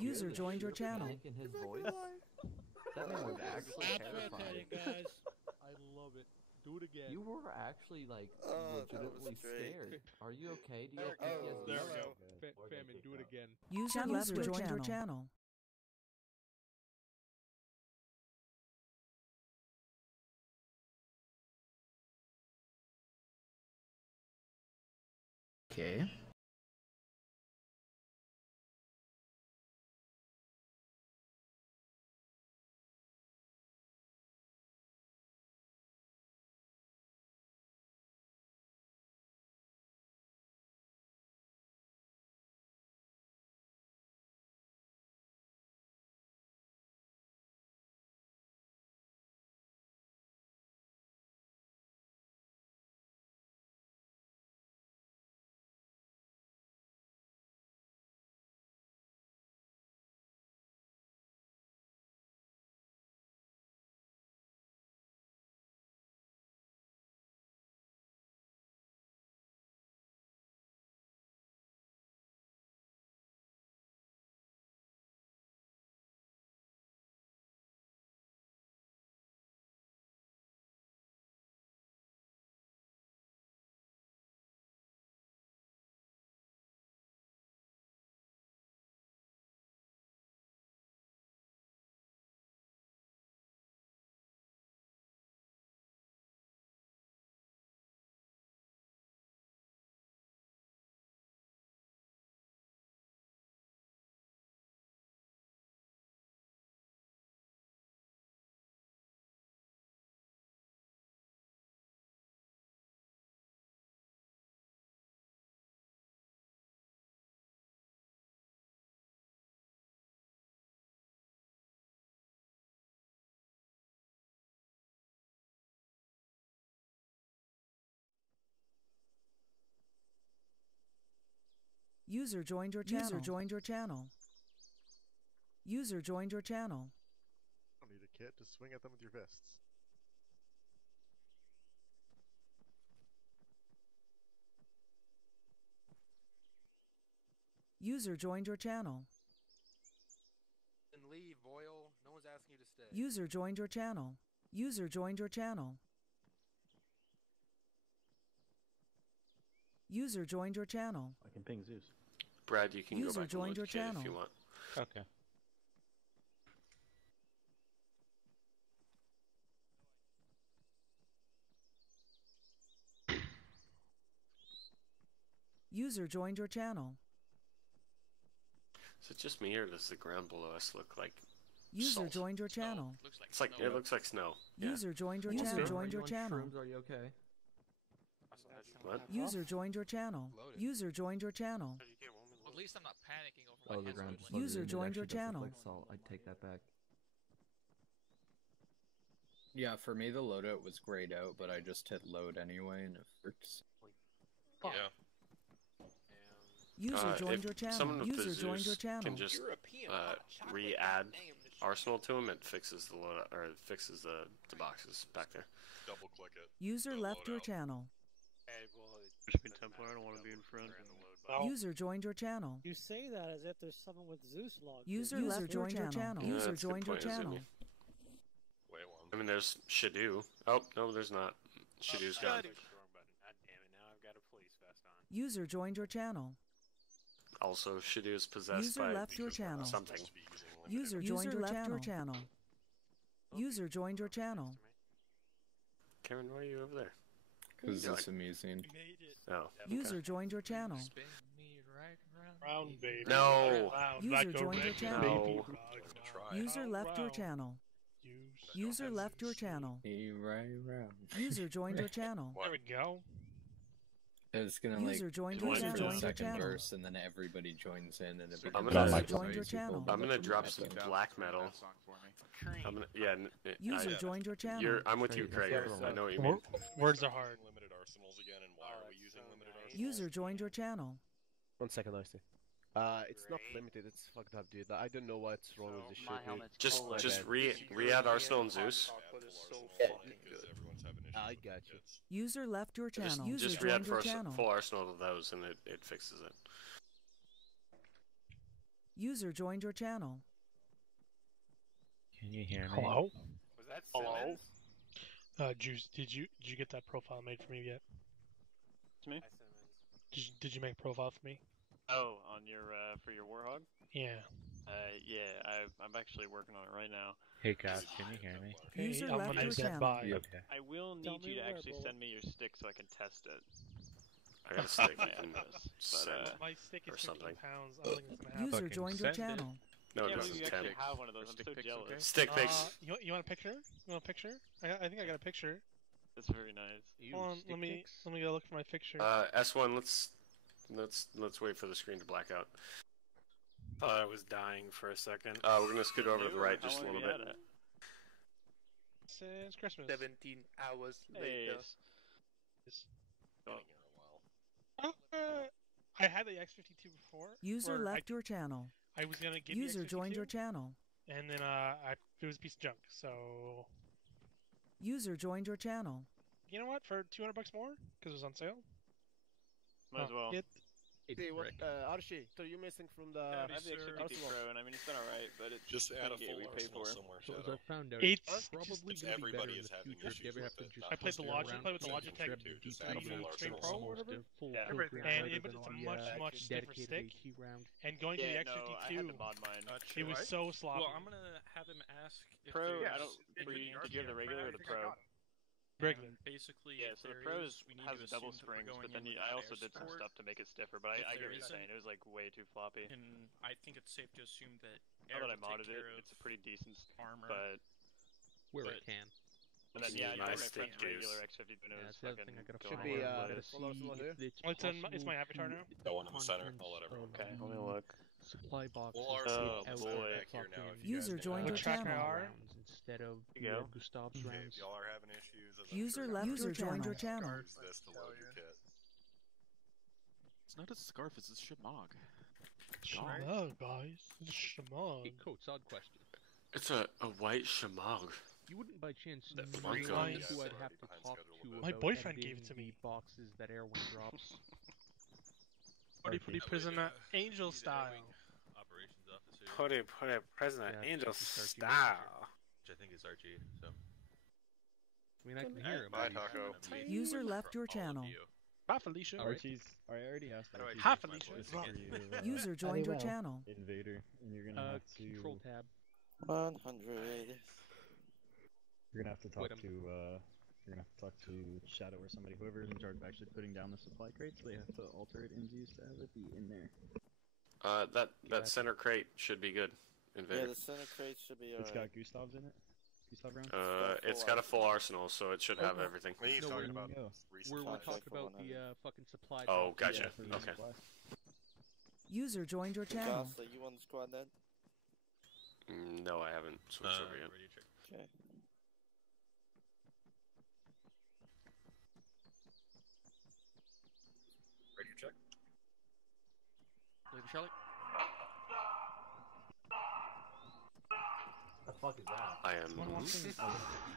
User joined your channel. In his voice. That man was actually terrifying. guys. I love it. Do it again. You were actually like Oh, that was legitimately great. scared. Are you okay? Do you have Oh, PTSD? There we so go. Famine, do it again. User left joined your channel. Okay. User joined your channel. User joined your channel. User joined your channel. Don't need a kit, just swing at them with your fists. User joined your channel. And leave, Boyle. No one's asking you to stay. User joined your channel. User joined your channel. User joined your channel. I can ping Zeus. Brad, you can User go back joined and your look at it channel. if you want. Okay. User joined your channel. Is it just me or does the ground below us look like User salt? joined your channel. It's like it looks like snow. Yeah. User joined your User channel. are Joined you your on channel. shrooms? Are you okay? What? User joined your channel. Loaded. User joined your channel. At least I'm not panicking over Oh, my the ground just User loaded in. It joined your actually does look channel. like salt. I'd take that back. Yeah, for me the loadout was grayed out, but I just hit load anyway and it works. Yeah. User joined your Someone channel. with User the joined your Zeus channel. can just re-add Arsenal to him. It fixes the load or it fixes the boxes back there. Double click it. User left your channel. Push me Templar, I don't want to be in front. User joined your channel. You say that as if there's someone with Zeus logged. User left joined your channel. Yeah, User that's a good joined your point, isn't channel. it? I mean, there's Shadu. Oh no, there's not. Shadu's gone. User joined your channel. Also, Shadu is possessed User by left your channel. something. User joined your channel. User joined your channel. Karen, why are you over there? Because You're it's amusing. Oh. Okay. User joined your channel. Spin me right around. Round baby. No. User joined your channel. No. User left your channel. User left your channel. Me right round. User joined your channel. There we go. It's gonna like User joined wait your for channel. the second Channel. verse and then everybody joins in and it I'm becomes gonna- User joined your channel. I'm gonna drop some black metal. I'm gonna, yeah. User joined your channel. I'm with you, Craig. I know what you mean. Words are hard. Limited arsenals again, and why are we using limited arsenals? User joined your channel. 1 second, Icy. It's not limited, it's fucked up, dude. I don't know what's wrong with this shit, dude. Just re-add Arsenal and Zeus. I got you. User left your channel. User Just re-add joined your channel. full Arsenal to those, and it fixes it. User joined your channel. Can you hear me? Hello? Was that Hello? Simmons? Juice, did you get that profile made for me yet? It's me? Hi, Simmons. Did you make a profile for me? Oh, on your for your Warhog? Yeah. Yeah, I'm actually working on it right now. Hey guys, can you hear me? User I'm left gonna your stand channel. by. You okay? I will Tell need me you to where, actually bro. send me your stick so I can test it. I got a stick My you can address. send. But, My stick or is 15 something. pounds. I don't think it's gonna happen. User Fucking joined your send it. channel. No, yeah, it we doesn't. 10. actually have one of those. I'm Stick so pics, jealous. okay? Stick pics. You want a picture? You want a picture? I think I got a picture. That's very nice. Hold on, let me go look for my picture. S1. Let's wait for the screen to black out. Thought I was dying for a second. We're gonna scoot over to the right How just a long little have bit. you had it? Since Christmas. 17 hours Hey, later. I had the X52 before. User where left your channel. I was gonna get User the X52, joined your channel. and then it was a piece of junk. So User joined your channel. you know what? For $200 more, because it was on sale. Might as well. Hey, what, Archie, so you're missing from the I have the X50 Arsenal? Pro, and I mean, it's been alright, but it's Just add a pretty full we pay arsenal for. somewhere, So as Shadow. I found out, It's probably just gonna be better everybody in is the having future if you issues ever with have to it, just not I played the just Logitech, around played with the the Logitech computer, G2 just add a full Train arsenal Pro or somewhere. whatever. full Yeah. program And rather but than it's a the, much stiffer dedicated stick. AT round. And going to the Yeah, X52, no, I had to mod mine. it was so sloppy. Well, I'm gonna have him ask if Pro, there's I don't. Did you have the regular or the Pro? Regular. Basically, Yeah, if so the there Pro is, we need has to double assume that we're springs, going but then in with I higher also did some support. stuff to make it stiffer. But If I get there what you're saying. It was like way too floppy. And I think it's safe to assume that Now air that I will modded take it, care of it's a pretty decent armor. but Where But- it can. and then Just yeah, need I my tried my stick friend's juice. regular X50, but it was That's the other fucking thing I gotta going Should be, all over the the place. full arsenal here. It's It's my avatar now. That one in the center. I'll let everyone. Okay, let me look. Supply boxes. Well, Oh, Arsenal is boy. back here now. If User you guys joined need your help. Track channel. IR. rounds instead of You go. Gustav's Okay, rounds. if y'all are having issues, as I'm User sure left you your are, joined your just channel. use this to load your kit. It's not a scarf, it's a shamog. Shemag, guys. Shemag. Hey, Coach, odd question. It's a white shamog. You wouldn't by chance That know Franco- who Nice. I'd have to Behind talk schedule a to bit. about My boyfriend editing gave it to me. the boxes that Erwin drops. Putty prison angel style. Operations officer, Put it, President Yeah, Angel it's Archie style. which I think is Archie, so. I mean, I can hear him. Bye, but he's- Taco. User left your channel. Hi, Felicia. Alright. I already asked How do I Hi, change my Felicia. voice Well, again? User joined your channel. Invader, and you're gonna have to Control tab. 100. you're gonna have to talk Wait, to you're gonna have to talk to Shadow or somebody, whoever is in charge of actually putting down the supply crates. They have to alter it in Zeus to have it be in there. That center crate should be good. Invader. Yeah, the center crate should be It's alright. got Gustavs in it. Gustav rounds. It's got a full arsenal, so it should have everything. When he's No, talking we're- about Go. recent We're Contract talking for about 100. the fucking supply. Oh, drop. gotcha. Yeah, for the Okay. supply. User joined your channel. Costa, you on the squad then? No, I haven't switched over yet. Radio check. Okay. Radio check. Lady Charlotte? The fuck is that? I am.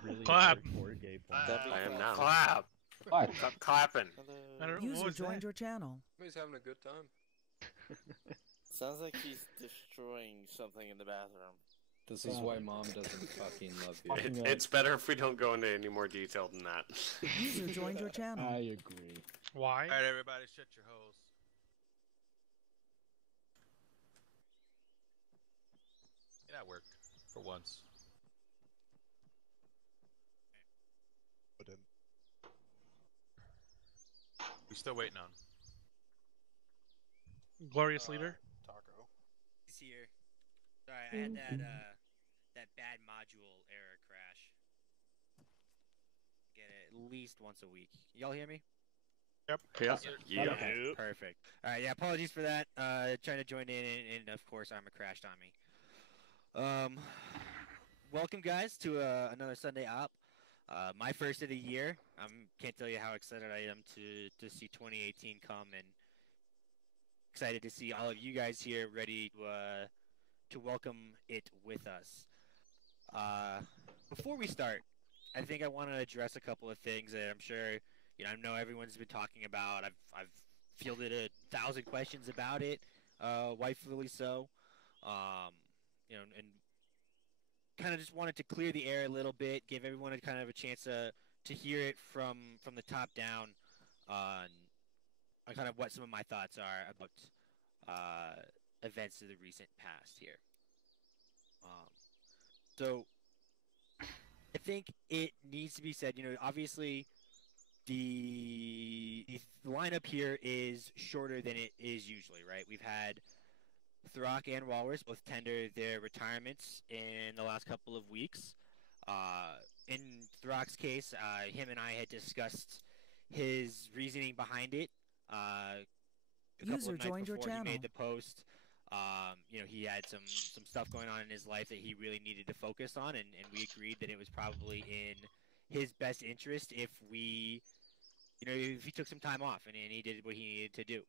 Really Clap. hardcore gay porn. I am now. Clap. Stop clapping. I don't know, what User was joined that? your channel. He's having a good time. Sounds like he's destroying something in the bathroom. This is why mom doesn't fucking love you. It's better if we don't go into any more detail than that. User joined your channel. I agree. Why? Alright, everybody, shut your holes. Yeah, that worked. For once. But then We still waiting on. Glorious leader. Taco. This year. Sorry, I had that bad module error crash. Get it at least once a week. Y'all hear me? Yep. Yeah. Okay, perfect. All right, yeah. Apologies for that. Trying to join in, and of course, Armor crashed on me. Welcome, guys, to another Sunday op. My first of the year. Can't tell you how excited I am to see 2018 come, and excited to see all of you guys here, ready to welcome it with us. Before we start, I think I want to address a couple of things that I'm sure I know everyone's been talking about. I've fielded 1,000 questions about it, rightfully so. You know, and kind of just wanted to clear the air a little bit, give everyone a kind of a chance to hear it from the top down on kind of what some of my thoughts are about events of the recent past here. So I think it needs to be said, you know, obviously the lineup here is shorter than it is usually, right? We've had Throck and Walrus both tender their retirements in the last couple of weeks. In Throck's case, him and I had discussed his reasoning behind it. A couple of nights before he made the post. You know, he had some stuff going on in his life that he really needed to focus on, and we agreed that it was probably in his best interest if we, you know, if he took some time off and he did what he needed to do.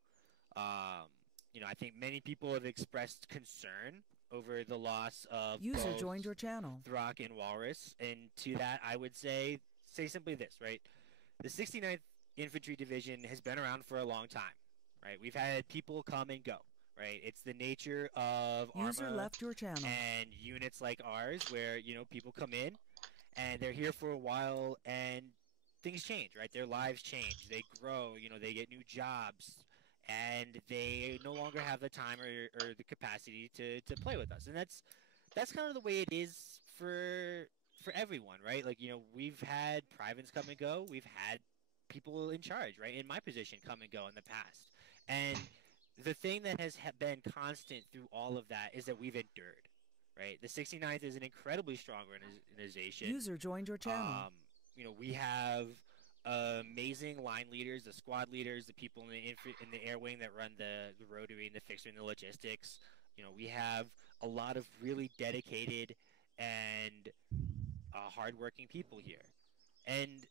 You know, I think many people have expressed concern over the loss of both joined your channel. Throck and Walrus, and to that I would say simply this, right? The 69th Infantry Division has been around for a long time, right? We've had people come and go, right? It's the nature of User Arma left your channel. and units like ours where, you know, people come in and they're here for a while and things change, right? Their lives change. They grow, you know, they get new jobs and they no longer have the time or the capacity to play with us. And that's kind of the way it is for everyone, right? Like, you know, we've had privates come and go. We've had people in charge, right, in my position come and go in the past. And the thing that has been constant through all of that is that we've endured, right? The 69th is an incredibly strong organization. User joined your channel. You know, we have amazing line leaders, the squad leaders, the people in the air wing that run the rotary and the fixer and the logistics. You know, we have a lot of really dedicated and hardworking people here. And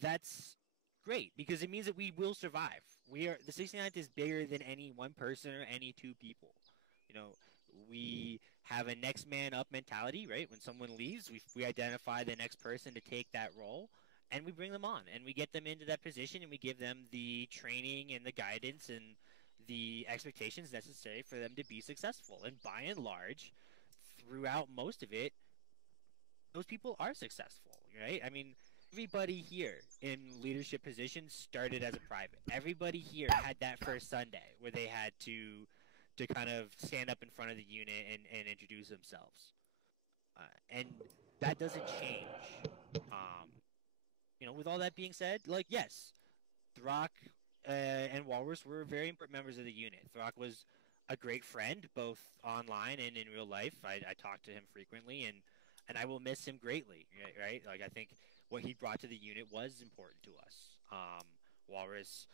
that's great because it means that we will survive. The 69th is bigger than any one person or any two people. You know, we have a next man up mentality, right? When someone leaves, we identify the next person to take that role, and we bring them on, and we get them into that position, and we give them the training and the guidance and the expectations necessary for them to be successful. And by and large, throughout most of it, those people are successful, right? I mean, everybody here in leadership positions started as a private. Everybody here had that first Sunday where they had to kind of stand up in front of the unit and introduce themselves. And that doesn't change. You know, with all that being said, like, yes, Throck and Walrus were very important members of the unit. Throck was a great friend, both online and in real life. I talked to him frequently, and I will miss him greatly, right? Like, I think what he brought to the unit was important to us. Walrus,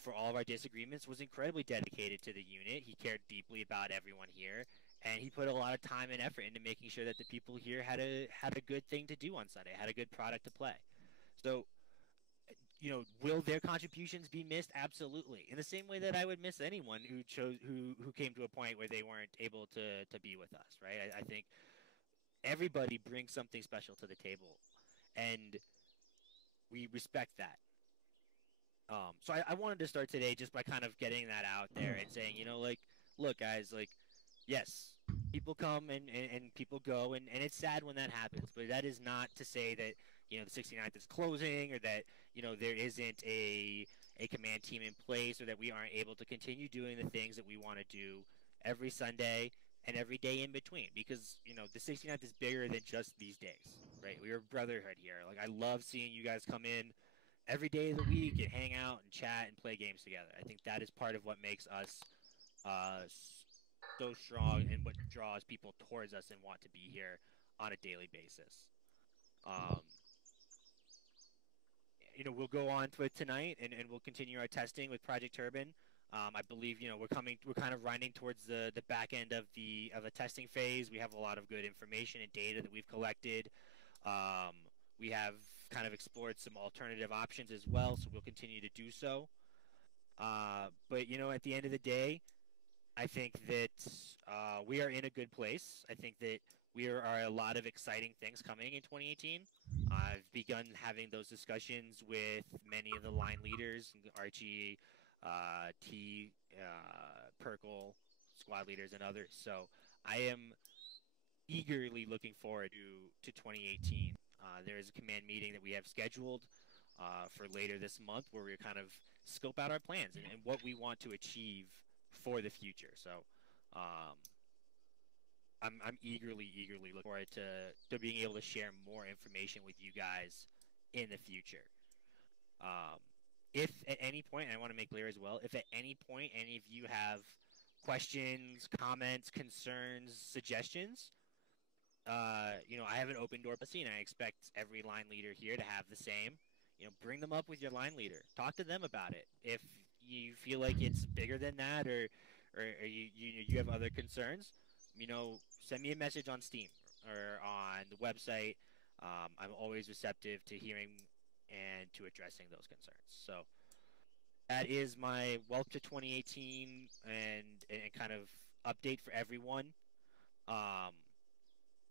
for all of our disagreements, was incredibly dedicated to the unit. He cared deeply about everyone here, and he put a lot of time and effort into making sure that the people here had a good thing to do on Sunday, had a good product to play. So, you know, will their contributions be missed? Absolutely. In the same way that I would miss anyone who came to a point where they weren't able to be with us, right? I think everybody brings something special to the table, and we respect that. So I wanted to start today just by kind of getting that out there and saying, you know, like, look, guys, like, yes, people come and people go, and it's sad when that happens, but that is not to say that, you know, the 69th is closing or that, you know, there isn't a command team in place or that we aren't able to continue doing the things that we want to do every Sunday and every day in between, because, you know, the 69th is bigger than just these days, right? We are brotherhood here. Like, I love seeing you guys come in every day of the week and hang out and chat and play games together. I think that is part of what makes us so strong and what draws people towards us and want to be here on a daily basis. You know, we'll go on to it tonight and we'll continue our testing with Project Turbine. I believe, you know, we're kind of running towards the back end of the testing phase. We have a lot of good information and data that we've collected. We have kind of explored some alternative options as well, so we'll continue to do so. But, you know, at the end of the day, I think that we are in a good place. I think that there are a lot of exciting things coming in 2018. I've begun having those discussions with many of the line leaders, Archie, T, Perkle, squad leaders and others. So I am eagerly looking forward to 2018. There is a command meeting that we have scheduled for later this month where we kind of scope out our plans and what we want to achieve for the future. So I'm eagerly looking forward to being able to share more information with you guys in the future. If at any point, and I want to make clear as well, if at any point any of you have questions, comments, concerns, suggestions, I have an open door policy, and I expect every line leader here to have the same. Bring them up with your line leader. Talk to them about it. If you feel like it's bigger than that, or you have other concerns, send me a message on Steam or on the website. I'm always receptive to hearing and to addressing those concerns. So that is my welcome to 2018 and kind of update for everyone.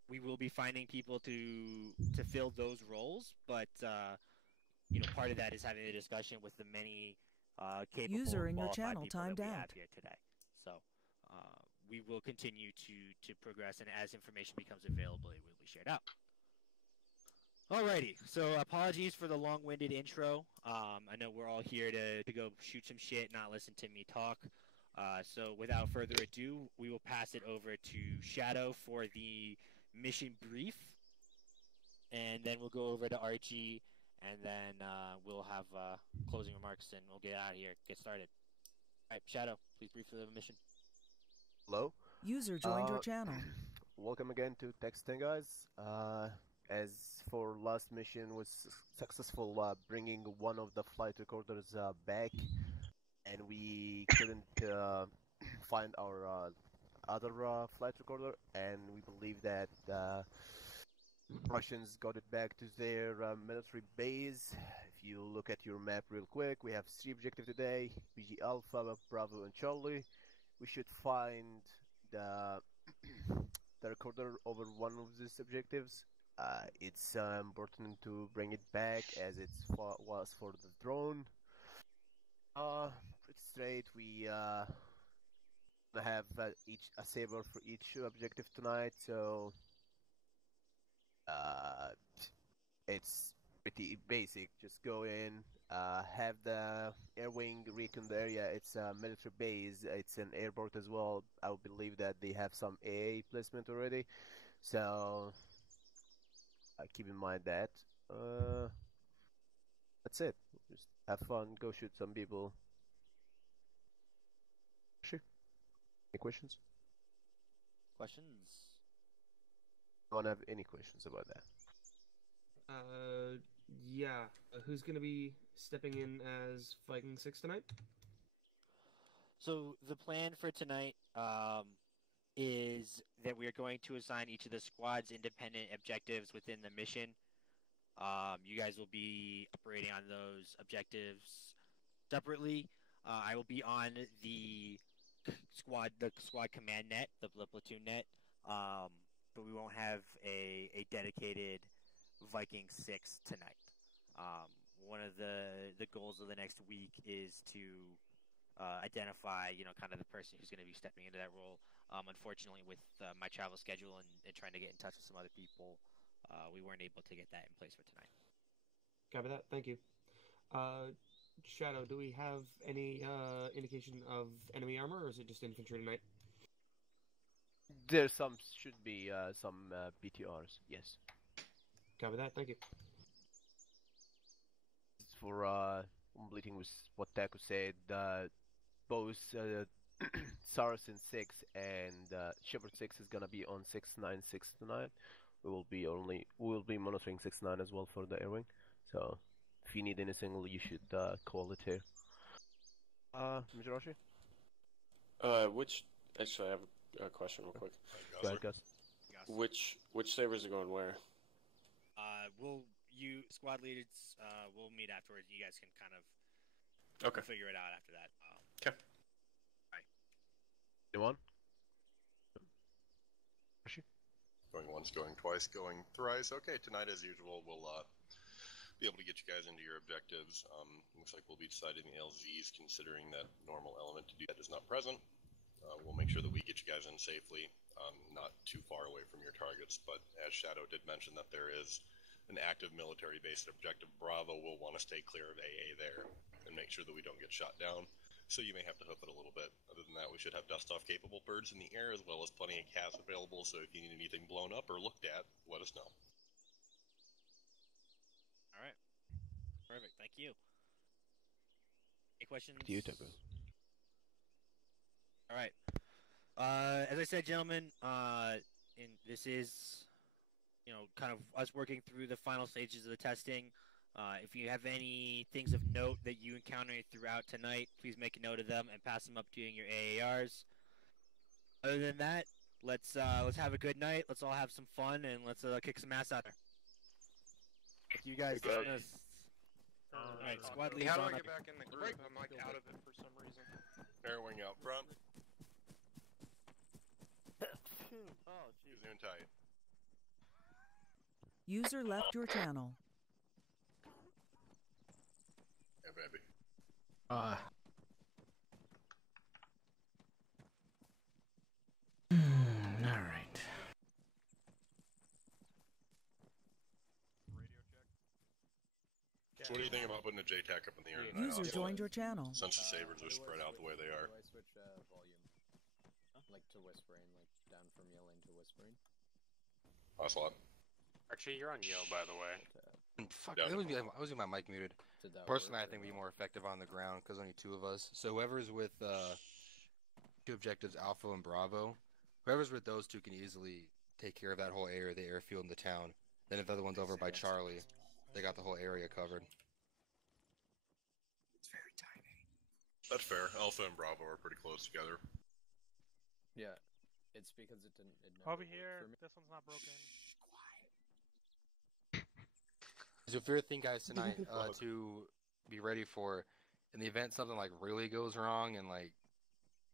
We will be finding people to fill those roles, but part of that is having a discussion with the many capable User in your qualified channel people timed that we out. have here today. So we will continue to progress, and as information becomes available, it will be shared out. Alrighty, so apologies for the long-winded intro. I know we're all here to go shoot some shit, not listen to me talk. So without further ado, we will pass it over to Shadow for the mission brief, and then we'll go over to Archie, and then we'll have closing remarks, and we'll get out of here, get started. All right, Shadow, please brief for the mission. Hello. User joined your channel. Welcome again to Texting, guys. As for last mission was successful bringing one of the flight recorders back, and we couldn't find our other flight recorder, and we believe that Russians got it back to their military base. If you look at your map real quick, we have 3 objectives today: BG Alpha, Bravo, and Charlie. We should find the recorder over one of these objectives. It's important to bring it back as it was for the drone. Pretty straight. We have a saber for each objective tonight, so it's pretty basic. Just go in, have the air wing recon the area. It's a military base. It's an airport as well. I would believe that they have some AA placement already, so keep in mind that. That's it. Just have fun. Go shoot some people. Sure. Any questions? Questions? Don't have any questions about that. Yeah. Who's gonna be stepping in as Viking 6 tonight? So the plan for tonight is that we are going to assign each of the squad's independent objectives within the mission. You guys will be operating on those objectives separately. I will be on the squad command net, the platoon net, but we won't have a dedicated Viking 6 tonight. One of the goals of the next week is to identify, kind of the person who's going to be stepping into that role. Unfortunately, with my travel schedule and trying to get in touch with some other people, we weren't able to get that in place for tonight. Copy that. Thank you. Shadow, do we have any indication of enemy armor, or is it just infantry tonight? There should be some BTRs, yes. Copy that. Thank you. For completing with what Taku said, both Saracen 6 and Shepherd 6 is gonna be on 696 tonight. We will be monitoring 69 as well for the air wing. So if you need anything, you should call it here. Mijirashi? Actually, I have a question real quick. Go ahead, Gus. Which sabers are going where? Squad leaders, we'll meet afterwards. You guys can kind of figure it out after that. Okay. Right. Anyone? Going once, going twice, going thrice. Okay, tonight as usual, we'll be able to get you guys into your objectives. Looks like we'll be deciding the LZs, considering that normal element to do that is not present. We'll make sure that we get you guys in safely, not too far away from your targets. But as Shadow did mention that there is an active military base at Objective Bravo, we'll want to stay clear of AA there and make sure that we don't get shot down. So you may have to hoof it a little bit. Other than that, we should have dust-off capable birds in the air as well as plenty of CAS available, so if you need anything blown up or looked at, let us know. Alright. Perfect, thank you. Any questions? To you, Turbine. Alright. As I said, gentlemen, this is, kind of us working through the final stages of the testing. If you have any things of note that you encounter throughout tonight, please make a note of them and pass them up to your AARs. Other than that, let's have a good night. Let's all have some fun and let's kick some ass out there. Thank you guys. Alright, squad leads How do on I up. get back in the group? I'm like out of it for some reason. Air wing out front. Oh, geez. Zoom tight. User left your channel. Yeah, baby. Alright. So what do you think about putting a JTAC up in the air tonight? User joined your channel. Since the sabers are spread out the way they are. Do I switch volume? Like to whispering, like down from yelling to whispering? Ocelot. Archie, you're on yell, by the way. Fuck, Yeah. I was with my mic muted. Did that Personally, work I think or we'd be no? more effective on the ground because only two of us. So whoever's with two objectives, Alpha and Bravo, whoever's with those two can easily take care of that whole area, the airfield, and the town. Then if the other one's over by Charlie, they got the whole area covered. It's very tiny. That's fair. Alpha and Bravo are pretty close together. Yeah, it's because it didn't. It never Over worked here. for me. This one's not broken. So if you're thinking, guys, tonight to be ready for, in the event something like really goes wrong and like,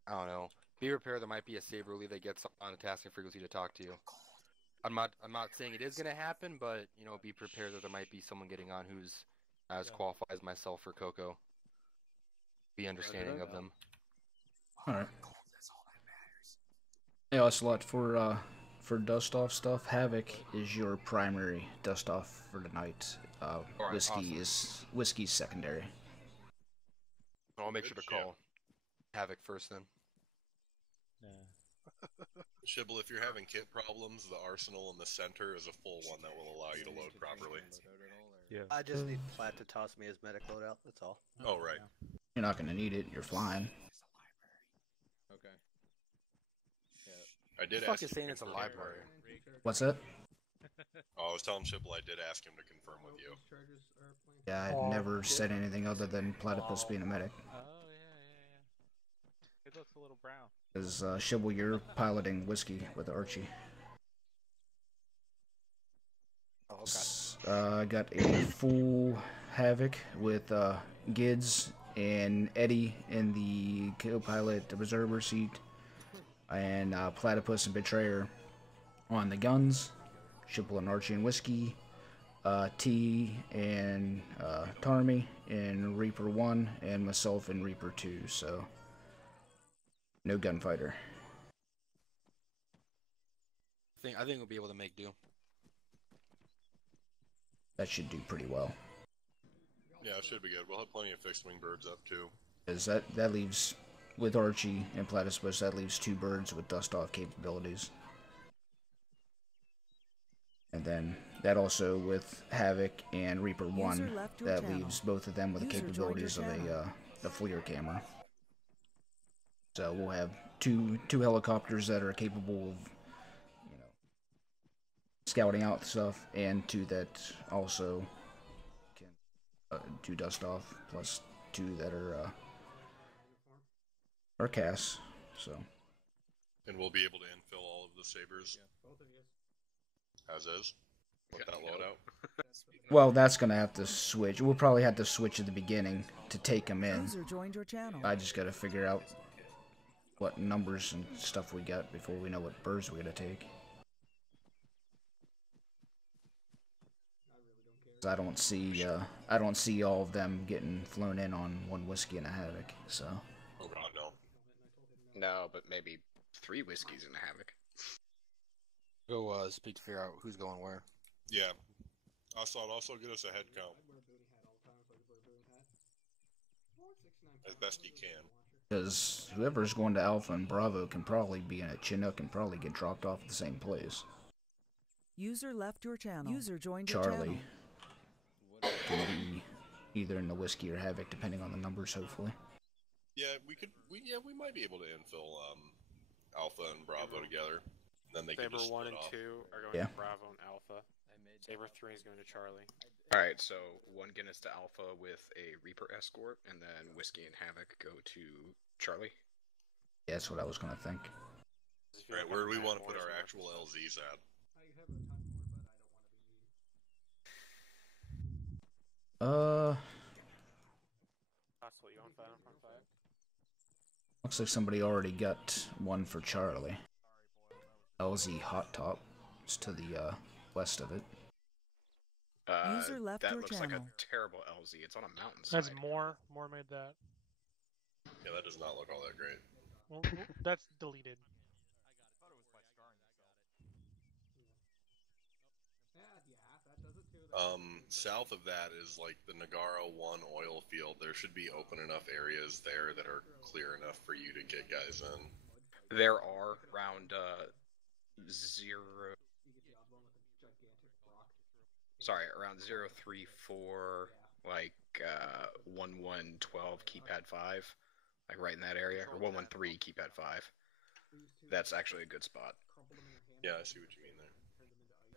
I don't know, be prepared. There might be a saber lead that gets on the tasking frequency to talk to you. I'm not saying it is going to happen, but be prepared that there might be someone getting on who's as qualified as myself for Coco. Be understanding of them. Alright. Hey, Ocelot, for dust off stuff, Havoc is your primary dust off for tonight. Alright, Whiskey's secondary. I'll make sure to call Havoc first then. Shibble, if you're having kit problems, the arsenal in the center is a full one that will allow you to load properly. Yeah. I just need Platt to toss me his medic loadout, that's all. Oh, right. You're not gonna need it. You're flying. Okay. I did Fuck ask is him saying to it's a confirm. library. What's that? Oh, I was telling Shibble I did ask him to confirm with you. Yeah, I never said anything other than Platypus being a medic. Oh, yeah. It looks a little brown. Because, Shibble, you're piloting Whiskey with Archie. Oh, okay. I got a full Havoc with Gids and Eddie in the co-pilot observer seat, and Platypus and Betrayer on the guns, Shibble and Archie and Whiskey, T and Tarmy in Reaper 1, and myself in Reaper 2, so no gunfighter. I think we'll be able to make do. That should do pretty well. Yeah, it should be good. We'll have plenty of fixed wing birds up too. Because that leaves, with Archie and Platypus, that leaves 2 birds with dust-off capabilities. And then that also with Havoc and Reaper 1, that leaves both of them with the capabilities of a FLIR camera. So we'll have two helicopters that are capable of, scouting out stuff, and 2 that also can do dust off, plus 2 that are CAS. So. And we'll be able to infill all of the sabers. As is. With that loadout. Well, that's gonna have to switch. We'll probably have to switch at the beginning to take them in. User joined your channel. I just gotta figure out what numbers and stuff we got before we know what birds we're gonna take. I don't see all of them getting flown in on 1 Whiskey and a Havoc. So. Oh god, no. No, but maybe 3 whiskeys in a Havoc. Go speak to figure out who's going where. Yeah. Also get us a head count. As best you can. Because whoever's going to Alpha and Bravo can probably be in a Chinook and probably get dropped off at the same place. User left your channel. User joined your Charlie channel. can be either in the Whiskey or Havoc, depending on the numbers, hopefully. Yeah, we might be able to infill Alpha and Bravo together. And then they Saber can just 1 split and off. 2 are going to Bravo and Alpha. Saber 3 is going to Charlie. Alright, so 1 Guinness to Alpha with a Reaper escort, and then Whiskey and Havoc go to Charlie. Yeah, that's what I was going to think. Alright, where do we want to put our actual LZs at? Possibly you want 5 on front 5? Looks like somebody already got one for Charlie. LZ Hot Top is to the west of it. User left that your looks channel. like a terrible LZ. It's on a mountainside. That's more. More made that. Yeah, that does not look all that great. Well, that's deleted. South of that is like the Nagaro 1 oil field. There should be open enough areas there that are clear enough for you to get guys in. There are around around 034, like 1112 keypad 5, like right in that area, or 113 keypad 5. That's actually a good spot. Yeah, I see what you mean there.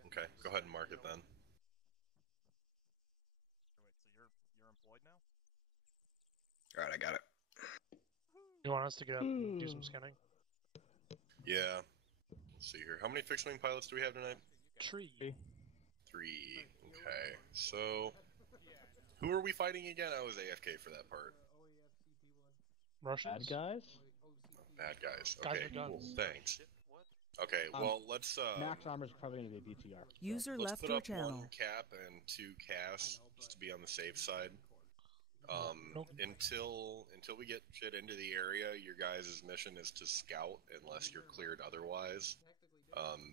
Okay, go ahead and mark it then. Alright, I got it. You want us to get up and do some scanning? Yeah. Let's see here. How many fixed wing pilots do we have tonight? 3. 3. Okay. So, who are we fighting again? I was AFK for that part. Russians? Bad guys? Bad guys. Guys Okay, with cool. guns. Thanks. Okay, well, let's Max Armor's probably going to be a BTR. User let's left put your up channel. 1 cap and 2 casts just to be on the safe side. Until we get shit into the area, your guys' mission is to scout unless you're cleared otherwise.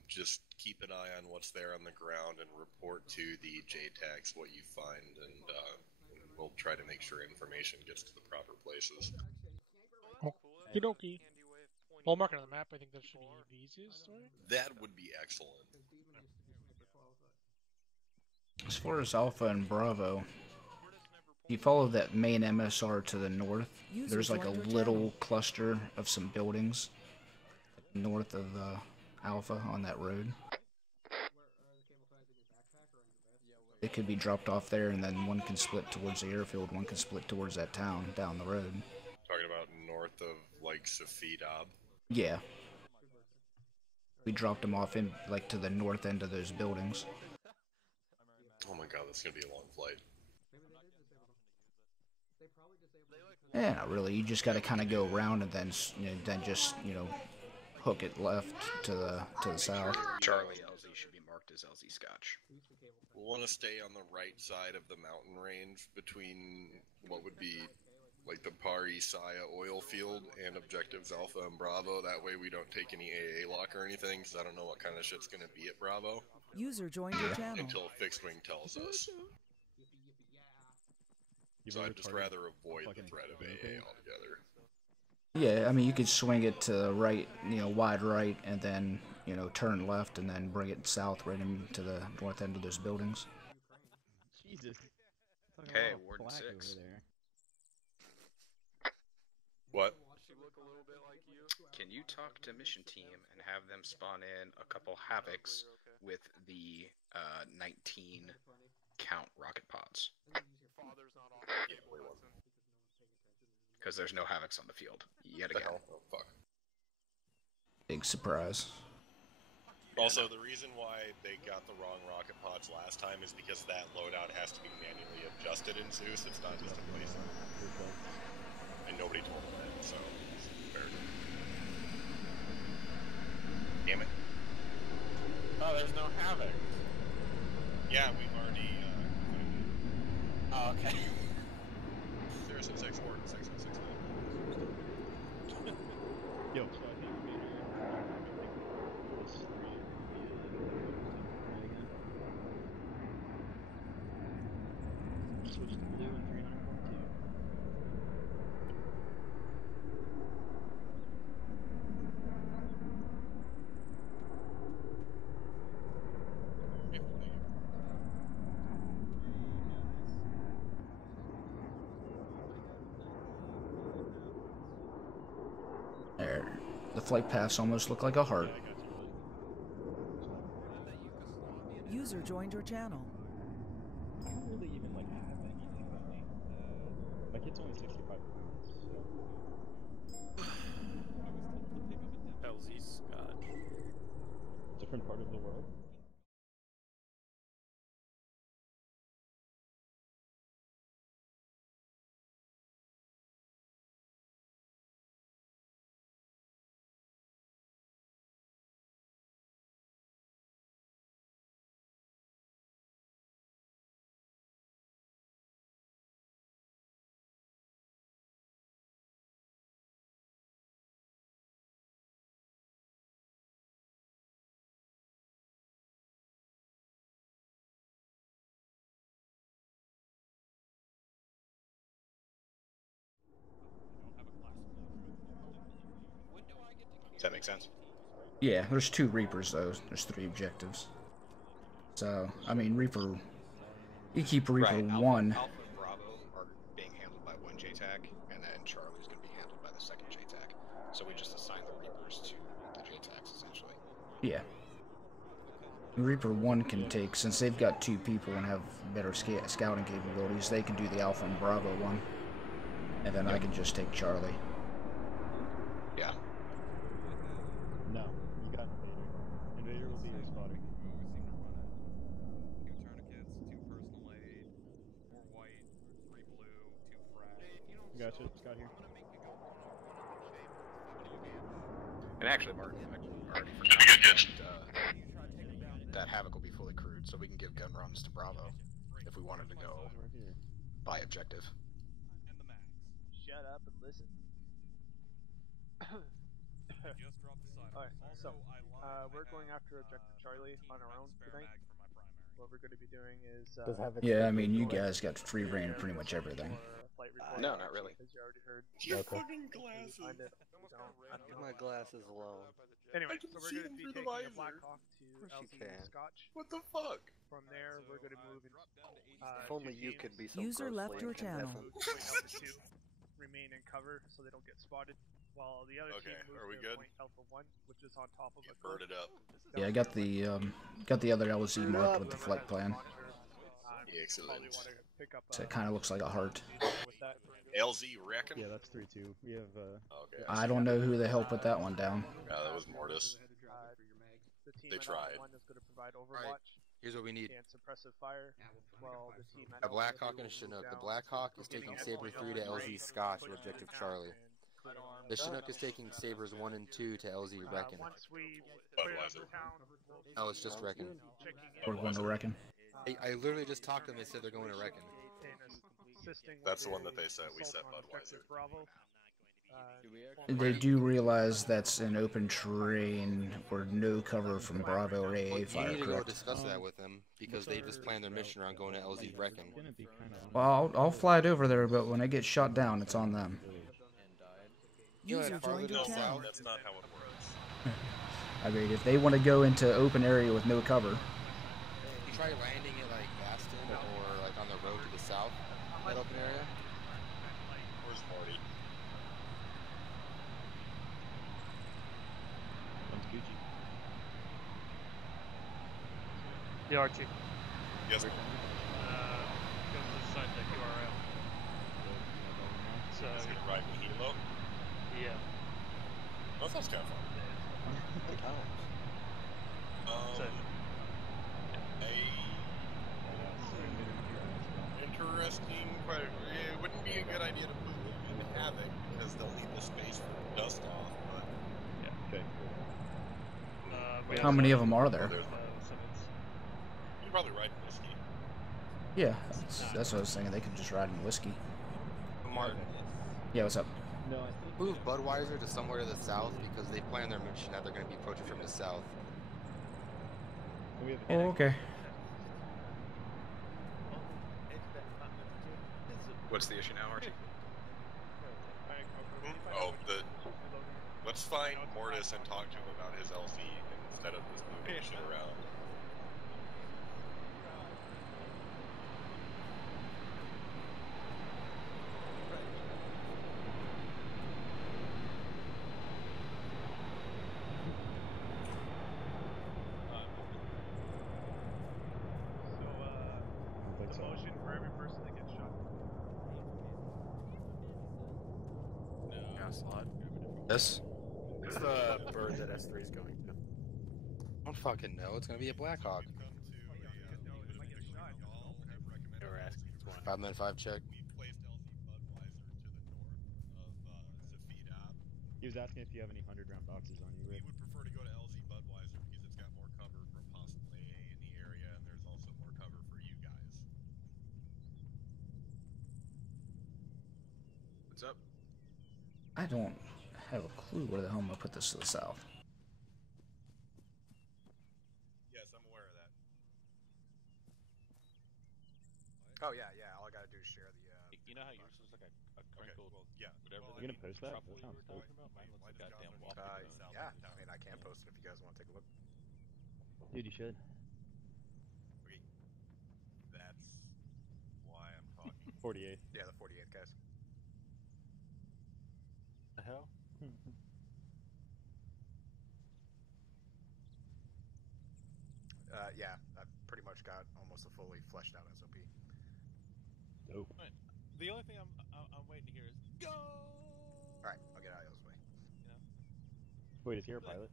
Just keep an eye on what's there on the ground and report to the JTAGs what you find, and we'll try to make sure information gets to the proper places. Okie dokie. Well, mark it on the map. I think that should be the easiest way. That would be excellent. As far as Alpha and Bravo, you follow that main MSR to the north. There's like a little cluster of some buildings north of Alpha on that road. It could be dropped off there, and then one can split towards the airfield, one can split towards that town down the road. Talking about north of, like, Safidab? Yeah. We dropped them off in, like, to the north end of those buildings. Oh my god, that's gonna be a long flight. Yeah, not really. You just got to kind of go around and then, just hook it left to the south. Charlie LZ should be marked as LZ Scotch. We'll want to stay on the right side of the mountain range between what would be like the Pari-Saya oil field and objectives Alpha and Bravo. That way we don't take any AA lock or anything, because I don't know what kind of shit's going to be at Bravo. User joined your channel. Until Fixed Wing tells us. So I'd just rather avoid the threat of AA altogether. Yeah, I mean, you could swing it to the right, wide right, and then, turn left, and then bring it south right into the north end of those buildings. Jesus. Hey, Warden 6. What? Can you talk to mission team and have them spawn in a couple Havocs with the 19 count rocket pods? Because there's no Havocs on the field yet again. Oh, fuck. Big surprise. Also, the reason why they got the wrong rocket pods last time is because that loadout has to be manually adjusted in Zeus. It's not just a place. And nobody told them that, so it's fair. Damn it. Oh, there's no Havoc. Yeah, we've already, Oh, okay. 076 Warden 6069. Yo, switch to blue and 3942. There. The flight paths almost look like a heart. User joined your channel. I don't really even like have anything on me. My kid's only 65 pounds, so. LZ Scotch. Different part of the world. Does that make sense? Yeah, there's 2 Reapers though. There's 3 objectives. So, I mean, Reaper... You keep Reaper Right, 1. Alpha and Bravo are being handled by one JTAC, and then Charlie's going to be handled by the second JTAC. So we just assign the Reapers to the JTACs, essentially. Yeah. Reaper 1 can take, since they've got 2 people and have better scouting capabilities, they can do the Alpha and Bravo one. And then I can just take Charlie. Yeah. No, you got Invader. Invader will be your spotter. Gotcha, Scott here. And actually, Martin, I already forgot that Havoc will be fully crewed, so we can give gun runs to Bravo if we wanted to go by objective. Shut up and listen. Alright, so we're going after Objective Charlie on our own tonight. What we're going to be doing is Yeah, I mean, you guys got free reign of pretty much everything. No, not really. As you already heard. Your fucking glasses. Leave my glasses alone. Anyway, so we're going to be taking a Black Hawk to LZ Scotch. What the fuck? From there, we're going to move in. If only you could be so User left your channel. Remain in cover so they don't get spotted. While the other team moves to point Alpha 1, which is on top of a bird it up. Yeah, I got the other LZ marked with the flight plan. Excellent. So it kind of looks like a heart. LZ reckon? Yeah, that's 3-2. We have, okay. I don't know who the hell put that one down. That was Mortis. They tried. Here's what we need. And suppressive fire. Well, the team A Black Hawk and a Chinook. The Black Hawk is taking Saber 3 to LZ Scotch with Objective Charlie. The Chinook is taking Sabers 1 and 2 to LZ Reckon. Oh, it's just Reckon. We're going to Reckon. I literally just talked to them. They said they're going to Reckon. That's the one that they said. We set Budweiser. They do realize that's an open terrain or no cover from Bravo or AA fire, You need to go correct? discuss that with them because they just planned their mission around going to LZ Reckon. Well, I'll fly it over there, but when I get shot down, it's on them. User joined your channel. That's not how it works. I mean, if they want to go into open area with no cover, You try landing it like Gaston or like on the road to the south, that open area. Where's Marty? The RT. Yes. Go to the site that URL. So. Is it right with Hilo? Yeah. Oh, that sounds kind of fun. So. Interesting, but it wouldn't be a good idea to put it in Havoc because they'll need the space for dust off. But yeah. Okay. how many of them are there? You're probably riding whiskey. Yeah, that's what I was thinking. They could just ride in whiskey. Martin. Yeah, what's up? Move Budweiser to somewhere to the south because they plan their mission that they're going to be approaching from the south. Oh, okay. What's the issue now, Archie? Oh, let's find Mortis and talk to him about his LC instead of just moving shit around. The motion for every person that gets shot. Yeah, slot. This? What's the bird that S3 is going to? I don't fucking know. It's gonna be a Blackhawk. They were asking which one. 5-minute 5 check. He was asking if you have any 100-round boxes on you, Rick. We would prefer to go to LZ Budweiser because it's got more cover from possible AA in the area, and there's also more cover for you guys. What's up? I don't have a clue where the hell I'm gonna put this to the south. Yes, I'm aware of that. Oh yeah. All I gotta do is share the. You know how yours was like a crinkled, yeah. Whatever. You gonna post that? That sounds we were dope. talking about. Mine looks like goddamn walking. Yeah. I mean, I can post it if you guys want to take a look. Dude, you should. Okay. That's why I'm talking. 48. Yeah, the 48 guys. The hell? Yeah, I've pretty much got almost a fully fleshed out SOP. Dope. Right. The only thing I'm waiting to hear is go. All right, I'll get out of Yo's way. You know. Wait, is here a pilot?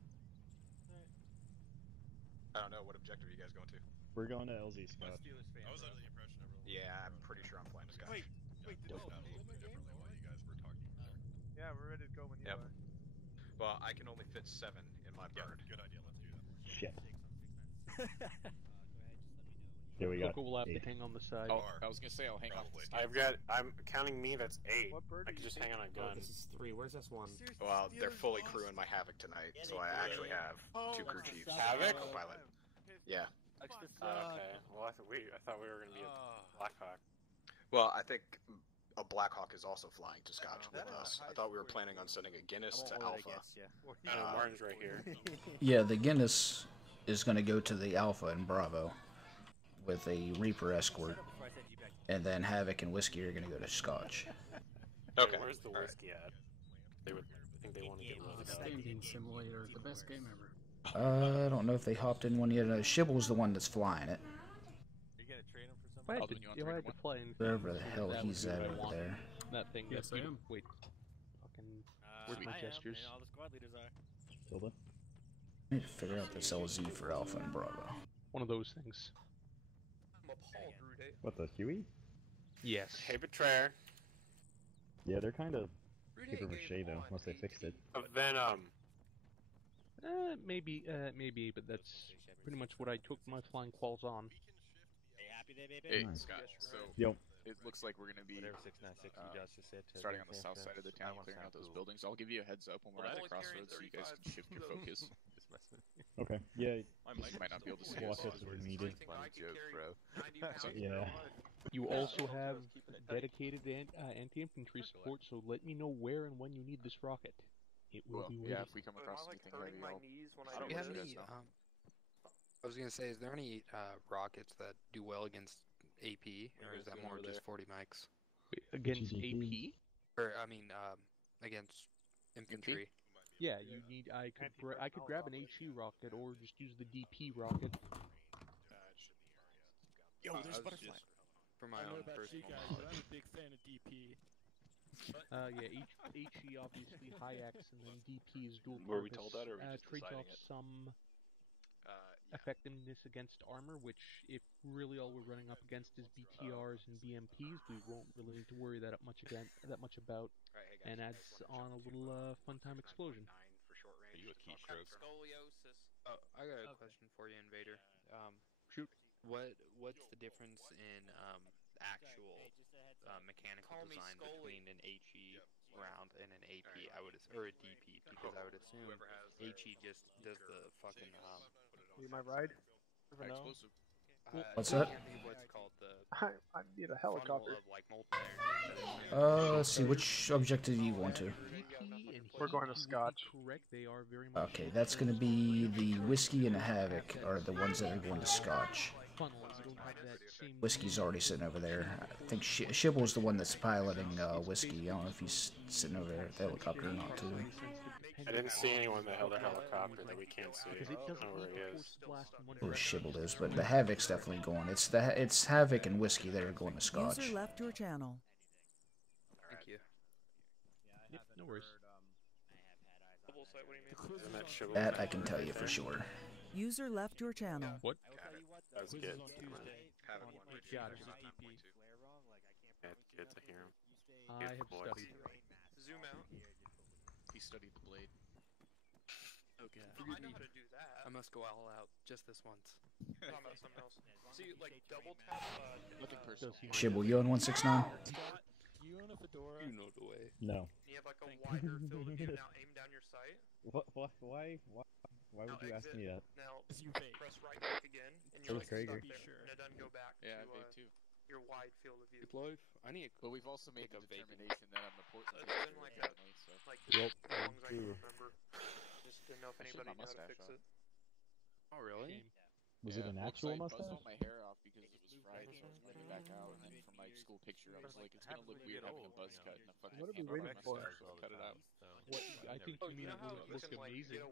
I don't know. What objective are you guys going to? We're going to LZ Scott. I was under the impression everyone. Yeah, I'm pretty sure I'm flying to Scotch. Wait, did this happen a little bit differently while you guys were talking there? Yeah, we're ready to go when you are. Well, I can only fit 7 in my bird. Good idea. Let's do that. Shit. Here we go. We'll have to hang on the side. Oh, I was gonna say I'll hang off the side. I'm counting me. That's 8. I can just hang on a gun. This is 3. Where's S1? Well, they're fully crewing my Havoc tonight, so I actually have 2 crew chiefs. Havoc? Co-pilot. Yeah. Okay. Well, I thought we were gonna be a Blackhawk. Well, I think a Blackhawk is also flying to Scotch with us. I thought we were planning on sending a Guinness to Alpha. Martin's right here. Yeah, the Guinness is going to go to the Alpha and Bravo with a Reaper escort, and then Havoc and Whiskey are going to go to Scotch. Okay. Where's the whiskey at? I think they want to get rid of that. Standing simulator, the best game ever. I don't know if they hopped in one yet. Shibble's the one that's flying it. You'll have to play in Wherever the hell he's at over there. that thing. Yes, I am. Wait. Fucking. Where's my gestures? All the squad leaders are. Tilda? I need to figure out this LZ for Alpha and Bravo. One of those things. I'm appalled, Rude. What, the Huey? Yes. Hey, Betrayer. Yeah, they're kind of paper mache though, unless they fixed it. Venom. Maybe, but that's pretty much what I took my flying quals on. Are you happy there, baby? Hey, Nice. Scott. So Yo. it looks like we're gonna be Whatever 696 you just said. starting on the south side of the town, clearing out those buildings. I'll give you a heads up when we're at the crossroads, so you guys can shift your focus. Okay, yeah. You might not be able to see Watch us. us if needed. Jokes, bro. Yeah. You also have dedicated anti-infantry support, so let me know where and when you need this rocket. It will be waiting. Yeah, if we come across anything heavy, I'll... Do you have any, I was gonna say, is there any rockets that do well against AP, or is that more just 40 mics? Against AP? Or I mean, against infantry. Yeah, you need. I could grab an HE rocket or just use the DP rocket. Yo, there's butterfly. For my own personal guys, but I'm a big fan of DP. Yeah, HE obviously high X, and then DP is dual purpose. Were we told that, or are we just trades deciding off it? some effectiveness against armor, which if really all we're running up against is BTRs and BMPs, we won't really need to worry that much about, and adds on a little fun time explosion. Are you a keystroke? Scoliosis. Oh, I got a question for you, Invader. Shoot. What's the difference in actual mechanical design between an HE round and an AP? Or a DP, because I would assume HE just does the fucking You my ride? Explosive. What's that? I need a helicopter. Let's see, which objective do you want to? We're going to Scotch. Okay, that's going to be the Whiskey and the Havoc are the ones that are going to Scotch. Whiskey's already sitting over there. I think Shibble's the one that's piloting Whiskey. I don't know if he's sitting over there at the helicopter or not, too. I didn't see anyone that held a helicopter that we can't see. I don't know where he is. Who Shibble is, but the Havoc's definitely going. It's Havoc and Whiskey that are going to Scotch. User left your channel. Thank you. Yep, no worries. That I can tell you for sure. User left your channel. What? That was good. Gotcha. Kids, I hear him. I have studied. Zoom out. He studied the blade. Okay. I know how to do that. I must go all out just this once. I'm talking about something else. See, like double tap. Nothing personal. Shibble, you on 169? You own a fedora. You know the way. No. You have like a wider field of view. Now aim down your sight. Why would you ask me that? Now press right click again, and you're like stuck there. And it doesn't go back to your wide field of view. Good life. I need. But we've also made the determination that I'm important. It's been like that, like as long as I can remember. Just didn't know if anybody knew how to fix it. Oh really? Was it an actual I mustache? buzzed all my hair off because it was Friday, so I was ready to back out. And then from my school picture, I was like, it's gonna look weird having a buzz cut and a fucking What are we waiting for? mustache, so I cut it out. What? I think you mean it would look amazing.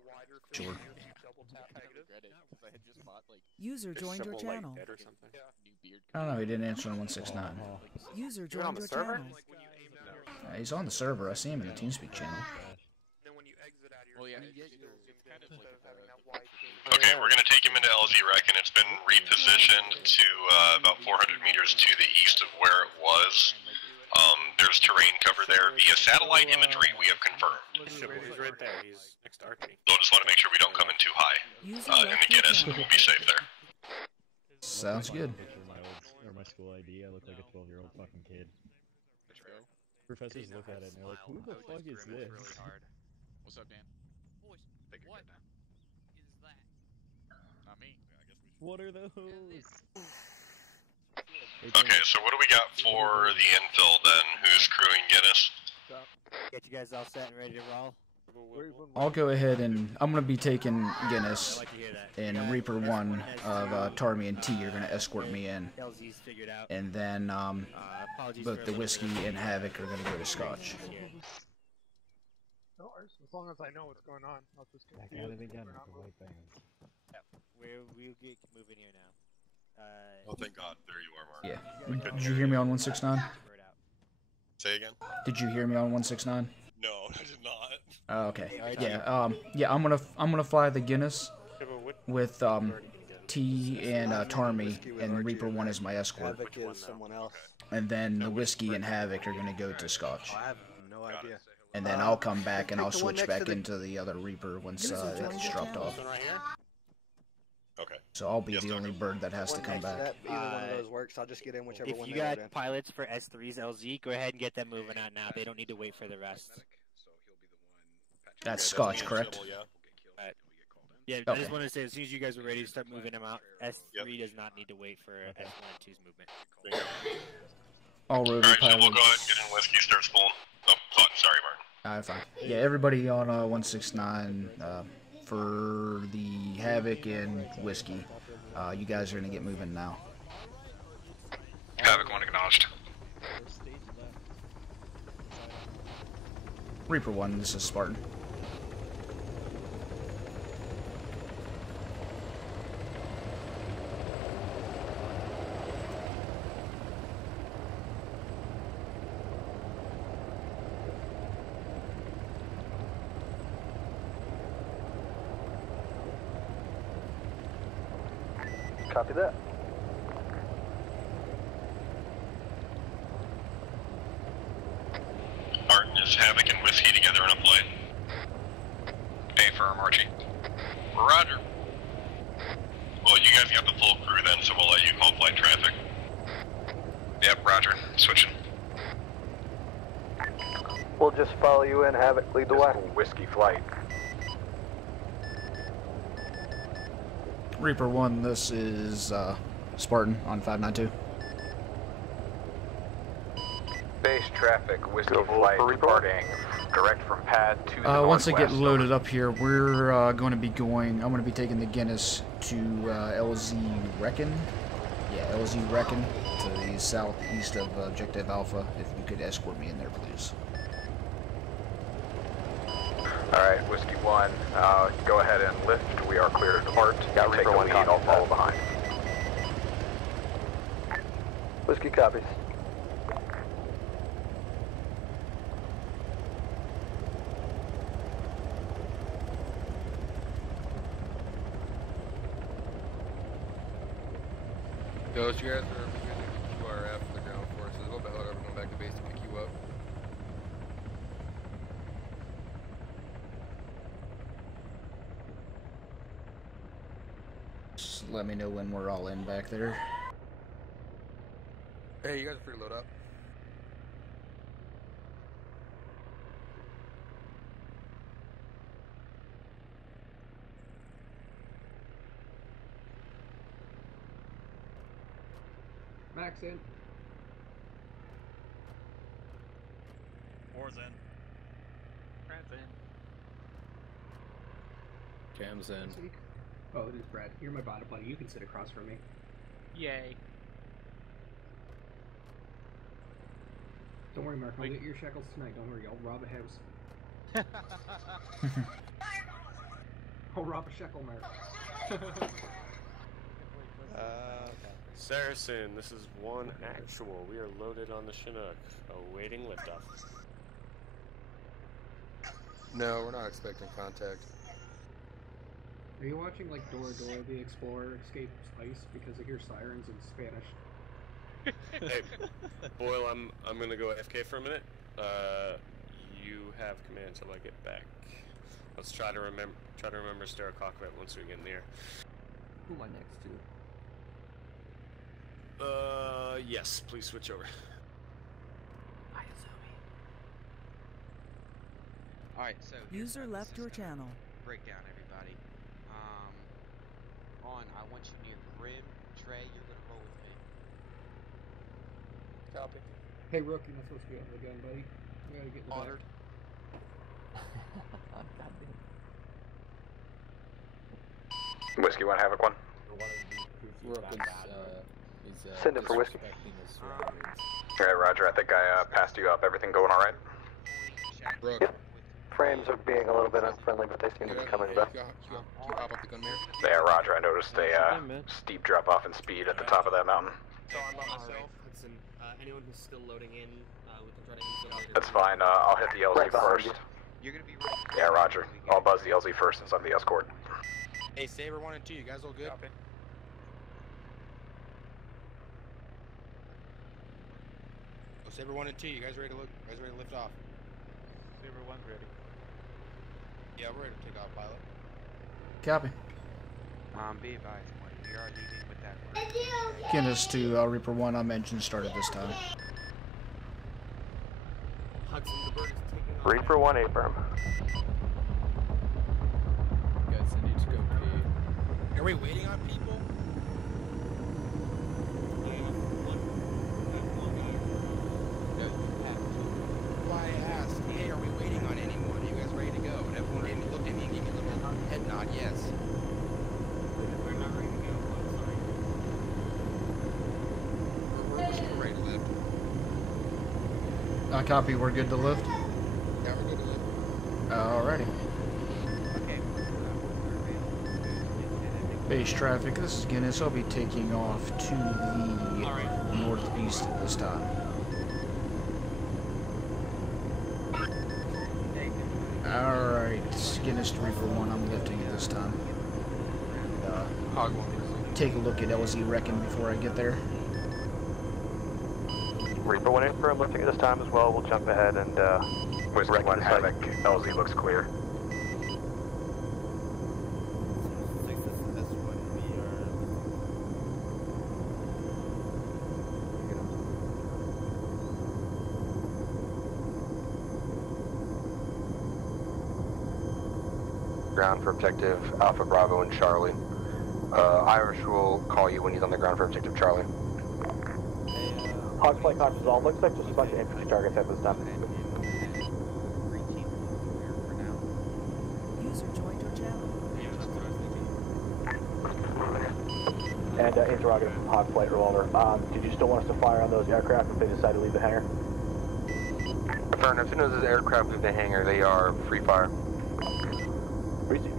Sure. I regret it because I had just bought like. User joined your channel. Or something. Yeah. New beard. I don't know, he didn't answer on 169. User You're on joined the your server? channel. He's on the server. I see him in the TeamSpeak channel. Then when you exit out of your Well, yeah, it's kind of like having that wide field. Okay, we're going to take him into LZ Rec, and it's been repositioned to about 400 meters to the east of where it was. There's terrain cover there via satellite imagery we have confirmed. He's right there. He's next to Archie. So just want to make sure we don't come in too high. In the Guinness, and we'll be safe there. Sounds good. Or my school ID, I look like a 12-year-old fucking kid. Professors look at it and they're like, who the fuck is this? What's up, Dan? What is that? Not me. What are those? Okay, so what do we got for the infill then? Who's crewing Guinness? Get you guys all set and ready to roll? I'll go ahead and I'm going to be taking Guinness, I'd like to hear that. and Reaper 1 of Tarmy and T are going to escort me in. LZ's figured out. And then Apologies both for the a Whiskey and Havoc are going to go to Scotch. No worries. As long as I know what's going on, I'll just Back continue. at it again We're with not the white bands. We'll get moving here now. Oh, thank God. There you are, Mark. Yeah. Did you hear me on 169? Say again? Did you hear me on 169? No, I did not. Okay. Yeah. Yeah. I'm gonna fly the Guinness with T and Tarmy, and Reaper 1 is my escort. Havoc is someone else. And then the Whiskey and Havoc are gonna go to Scotch. I have no idea. And then I'll come back and I'll switch back into the other Reaper once it's dropped off. Okay. So I'll be the only bird that has to come back. Either one of those works. I'll just get in whichever If one you they got load in. pilots for S3's LZ, go ahead and get them moving out now. They don't need to wait for the rest. That's Scotch, correct? Yeah, I Okay. just wanted to say, as soon as you guys are ready to start moving them out, S3 does not need to wait for S1 and 2's movement. All rotary Alright, so we'll pilots. go ahead and get in Whiskey, start spooling. Oh, fuck, sorry, Martin. Fine. Yeah, everybody on 169 for the Havoc and Whiskey. You guys are gonna get moving now. Havoc 1 acknowledged. Reaper 1, this is Spartan. Copy that. Martin, is Havoc and Whiskey together in a plane? Affirm, Archie. Roger. Well, you guys got the full crew then, so we'll let you call flight traffic. Yep, roger. Switching. We'll just follow you in, Havoc, lead the way. Whiskey flight. Reaper 1, this is Spartan on 592. Base traffic, Whiskey flight departing direct from pad to the Once I get northwest. loaded up here, we're going to be going. I'm going to be taking the Guinness to LZ Reckon. Yeah, LZ Reckon to the southeast of Objective Alpha. If you could escort me in there, please. Alright, Whiskey 1, go ahead and lift. We are clear to depart. Got take the lead, I'll follow behind. Whiskey copies. Ghost, you guys are using QRF for the ground forces. We'll be going back to base to pick you up. Just let me know when we're all in back there. Hey, you guys are free to load up. Max in. War's in. Brad's in. Cam's in. Oh, it is Brad. You're my bottom buddy. You can sit across from me. Yay. Don't worry, Mark. I'll get your shekels tonight. Don't worry. I'll rob a house. I'll rob a shekel, Mark. Saracen, this is 1 actual. We are loaded on the Chinook, awaiting liftoff. No, we're not expecting contact. Are you watching like Dora Dora the Explorer escape ice because I hear sirens in Spanish? Hey, Boyle, I'm gonna go AFK for a minute. You have command till I get back. Let's try to remember to stare a cockpit once we get near. Who am I next to? Yes, please switch over. Alright, so User left your channel. Breakdown, everybody. I want you near Grim. Trey, you're gonna roll with me. Copy. Hey, Rook, you're not supposed to be on the gun, buddy. You gotta get in the Honored. Whiskey 1, Havoc 1. Rook is Send it for Whiskey. Alright, Roger, I think I passed you up. Everything going alright? Yep. Frames are being a little bit unfriendly, but they seem to be coming back. Hop up the gun there. Yeah, Roger, I noticed a steep drop off in speed at the top of that mountain. So I'm on myself. Hudson, anyone who's still loading in, we can try to infill later. That's fine, I'll hit the LZ Right behind first. you. You're gonna be ready. Yeah, Roger. I'll buzz the LZ first since I'm the escort. Hey, Saber 1 and 2, you guys all good? Copy. Oh, Saber 1 and 2, you guys ready to lift off? Saber 1's ready. Yeah, we're ready to take off, pilot. Copy. Be advised, we are leaving with that word. Guinness to Reaper 1 on engine started this time. Hudson, the bird is taking off. Reaper 1 A firm. Guys, I need to go pee. Are we waiting on people? Why I asked, hey, are we waiting on anyone? Are you guys ready to go? And everyone looked at me and gave me a little head nod, yes. We're not ready to go. We're ready to lift. Copy, we're good to lift? Yeah, we're good to lift. Alrighty. Okay. Base traffic, this is Guinness. I'll be taking off to the northeast at this time. Alright, Guinness to Reaper 1, I'm lifting at this time. Take a look at LZ Reckon before I get there. Reaper 1 A firm lifting at this time as well. We'll jump ahead and Whiskey 1, Havoc. LZ looks clear. Ground for objective Alpha, Bravo, and Charlie. Irish will call you when he's on the ground for objective Charlie. Hawks flight conscious all. Looks like just a bunch of infantry targets at this time. User joined your channel. And interrogative from Hawk flight revolver. Did you still want us to fire on those aircraft if they decide to leave the hangar? Affirmative. As soon as this aircraft leave the hangar, they are free fire. Receive.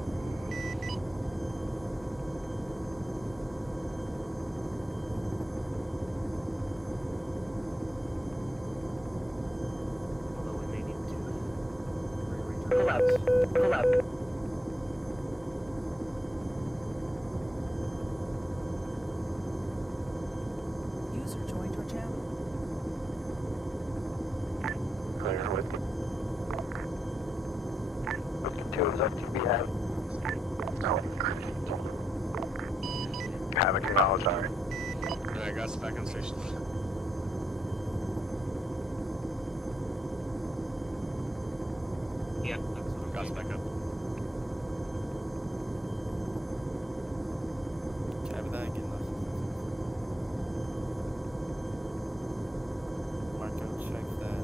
Pull out. Pull out. User joined your channel. Clear with. Two is FTB have. No. Havoc acknowledged, alright. Yeah, I got us back on station. Yeah. Got us back up. Copy that again, though. Marco, check that.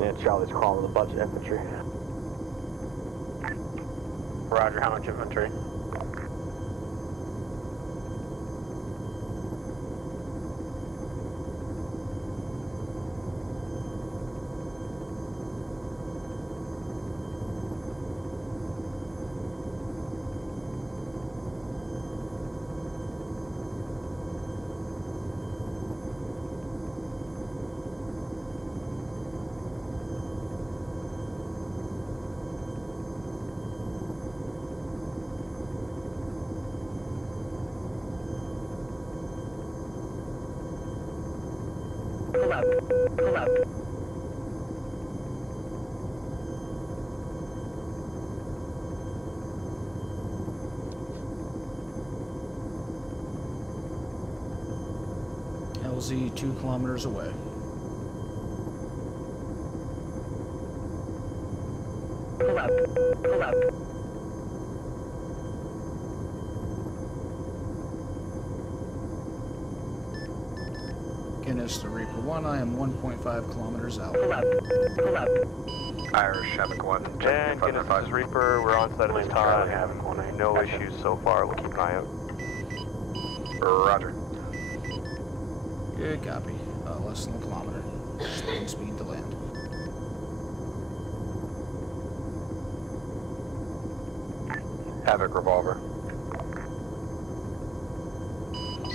Yeah, Charlie's crawling with a bunch of infantry. Roger, how much infantry? Pull out. Pull out. LZ 2 kilometers away. Pull out. Pull out. Guinness to Reaper 1, I am 1.5 kilometers out. Pull out. Pull out. Irish, Havoc 1. And Guinness, this is Reaper. We're on site at this time. Havoc 1. No issues so far. We'll keep an eye out. Roger. Good copy. Less than a kilometer. Slowing speed to land. Havoc revolver.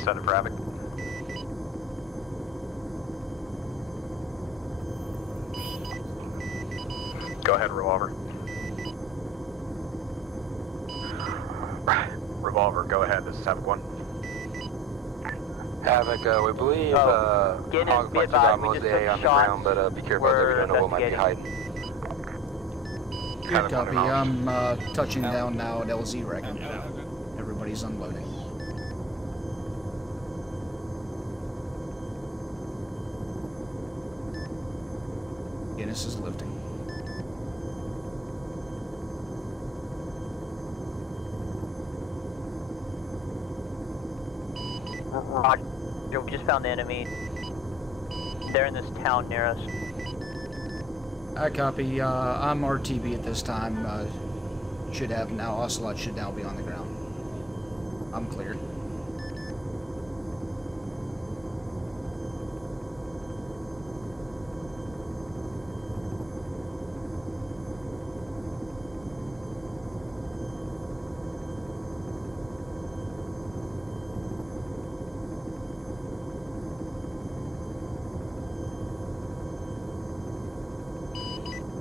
Set it for Havoc. Go ahead, revolver. Revolver, go ahead. This is Havoc 1. Havoc, we believe Hog Flight got most of the A on the ground, but be careful there, we don't know what might be hiding. Good copy. I'm touching down now at LZ Reckon. Everybody's unloading. Guinness is lifting. We just found the enemy. They're in this town near us. I copy. I'm RTB at this time. Should have now. Ocelot should now be on the ground. I'm cleared.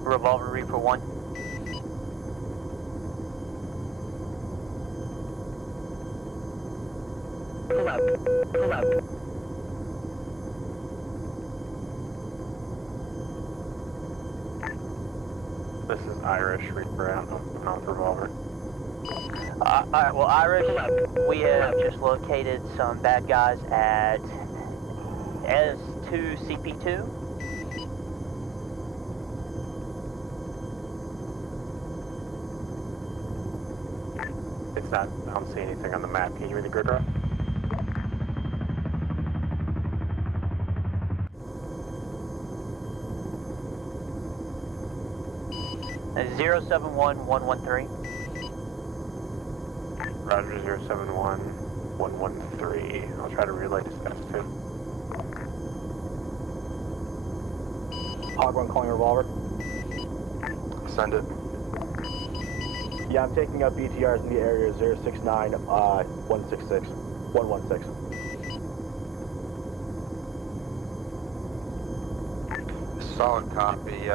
Revolver Reaper 1. Pull out. Pull out. This is Irish. Reaper out with revolver. Alright, well, Irish, we have just located some bad guys at S2 CP2. 169. I don't see anything on the map. Can you read the grid route? 071113. Roger, 071113. I'll try to relay dispatch too. Hog 1 calling revolver. Send it. Yeah, I'm taking up BTRs in the area 069 166 116. Solid copy.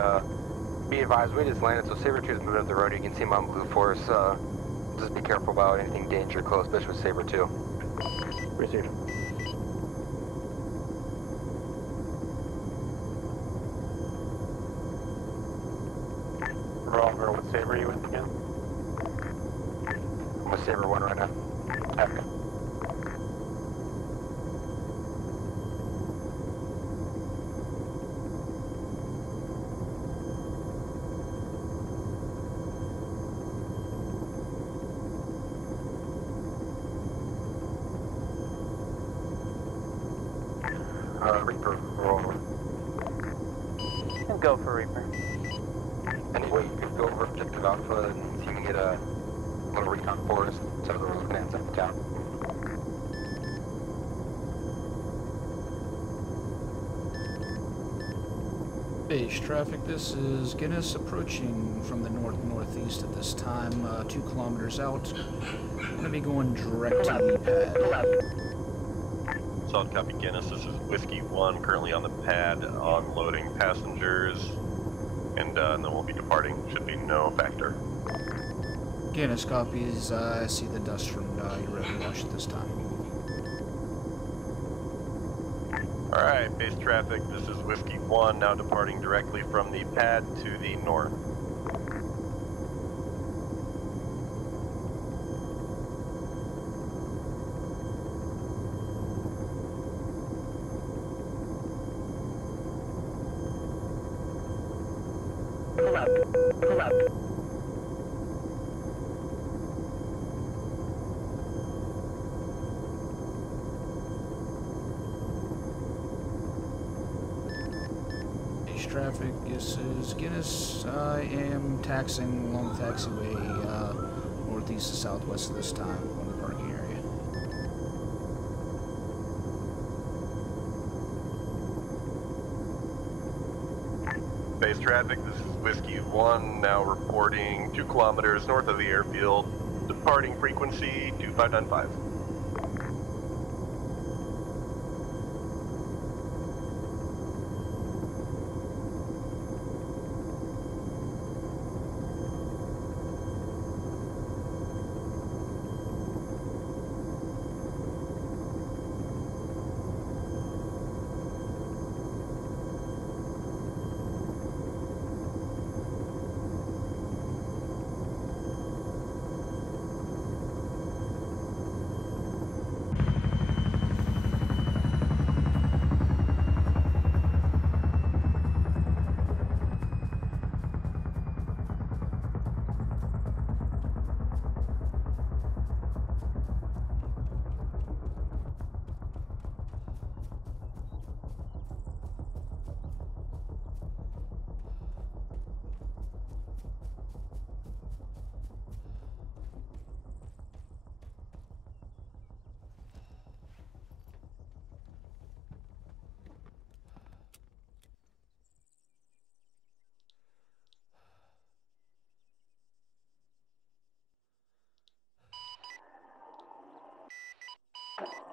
Be advised, we just landed, so Saber 2 is moving up the road. You can see him on Blue Force. Just be careful about anything danger close, especially with Saber 2. Received. Revolver, what Saber are you with again? I'm with Saber 1 right now. Okay. Reaper, roll. Go for Reaper. Anyway, you could go over Objective Alpha and see if you can get a little recon for us. So we're looking at some town. Base traffic, this is Guinness approaching from the north-northeast at this time, 2 kilometers out. I'm going to be going direct to the pad. Solid copy, Guinness. This is Whiskey 1, currently on the pad, unloading passengers, and then we'll be departing. Should be no factor. Guinness copies, I see the dust from your red wash at this time. Alright, base traffic, this is Whiskey 1, now departing directly from the pad to the north. Pull up. Pull up. Traffic, this is Guinness. I am taxing along the taxiway northeast to southwest of this time on the parking area. Base traffic, this is Whiskey 1, now reporting 2 kilometers north of the airfield, departing frequency 2595.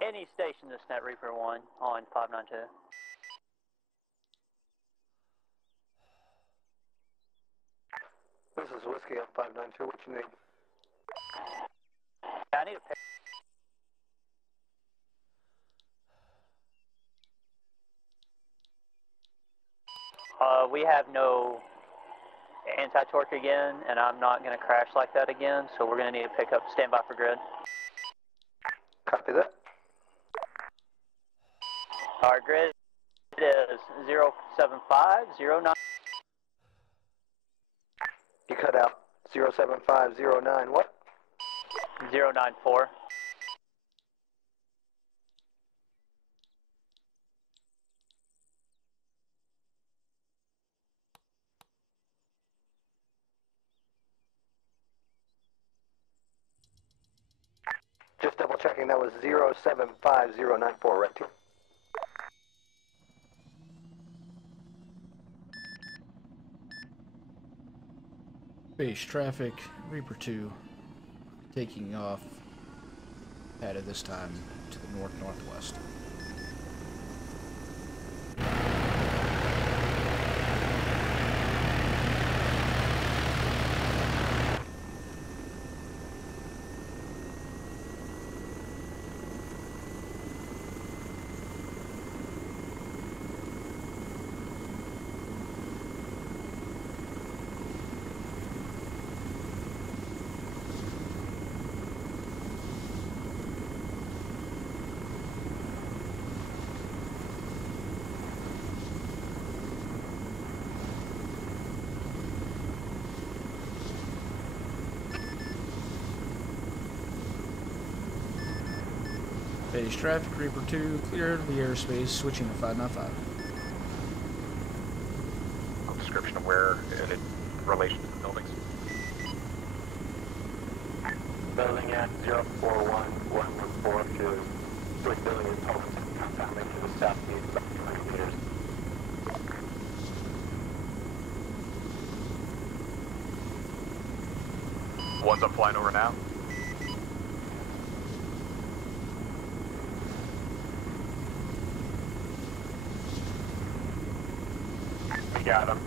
Any station to Net Reaper 1 on 592. This is Whiskey up 592. What you need? Yeah, I need a pick. We have no anti-torque again, and I'm not going to crash like that again, so we're going to need to pick up standby for grid. Copy that. Our grid is 07509. You cut out 07509 what? 094. Just double checking, that was 075094, right? Base traffic, Reaper 2, taking off, headed this time to the north-northwest. Base traffic, Reaper 2, clear the airspace, switching to 595. A description of where in relation to the buildings. Building at 041114 to joint building in Tulsa, compounding to the southeast about 200 meters. Ones up flying over now. We got him.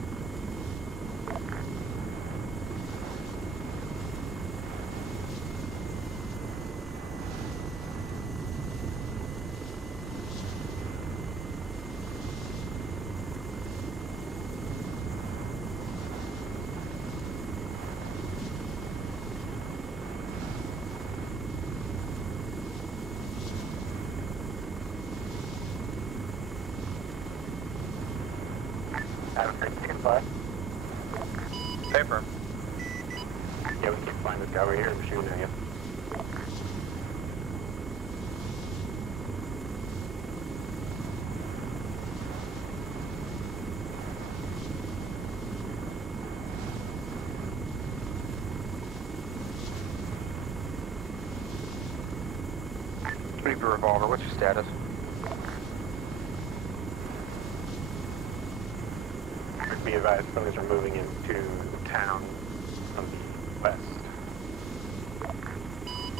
Paper. Yeah, we can find this guy over here and shooting at you. Reaper Revolver, what's your status? Be advised, friendlies are moving into town from the west.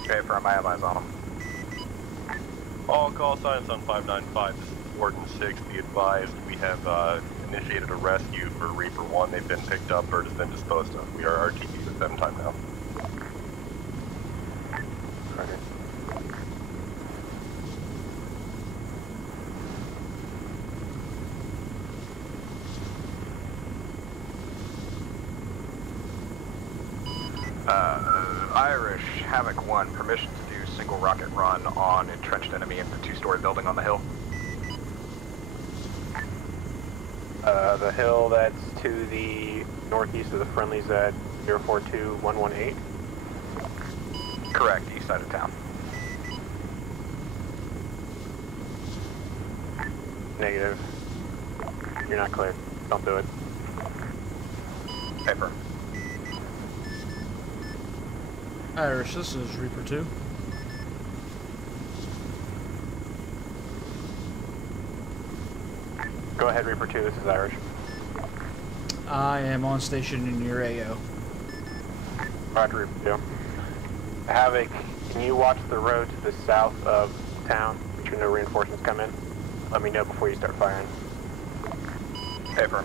Okay, firm, I have eyes on them. All call signs on 595. This is Warden 6. Be advised, we have initiated a rescue for Reaper 1. They've been picked up or has been disposed of. We are RTP at 7 time now. Okay. Irish, Havoc 1, permission to do single rocket run on entrenched enemy in the 2-story building on the hill. The hill that's to the northeast of the friendlies at 042118? Correct, east side of town. Negative. You're not cleared. Don't do it. Paper. Irish, this is Reaper 2. Go ahead, Reaper 2, this is Irish. I am on station in your AO. Roger, Reaper 2. Havoc, can you watch the road to the south of town? Make sure no reinforcements come in. Let me know before you start firing. Paper.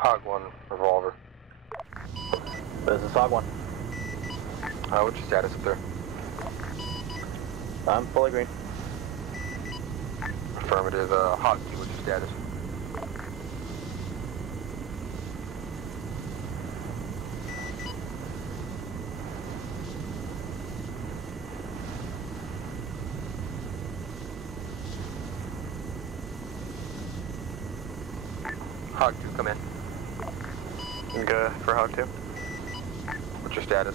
Hog 1, Revolver. This is Hog 1. What's your status up there? I'm fully green. Affirmative, Hog 2, what's your status? Hog 2, come in. Good for Hog 2. What's your status?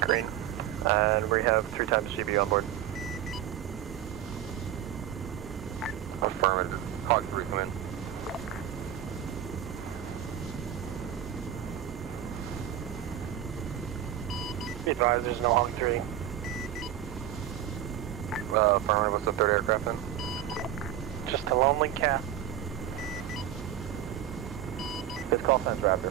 Green. And we have 3 times GB on board. Affirmative. Hog 3, come in. Be advised, there's no Hog 3. Affirmative, what's the third aircraft in? Just a lonely cat. It's call signs Raptor.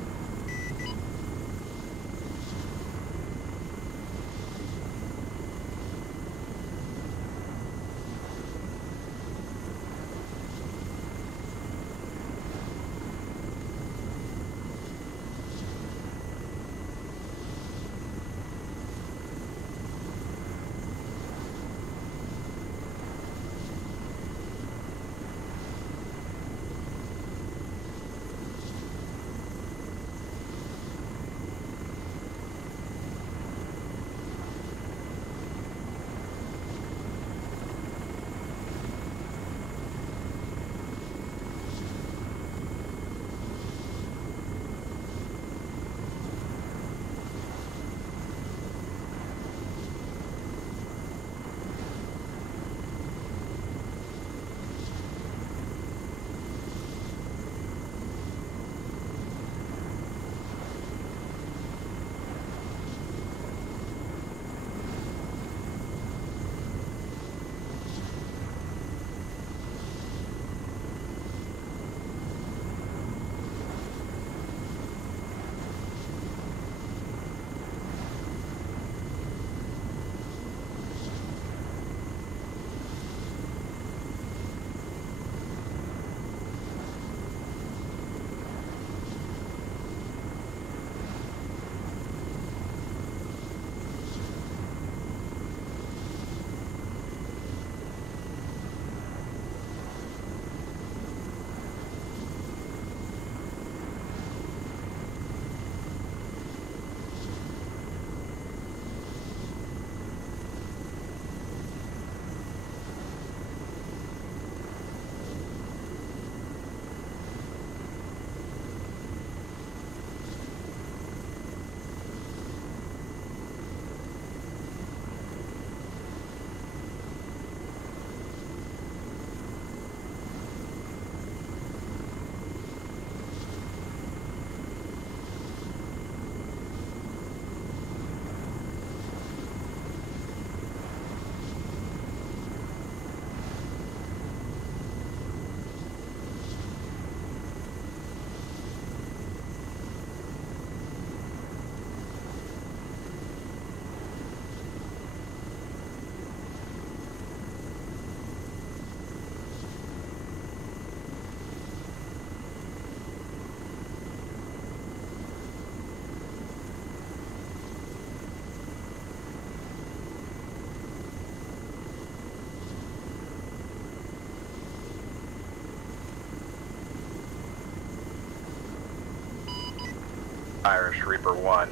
Irish Reaper 1,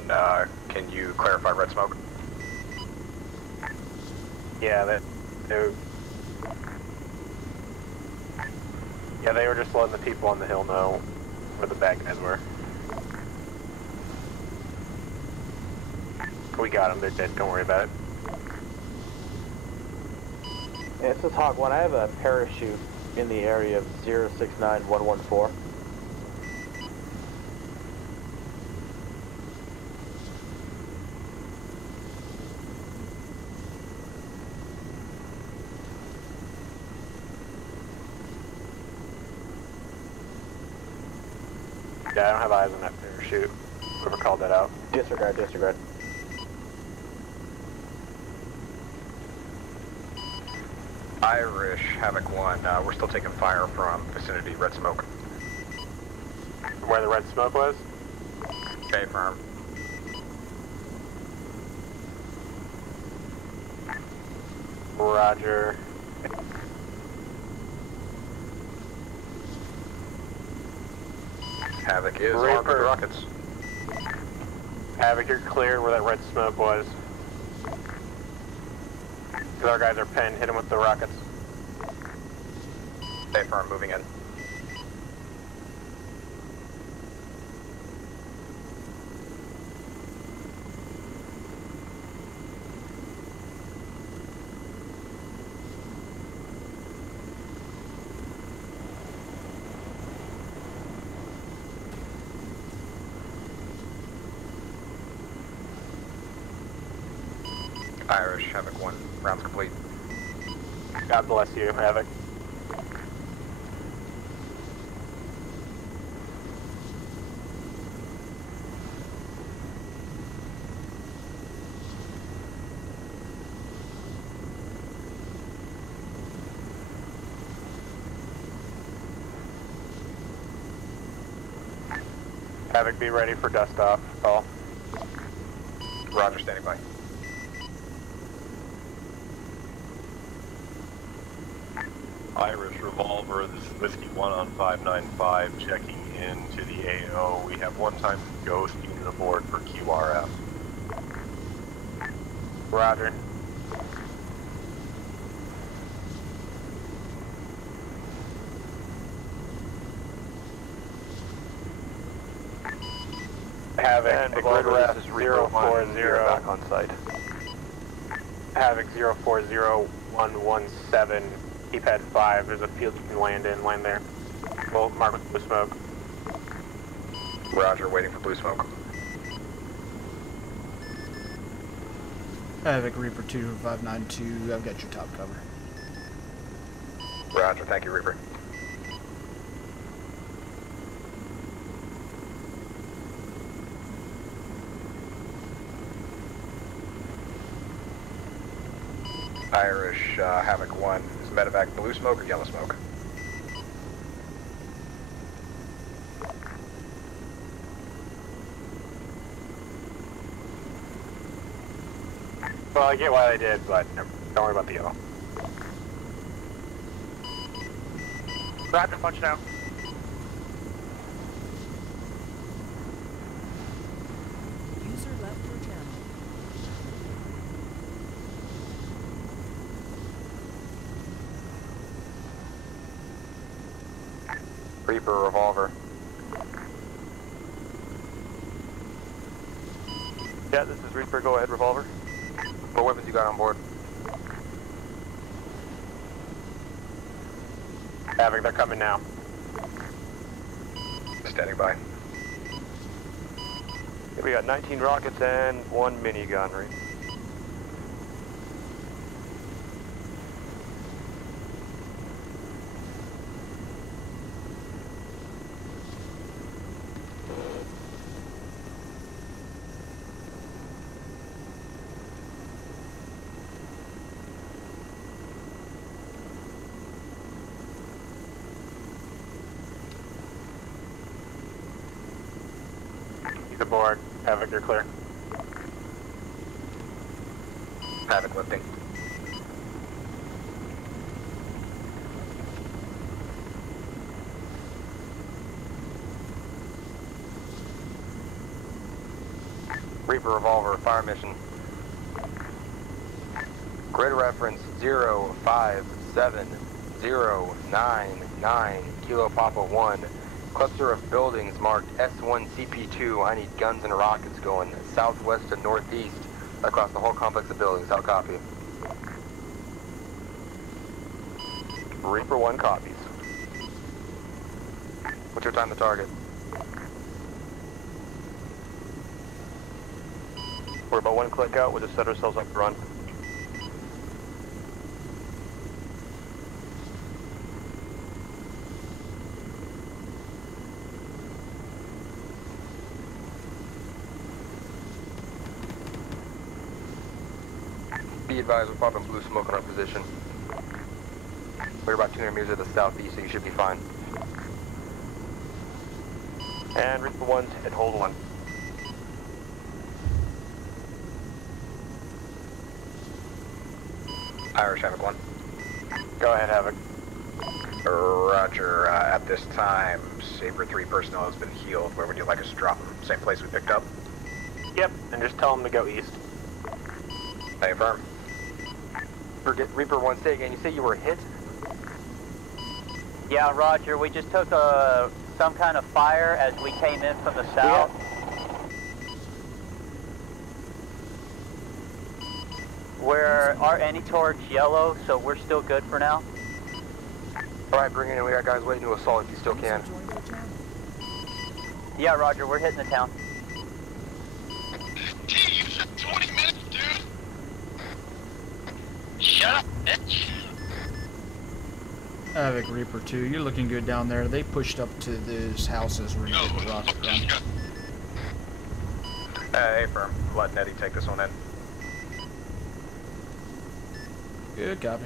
can you clarify red smoke? Yeah, they were just letting the people on the hill know where the bad guys were. We got them, they're dead, don't worry about it. Yeah, this is Hawk 1. I have a parachute in the area of 069114. Yeah, I don't have eyes on that parachute. Whoever called that out. Disregard, disregard. Irish Havoc 1, we're still taking fire from vicinity red smoke. Where the red smoke was? Okay, firm. Roger. Havoc is armed with rockets. Havoc, you're clear where that red smoke was. Because our guys are pinned, hit them with the rockets. Stay firm, moving in. Irish, Havoc 1, rounds complete. God bless you, Havoc. Havoc, be ready for dust off. Call. Roger, standing by. Irish Revolver, this is Whiskey 1 on 595, checking into the AO. We have one time ghost unit aboard for QRF. Roger. Havoc, And Revolver, Revolver, this is this is Reaper 1, 040. you're back on site. Havoc 040117, keypad 5, there's a field you can land in, land there. We'll mark with blue smoke. Roger, waiting for blue smoke. Havoc Reaper 2592, I've got your top cover. Roger, thank you, Reaper. Irish, Havoc 1, is medevac blue smoke or yellow smoke? Well, I get why they did, but don't worry about the yellow. Roger, punch down. User left your channel. Reaper, Revolver. Yeah, this is Reaper. Go ahead, Revolver. What weapons you got on board? Havoc, they're coming now. Standing by. Yeah, we got 19 rockets and 1 minigun, right? He's aboard. Havoc, you're clear. Havoc lifting. Reaper, Revolver, fire mission. Grid reference 057099 Kilo Papa 1. Cluster of buildings marked S1 CP2. I need guns and rockets going southwest to northeast across the whole complex of buildings. I'll copy. Reaper 1 copies. What's your time to target? We're about 1 click out. We'll just set ourselves up to run. Be advised, we're popping blue smoke on our position. We're about 200 meters to the southeast, so you should be fine. And Reaper 1's hit hold 1. Irish, Havoc 1. Go ahead, Havoc. Roger. At this time, Saber 3 personnel has been healed. Where would you like us to drop them? Same place we picked up? Yep, and just tell them to go east. I affirm. Reaper 1, say again, you say you were hit? Yeah, Roger. We just took some kind of fire as we came in from the south. Where our any-torch yellow, so we're still good for now. Alright, bring it in. We got guys waiting to assault if you still can. Yeah, Roger. We're hitting the town. Shut up, bitch! Havoc Reaper 2, you're looking good down there. They pushed up to these houses where you did the rocket run. Hey, firm. Let Nettie take this one in. Good copy.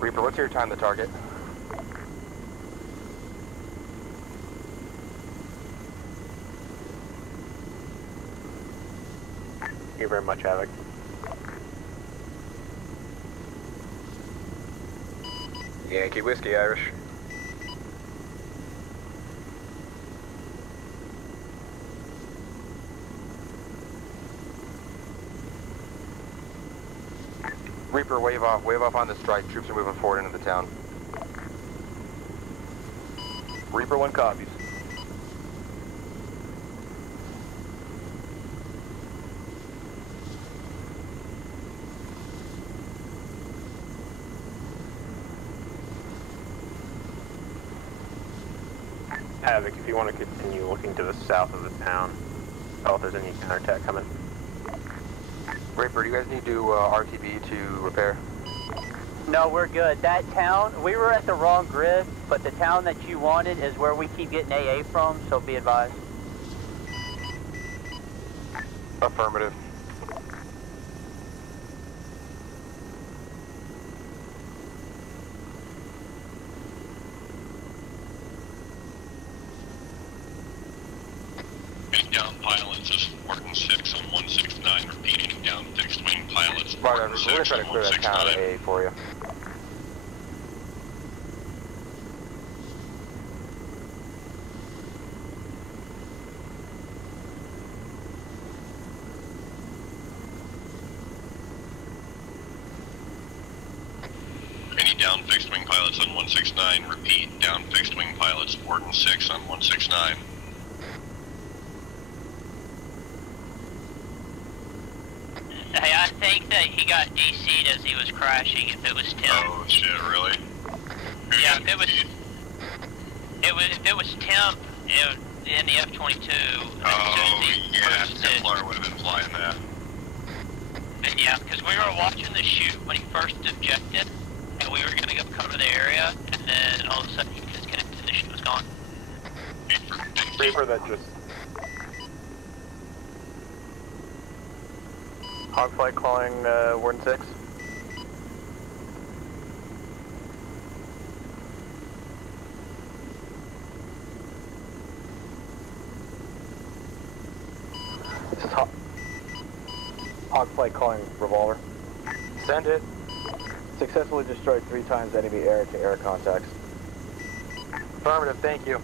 Reaper, what's your time to target? Thank you very much, Havoc. Yankee Whiskey, Irish. Reaper, wave off. Wave off on the strike. Troops are moving forward into the town. Reaper 1 copies. Havoc, if you want to continue looking to the south of the town, tell if there's any counterattack coming. Reaper, do you guys need to RTB to repair? No, we're good. That town, we were at the wrong grid, but the town that you wanted is where we keep getting AA from, so be advised. Affirmative. Down pilots is 4 and 6 on 169, repeating down fixed wing pilots. Right, we're gonna try to clear that town AA for you. Any down fixed wing pilots on 169, repeat, down fixed wing pilots 4 and 6 on 169. Hey, I think that he got DC'd as he was crashing, if it was Tim. Oh shit, really? Yeah, if it was Tim in the F-22. Oh, yeah, Templar would have been flying that. But yeah, because we were watching the shoot when he first ejected, and we were going to go cover the area, and then all of a sudden he disconnected and the shoot was gone. Reaper, that just... Hogflight calling Warden 6. This is Hogflight calling Revolver. Send it. Successfully destroyed 3 times enemy air-to-air contacts. Affirmative, thank you.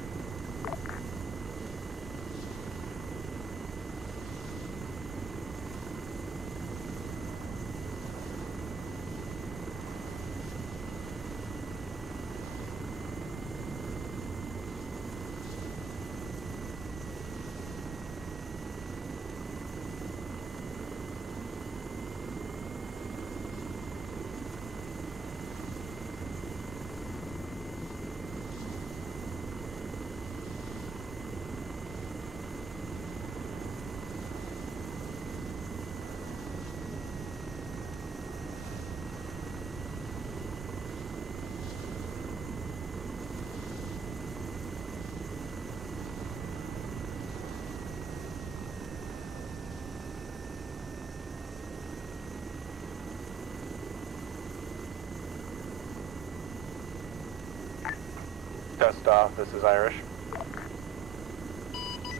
Test off, this is Irish.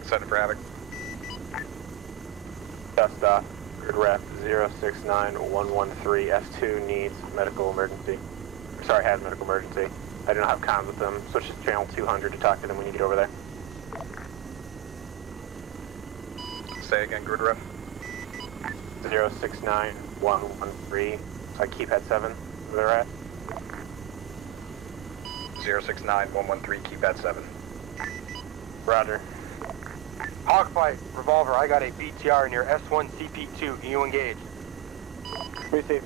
Send it for Havoc. Test off, grid rep 069113 F2 needs medical emergency. Sorry, has medical emergency. I do not have comms with them. Switch to channel 200 to talk to them when you get over there. Say again, grid ref. 069113. Keypad 7. Where they're at? 069113, keypad 7. Roger. Hogfight, Revolver, I got a BTR near S1 CP2. Can you engage? Receive.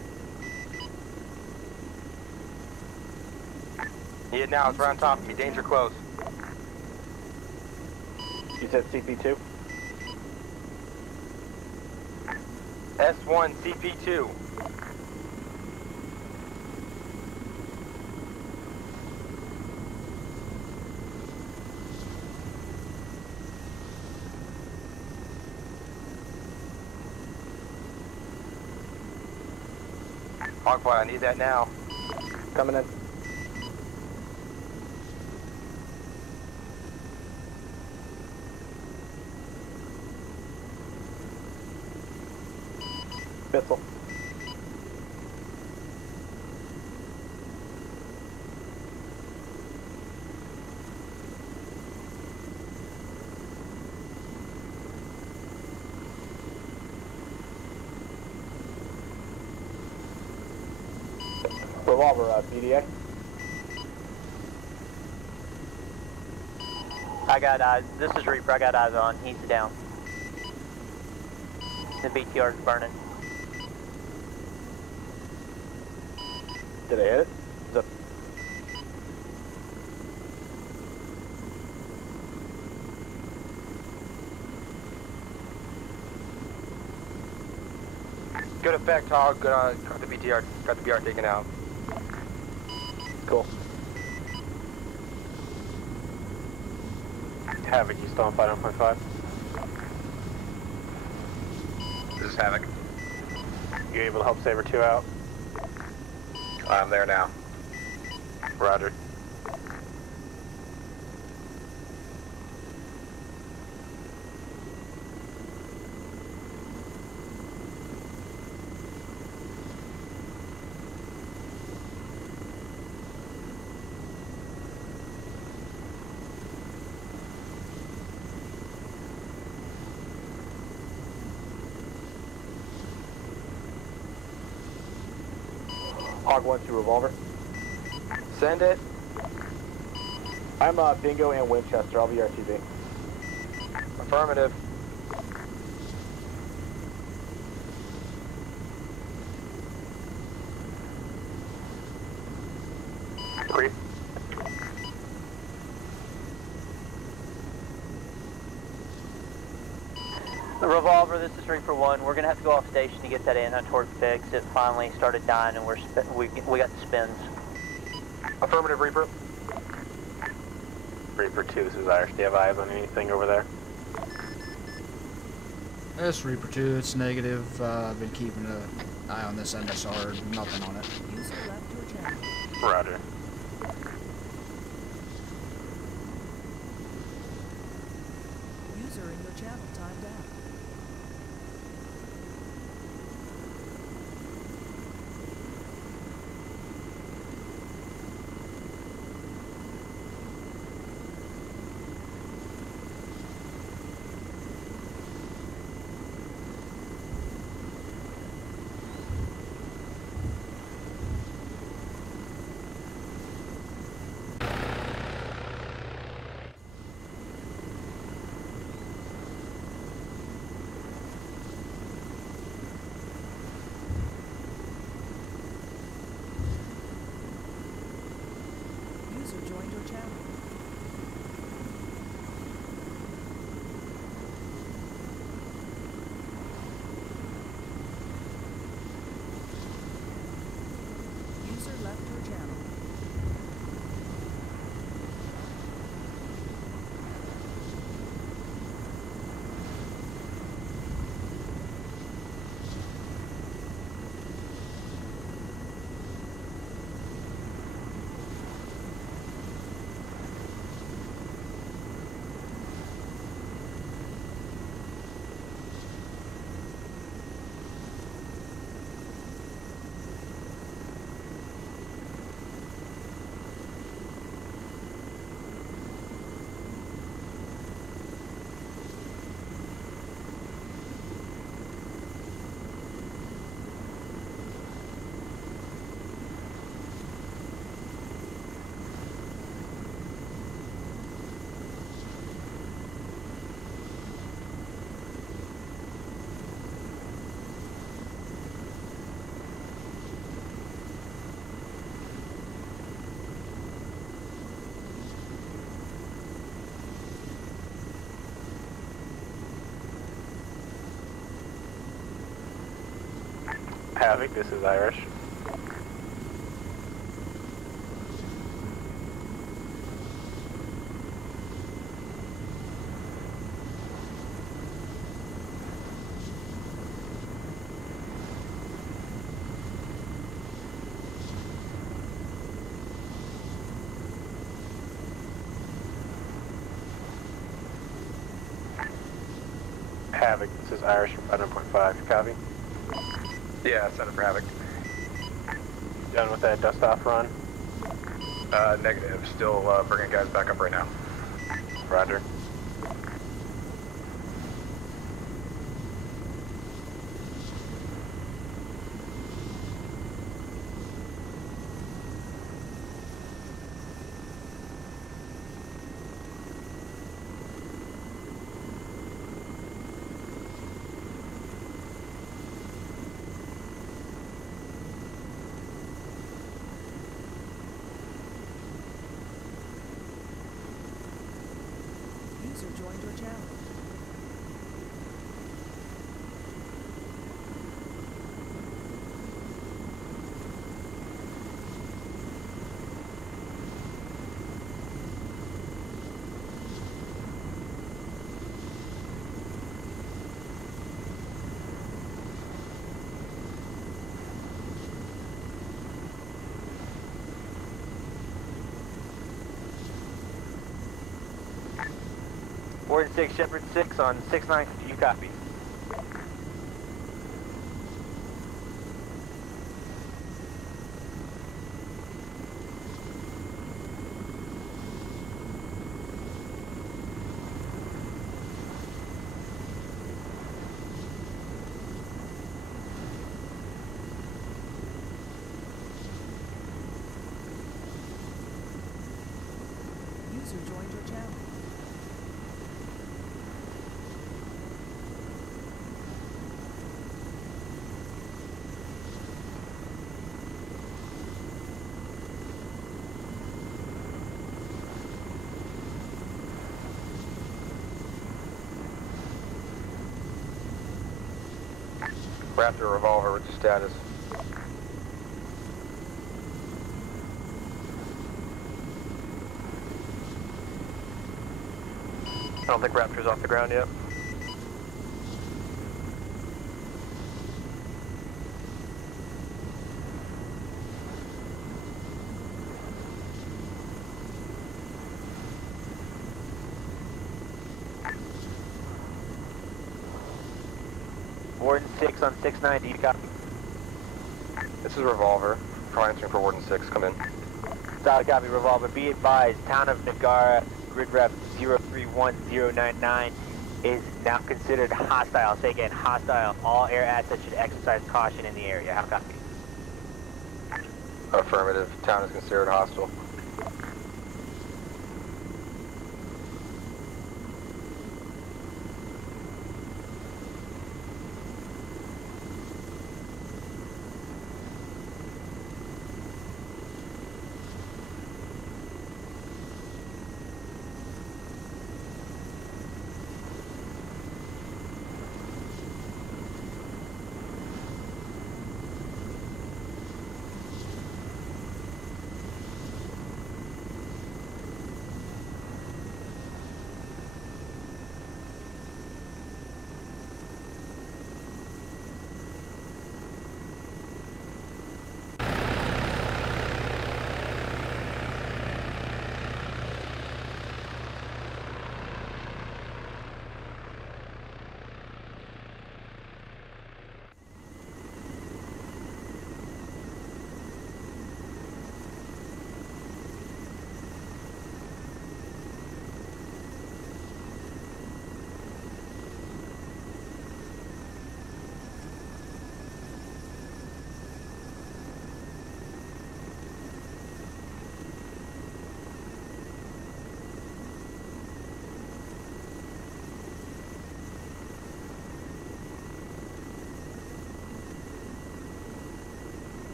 Need it now. It's right on top of me. Danger close. You said CP2? S1 CP2. Hogfight, I need that now. Coming in. Pistol. Revolver, BDA. I got eyes. This is Reaper. I got eyes on. He's down. The BTR is burning. Did I hit it? Is that... Good effect, Hog. Got the BTR. Got the BR taken out. Cool. Havoc, you still on 5.5? This is Havoc. You able to help Saber 2 out? I'm there now. Roger. Hog 1-2 Revolver. Send it. I'm Bingo and Winchester. I'll be RTV. Affirmative. Agree. Revolver, this is Reaper 1. We're gonna have to go off station to get that anti-torque fixed. It finally started dying and we got the spins. Affirmative, Reaper. Reaper 2, this is Irish. Do you have eyes on anything over there? That's Reaper 2, it's negative. I've been keeping an eye on this MSR, nothing on it. User left your channel. Roger. User in your channel timed out. User joined your channel. User left your channel. Havoc, this is Irish. Havoc, this is Irish from 5.5. Copy? Yeah, set it for Havoc. Done with that dust off run? Negative. Still bringing guys back up right now. Roger. User joined your channel. Ward 6, Shepherd 6 on 6-9, you copy. User joined your channel. Raptor Revolver, what's your status? I don't think Raptor's off the ground yet. Warden 6 on 6-9, do you copy? This is Revolver. Try answering for Warden 6, come in. Solid copy, Revolver. Be advised, town of Nagara, grid rep 031099 is now considered hostile. Say again, hostile. All air assets should exercise caution in the area. How copy? Affirmative. Town is considered hostile.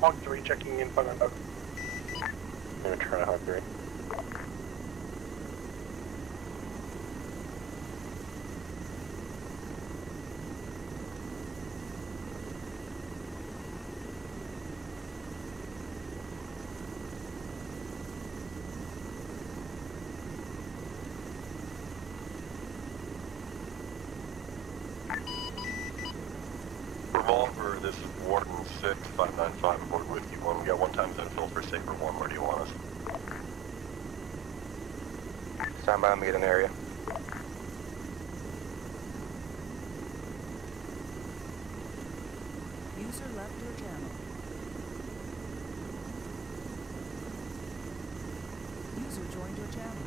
Hog 3 checking in, 595. I'm gonna try Hog 3. Revolver, this is Warden 6, 595 aboard Whiskey 1. We got 1 times infill for Safer 1. Where do you want us? Stand by, let me get an area. User left your channel. User joined your channel.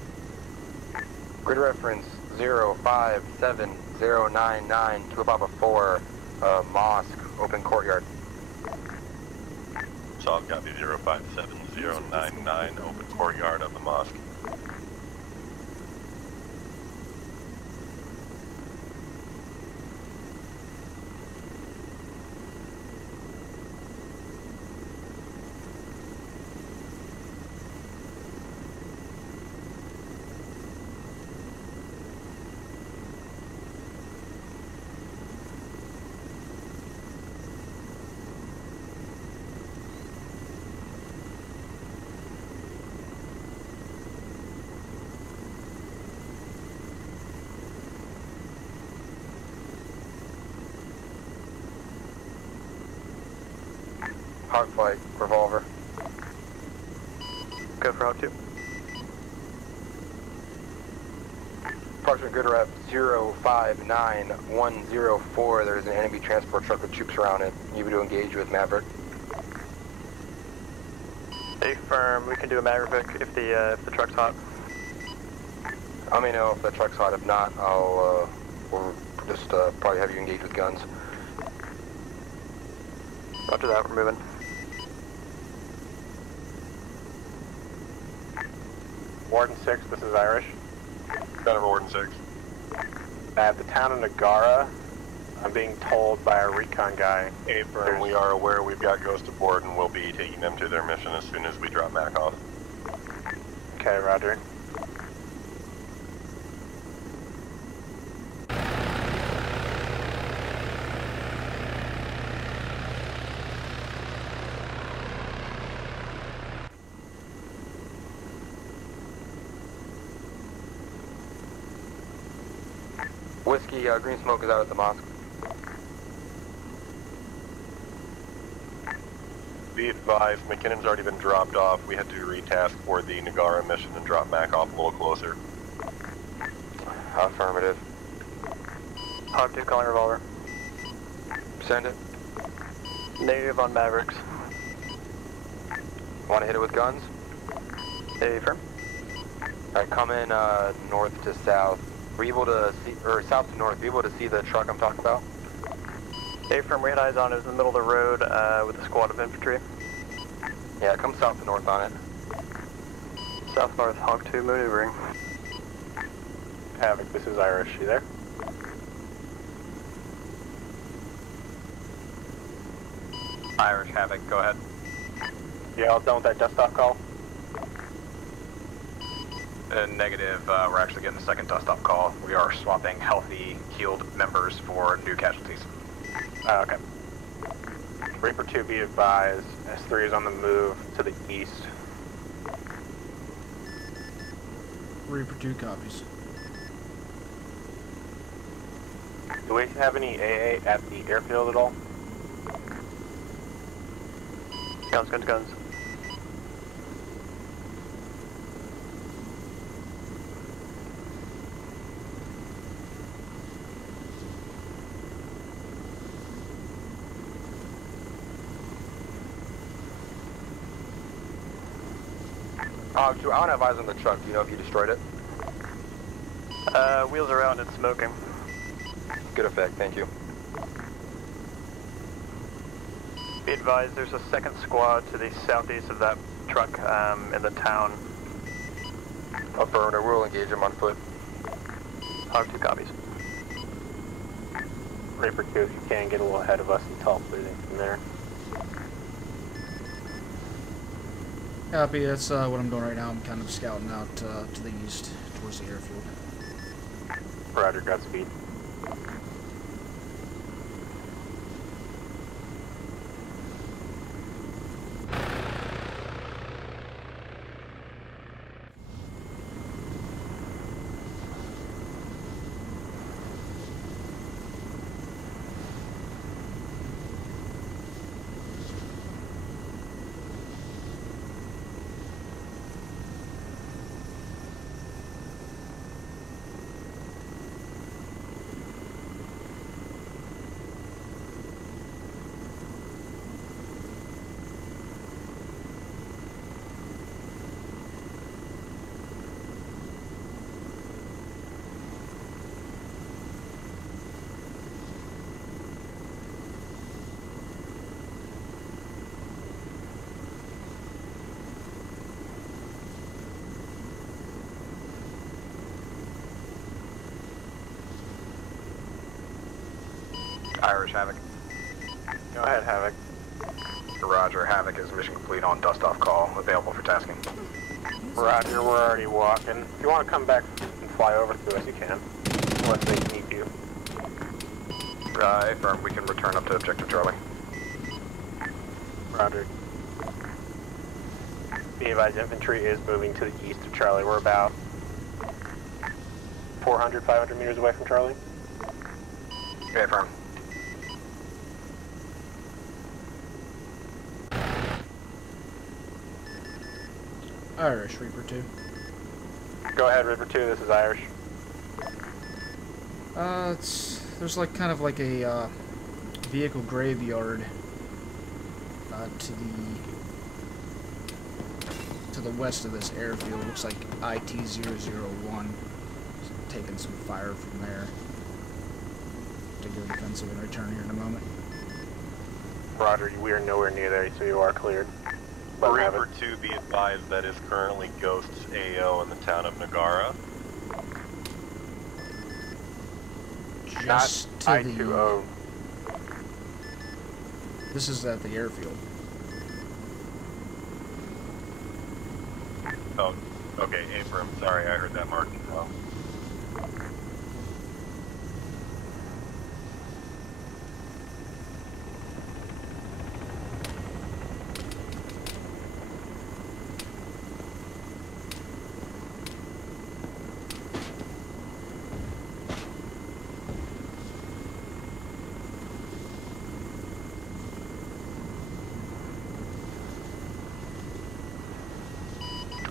Grid reference 057099 to Papa 4, mosque, open courtyard. Solid copy 057099, open courtyard of the mosque. Hog flight, revolver. Go for Hog 2. Approximate grid rep 059104. There's an enemy transport truck with troops around it. You to engage with Maverick. Stay firm. We can do a Maverick if the truck's hot. Let me know if the truck's hot. If not, we'll just probably have you engage with guns. After that, we're moving. Warden 6, this is Irish. Got it, Warden 6. At the town of Nagara, I'm being told by a recon guy. And we are aware we've got Ghost aboard and we'll be taking them to their mission as soon as we drop Mac off. Okay, roger. Whiskey, green smoke is out at the mosque. Be advised, McKinnon's already been dropped off. We had to retask for the Nagara mission and drop Mac off a little closer. Affirmative. Hog 2 calling revolver. Send it. Negative on Mavericks. Want to hit it with guns? Stay firm. Alright, come in north to south. Were you able to see, or south to north, were you able to see the truck I'm talking about? Stay firm. We had eyes on it. It was in the middle of the road with a squad of infantry. Yeah, come south to north on it. South-north, Hog 2 maneuvering. Havoc, this is Irish. You there? Irish, Havoc, go ahead. Yeah, all done with that dust-off call? Negative, we're actually getting a second dust-off call. We are swapping healthy, healed members for new casualties. Okay. Reaper 2, be advised. S3 is on the move to the east. Reaper 2 copies. Do we have any AA at the airfield at all? Guns, guns, guns. I don't have eyes on the truck. Do you know if you destroyed it? Wheels are out and it's smoking. Good effect, thank you. Be advised, there's a second squad to the southeast of that truck in the town. Affirmative, we'll engage them on foot. Hog 2 copies. Reaper 2, if you can, get a little ahead of us and tell them from there. Copy, that's what I'm doing right now. I'm kind of scouting out to the east, towards the airfield. Roger, Godspeed. Irish Havoc. Go ahead, Havoc. Roger, Havoc is mission complete on dust-off call, available for tasking. Roger, we're already walking. If you want to come back and fly over to us, you can. Unless they need you. Affirm, we can return up to Objective Charlie. Roger. Be advised, infantry is moving to the east of Charlie. We're about 400, 500 meters away from Charlie. Affirm. Irish, Reaper 2. Go ahead, River 2, this is Irish. There's like kind of like a vehicle graveyard to the west of this airfield. Looks like IT-001. Taking some fire from there. To go defensive and return here in a moment. Roger, we are nowhere near there, so you are cleared. Reaper 2, be advised that is currently Ghost's AO in the town of Nagara. Just to I-20. the... This is at the airfield. Oh, okay, Abram, sorry, I heard that marking wrong.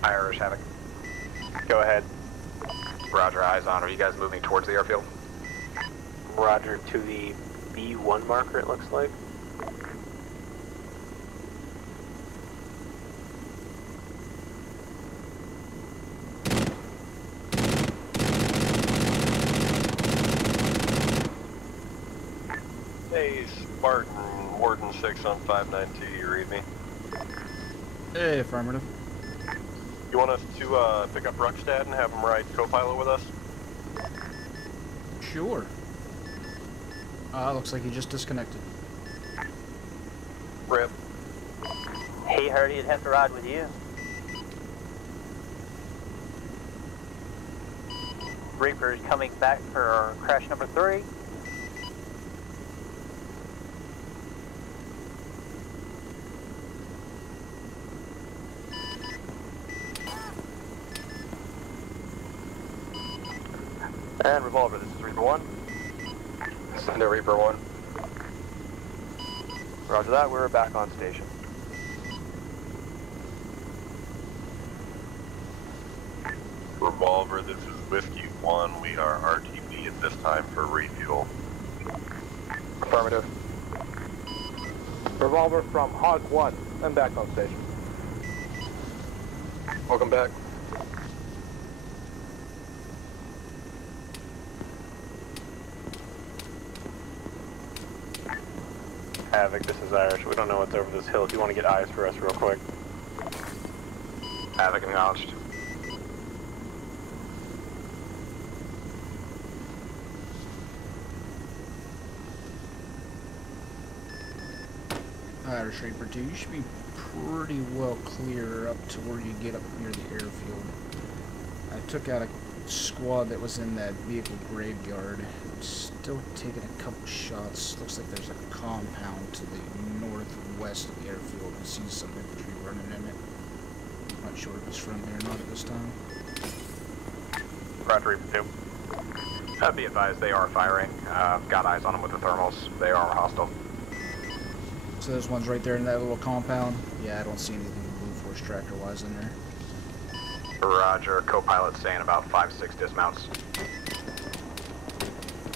Irish Havoc. Go ahead. Roger, eyes on. Are you guys moving towards the airfield? Roger, to the B1 marker, it looks like. Hey, Spartan, Warden 6 on 592, you read me? Hey, affirmative. You want us to pick up Ruckstad and have him ride co-pilot with us? Sure. Looks like he just disconnected. Rip. Hey, Hardy, I'd have to ride with you. Reaper is coming back for crash number 3. And Revolver, this is Reaper 1. Send to Reaper 1. Roger that, we're back on station. Revolver, this is Whiskey 1. We are RTB at this time for refuel. Affirmative. Revolver from Hog 1. I'm back on station. Welcome back. Havoc, this is Irish. We don't know what's over this hill. If you want to get eyes for us real quick. Havoc acknowledged. Irish Reaper 2, you should be pretty well clear up to where you get up near the airfield. I took out a squad that was in that vehicle graveyard. Still taking a couple shots. Looks like there's a compound to the northwest of the airfield. I see some infantry running in it. Not sure if it's friendly or not at this time. Roger, 2. Be advised, they are firing. Got eyes on them with the thermals. They are hostile. So there's ones right there in that little compound. Yeah, I don't see anything Blue Force tractor-wise in there. Roger, co-pilot saying about 5-6 dismounts.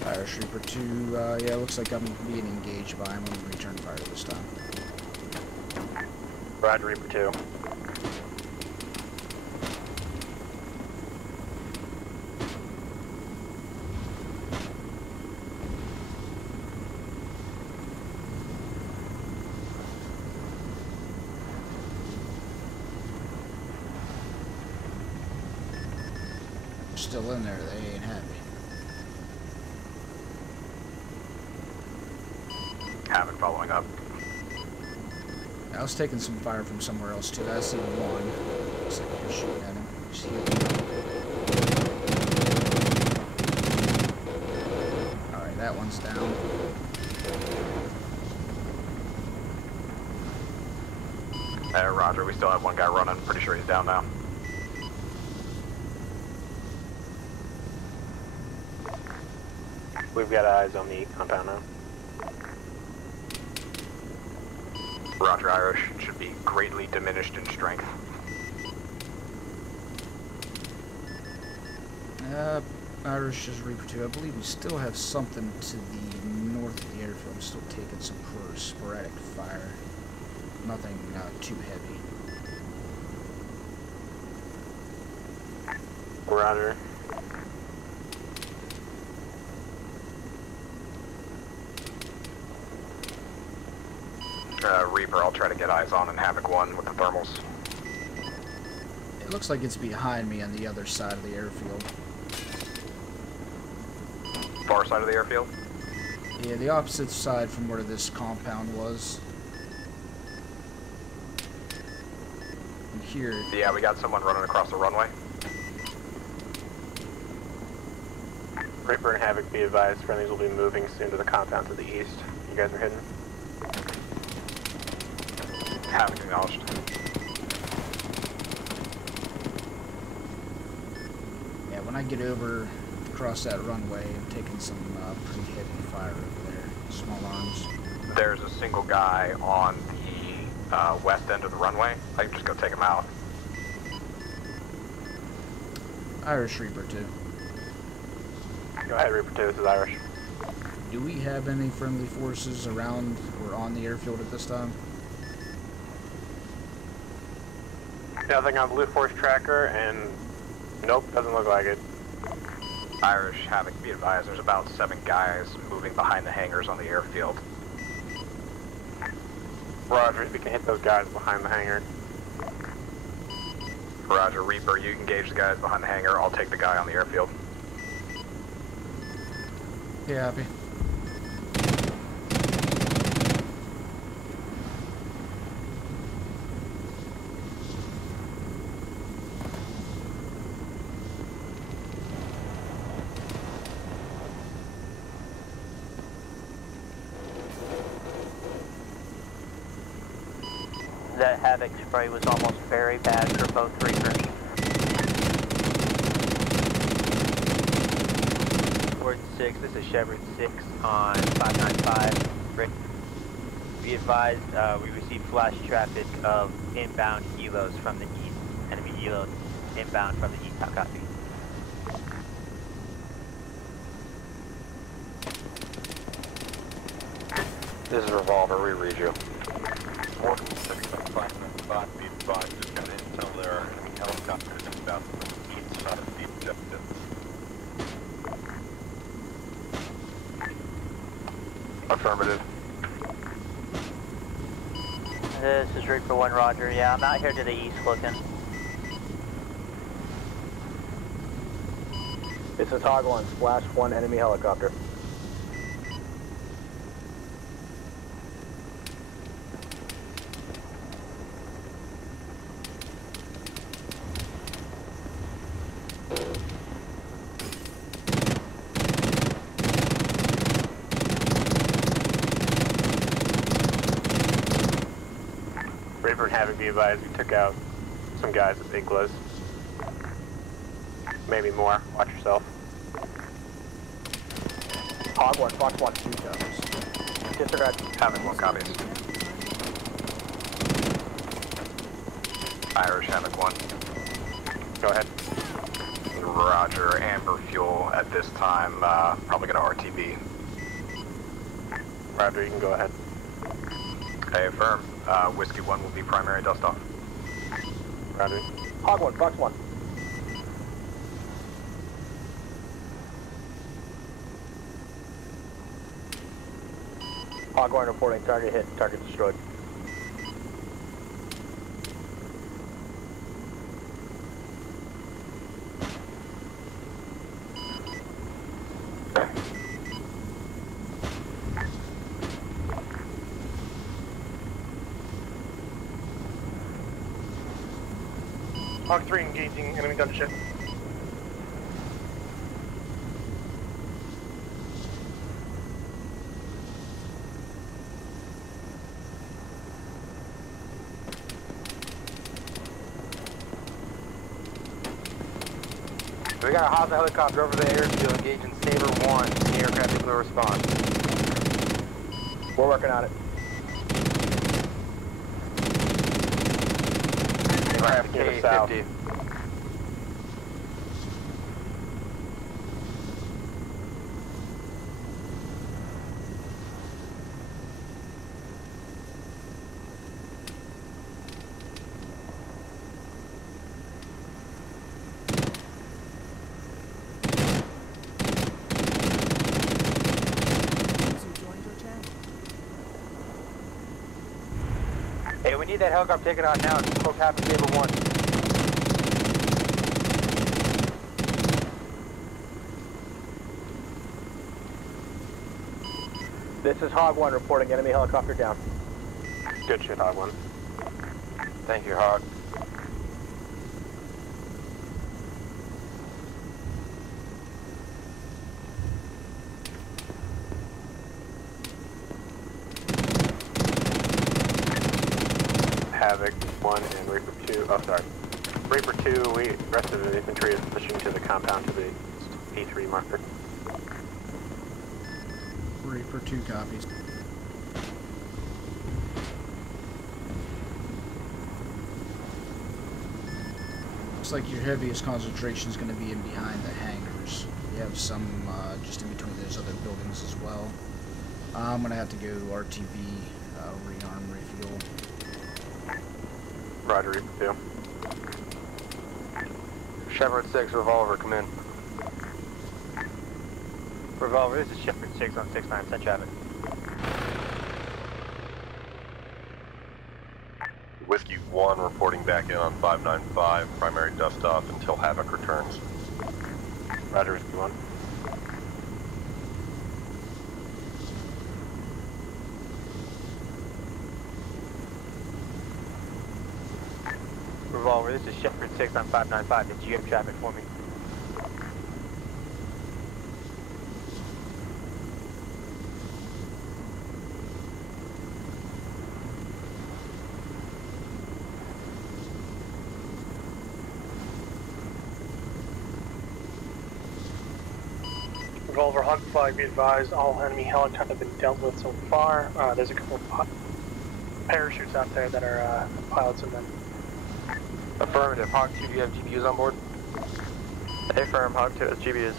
Irish Reaper 2, yeah, looks like I'm being engaged by him. I'm going to return fire this time. Roger, Reaper 2. Still in there, they ain't happy. Havoc following up. I was taking some fire from somewhere else too. I see one. Looks like you're shooting at him. Just healing. Alright, that one's down. Roger, we still have one guy running. Pretty sure he's down now. We've got eyes on the compound now. Roger, Irish. Should be greatly diminished in strength. Irish is Reaper 2. I believe we still have something to the north of the airfield. I'm still taking some sporadic fire. Nothing too heavy. Roger. Reaper, I'll try to get eyes on in Havoc 1 with the thermals. It looks like it's behind me on the other side of the airfield. Far side of the airfield? Yeah, the opposite side from where this compound was. And here... Yeah, we got someone running across the runway. Reaper and Havoc, be advised, friendlies will be moving soon to the compound to the east. You guys are hidden. Havoc acknowledged. Yeah, when I get over across that runway, I'm taking some pretty heavy fire over there. Small arms. There's a single guy on the west end of the runway. I can just go take him out. Irish Reaper 2. Go ahead, Reaper 2. This is Irish. Do we have any friendly forces around or on the airfield at this time? Nothing on Blue Force tracker, and nope, doesn't look like it. Irish, Havoc, be advised, there's about 7 guys moving behind the hangars on the airfield. Roger, we can hit those guys behind the hangar. Roger, Reaper, you engage the guys behind the hangar, I'll take the guy on the airfield. Yeah, happy. That Havoc spray was almost very bad for both Reapers. Ward 6, this is Shepard 6 on 595. Be advised, we received flash traffic of inbound helos from the east. Enemy helos inbound from the east. How copy? This is Revolver, we read you. 595, be advised, just got intel there are enemy helicopters inbound from the east side of the objective. Affirmative. This is Reaper 1, Roger. Yeah, I'm out here to the east looking. This is Toggle on Splash 1 enemy helicopter. Havoc, be advised, we took out some guys with iglas. Maybe more. Watch yourself. Hog 1, Fox 1, 2 copies. Disregard. Havoc 1 copies. Irish Havoc 1. Go ahead. Roger, amber fuel at this time, probably gonna RTB. Roger, you can go ahead. Okay, affirm. Whiskey 1 will be primary dust off. Roger. Hog 1, Fox 1. Hog 1 reporting target hit, target destroyed. Hawk 3 engaging enemy gunship. We got a hostile helicopter over the airfield engaging Saber 1. The aircraft able to respond. We're working on it. Aircraft K-50. Hey, we need that helicopter taken on now. It's close half of Saber 1. This is Hog 1 reporting enemy helicopter down. Good shit, Hog 1. Thank you, Hog. Havoc 1 and Reaper 2. Oh, sorry. Reaper 2, rest of the infantry is pushing to the compound to the P3 marker. Reaper 2 copies. Looks like your heaviest concentration is going to be in behind the hangars. You have some just in between those other buildings as well. I'm going to have to go RTV, rearm, refuel. Roger, Reaper 2. Shepherd 6, Revolver, come in. Revolver, this is Shepherd 6 on 6-9, send traffic. Whiskey 1 reporting back in on 595, primary dust off until Havoc returns. Roger, Whiskey 1. Revolver, this is Shepherd 6 on 595, did you have traffic for me? Revolver, Hawk 5, be advised, all enemy helicopters have been dealt with so far. There's a couple of parachutes out there that are pilots in them. Affirmative. Hawk 2, do you have GPUs on board? Affirm, Hawk 2 has GPUs.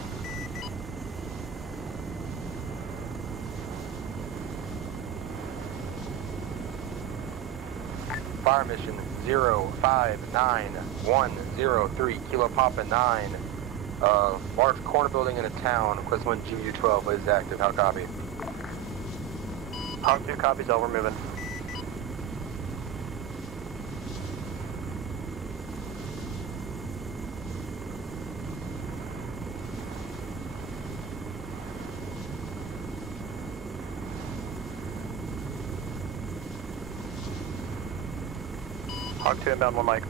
Fire mission 059103, Kilo Papa 9. Large corner building in a town. Quest 1 GU 12 is active. How copy? Hawk 2 copies, over, moving. Hawk 2 inbound, 1 mic.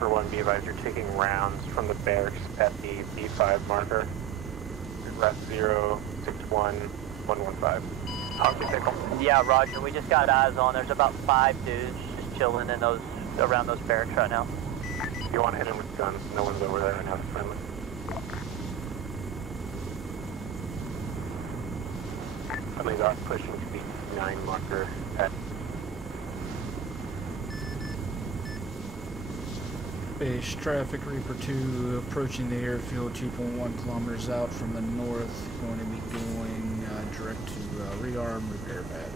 Reaper 1, be advised you're taking rounds from the barracks at the B5 marker. Ref 061115. Hockey pickle. Yeah, Roger. We just got eyes on. There's about 5 dudes just chilling in those around those barracks right now. You want to hit him with guns? No one's over there right now. Friendly. Friendlies are pushing to the 9 marker at. Base traffic, Reaper 2 approaching the airfield 2.1 kilometers out from the north, going to be going direct to rearm repair pad.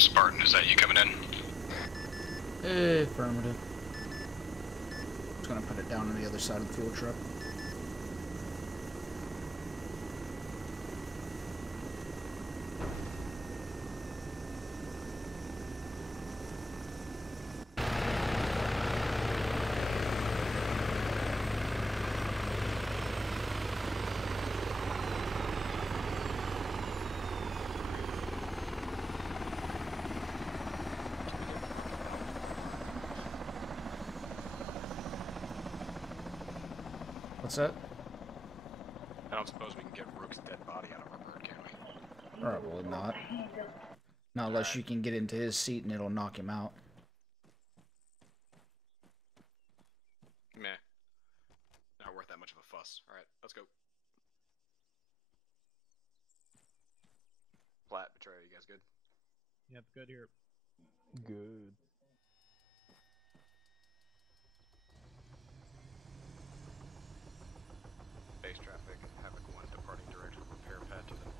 Spartan, is that you coming in? Affirmative. Just gonna put it down on the other side of the fuel truck. What's that? I don't suppose we can get Rook's dead body out of our bird, can we? Alright, well, not. Not unless you can get into his seat and it'll knock him out. Meh. Not worth that much of a fuss. Alright, let's go. Plat, Betrayer, you guys good? Yep, good here. Good. Base traffic, Havoc 1 departing direct to repair pad to the north.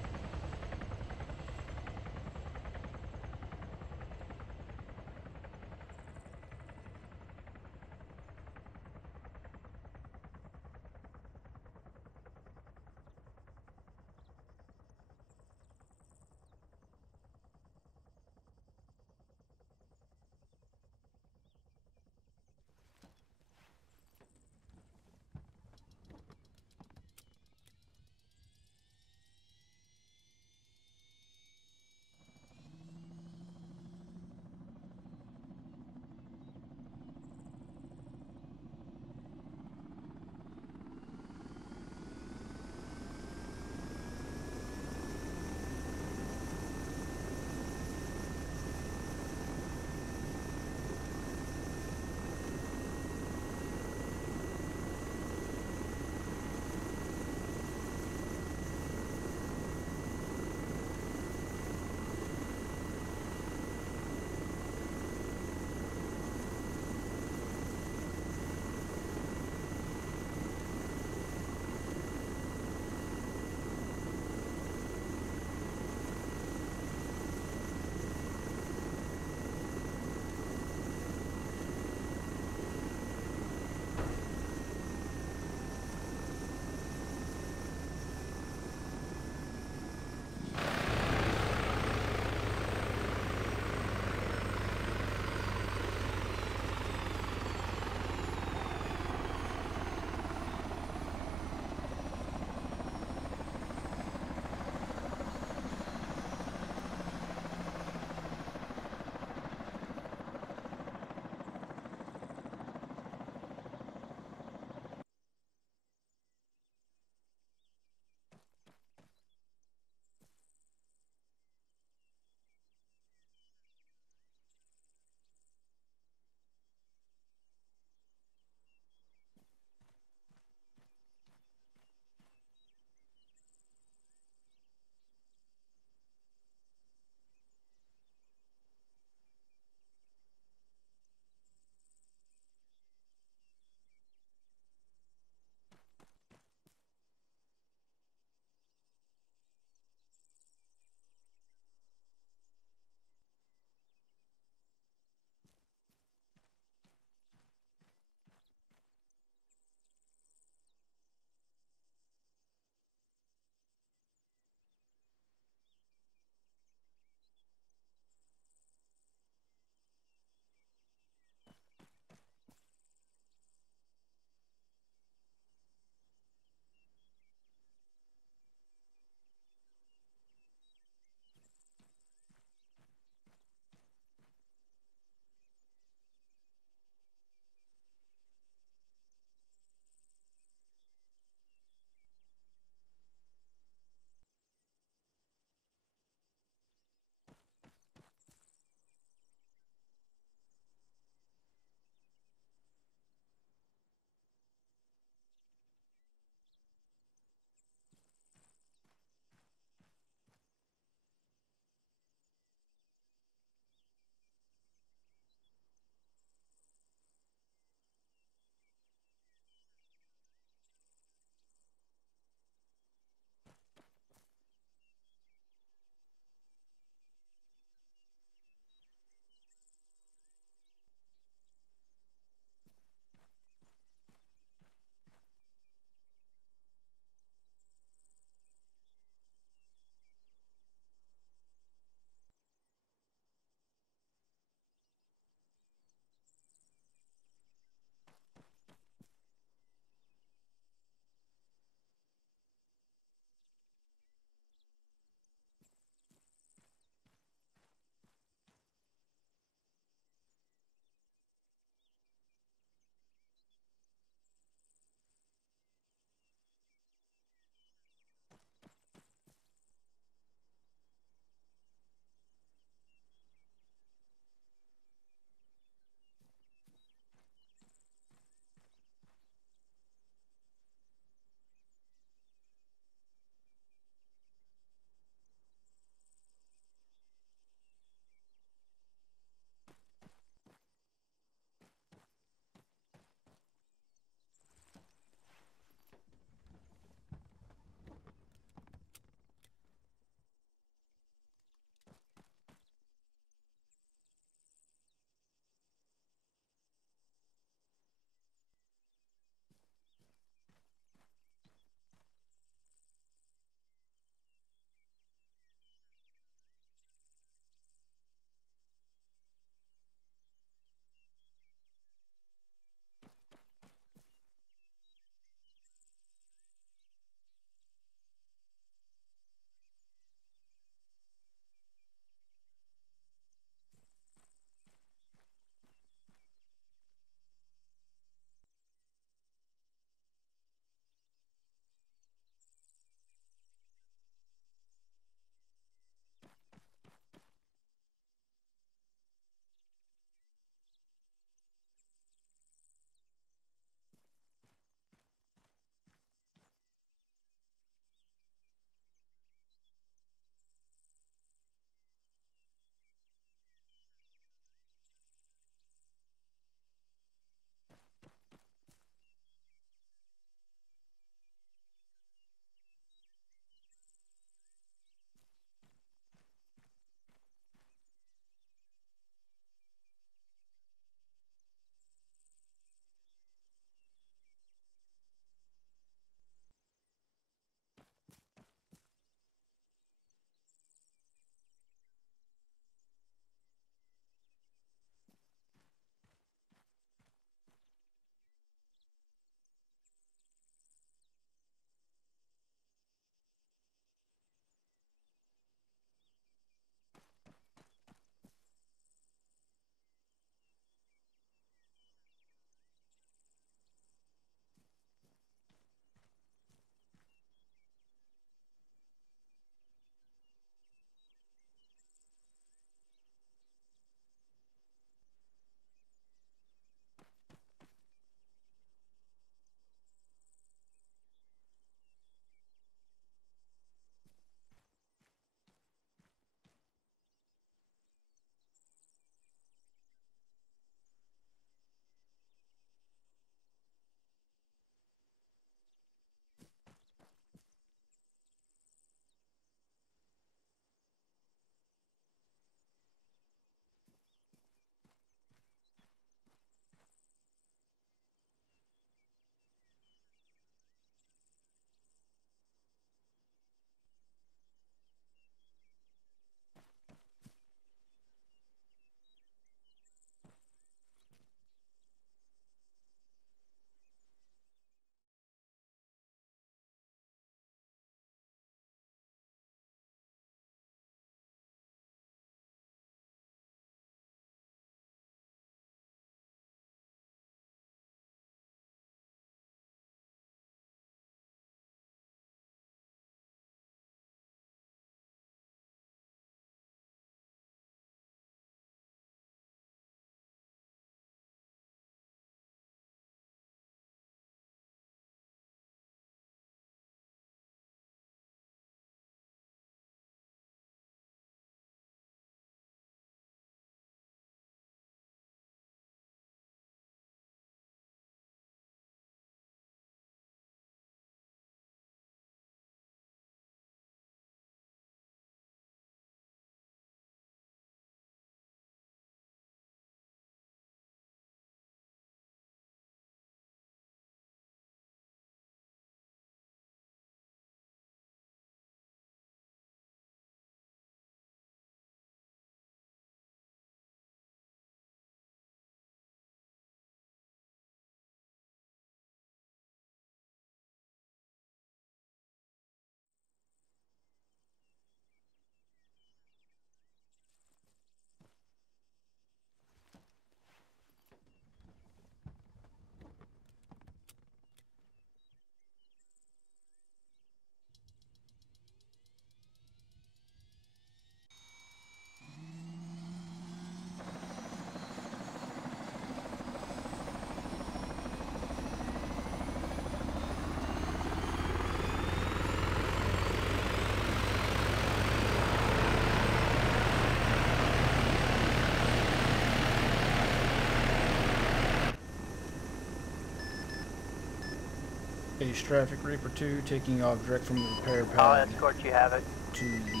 Base traffic, Reaper 2, taking off direct from the repair pad. I'll escort you, Havoc. To the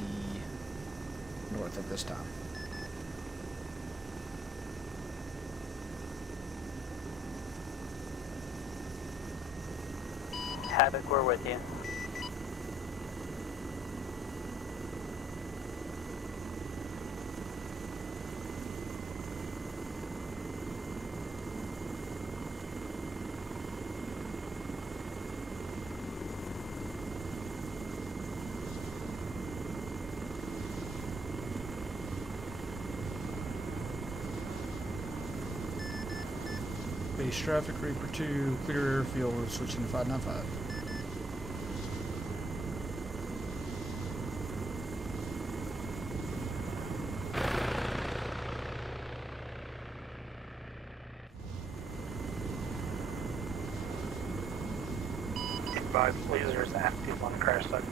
north at this time. Havoc, we're with you. Base traffic, Reaper 2, clear airfield, switching to 595. Advise lasers active on the crash site.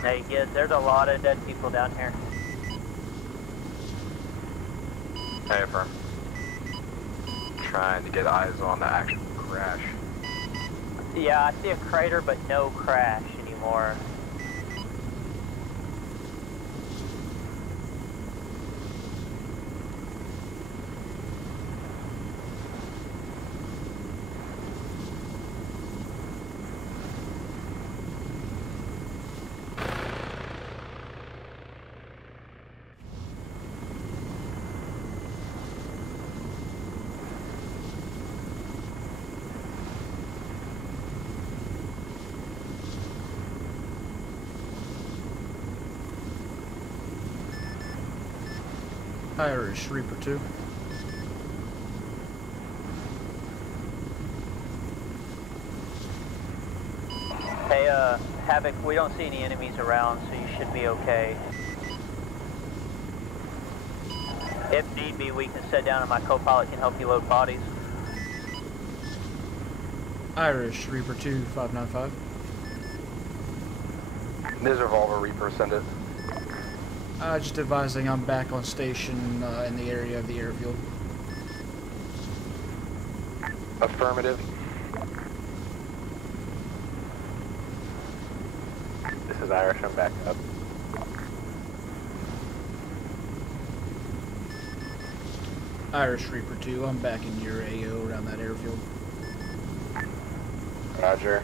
Hey kids, there's a lot of dead people down here. Hey, affirm. Trying to get eyes on the actual crash. Yeah, I see a crater, but no crash anymore. Irish, Reaper 2. Hey, Havoc, we don't see any enemies around, so you should be okay. If need be, we can sit down and my co-pilot can help you load bodies. Irish, Reaper 2, 595. This Revolver, Reaper, send it. Just advising I'm back on station in the area of the airfield. Affirmative. This is Irish, I'm back up. Irish, Reaper 2, I'm back in your AO around that airfield. Roger.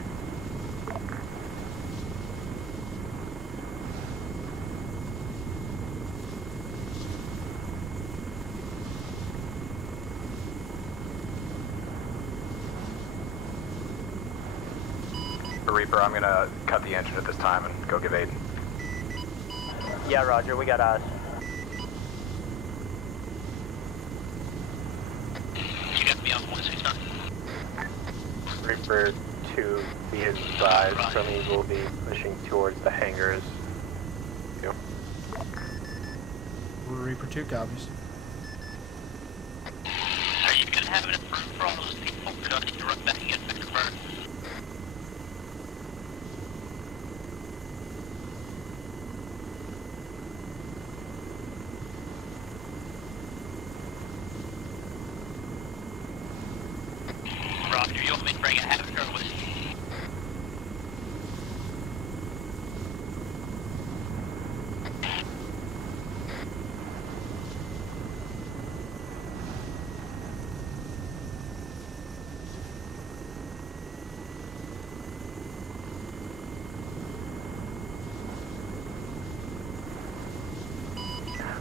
Reaper, I'm gonna cut the engine at this time and go give aid. Yeah, Roger, we got eyes. You got me on 169. Reaper 2, be advised, friendly will be pushing towards the hangars. Go. Reaper 2 copies. Are you gonna have it approved for all those people? Or do I need to run back and get back to burn? Roger, you want me to bring a Havoc or with you?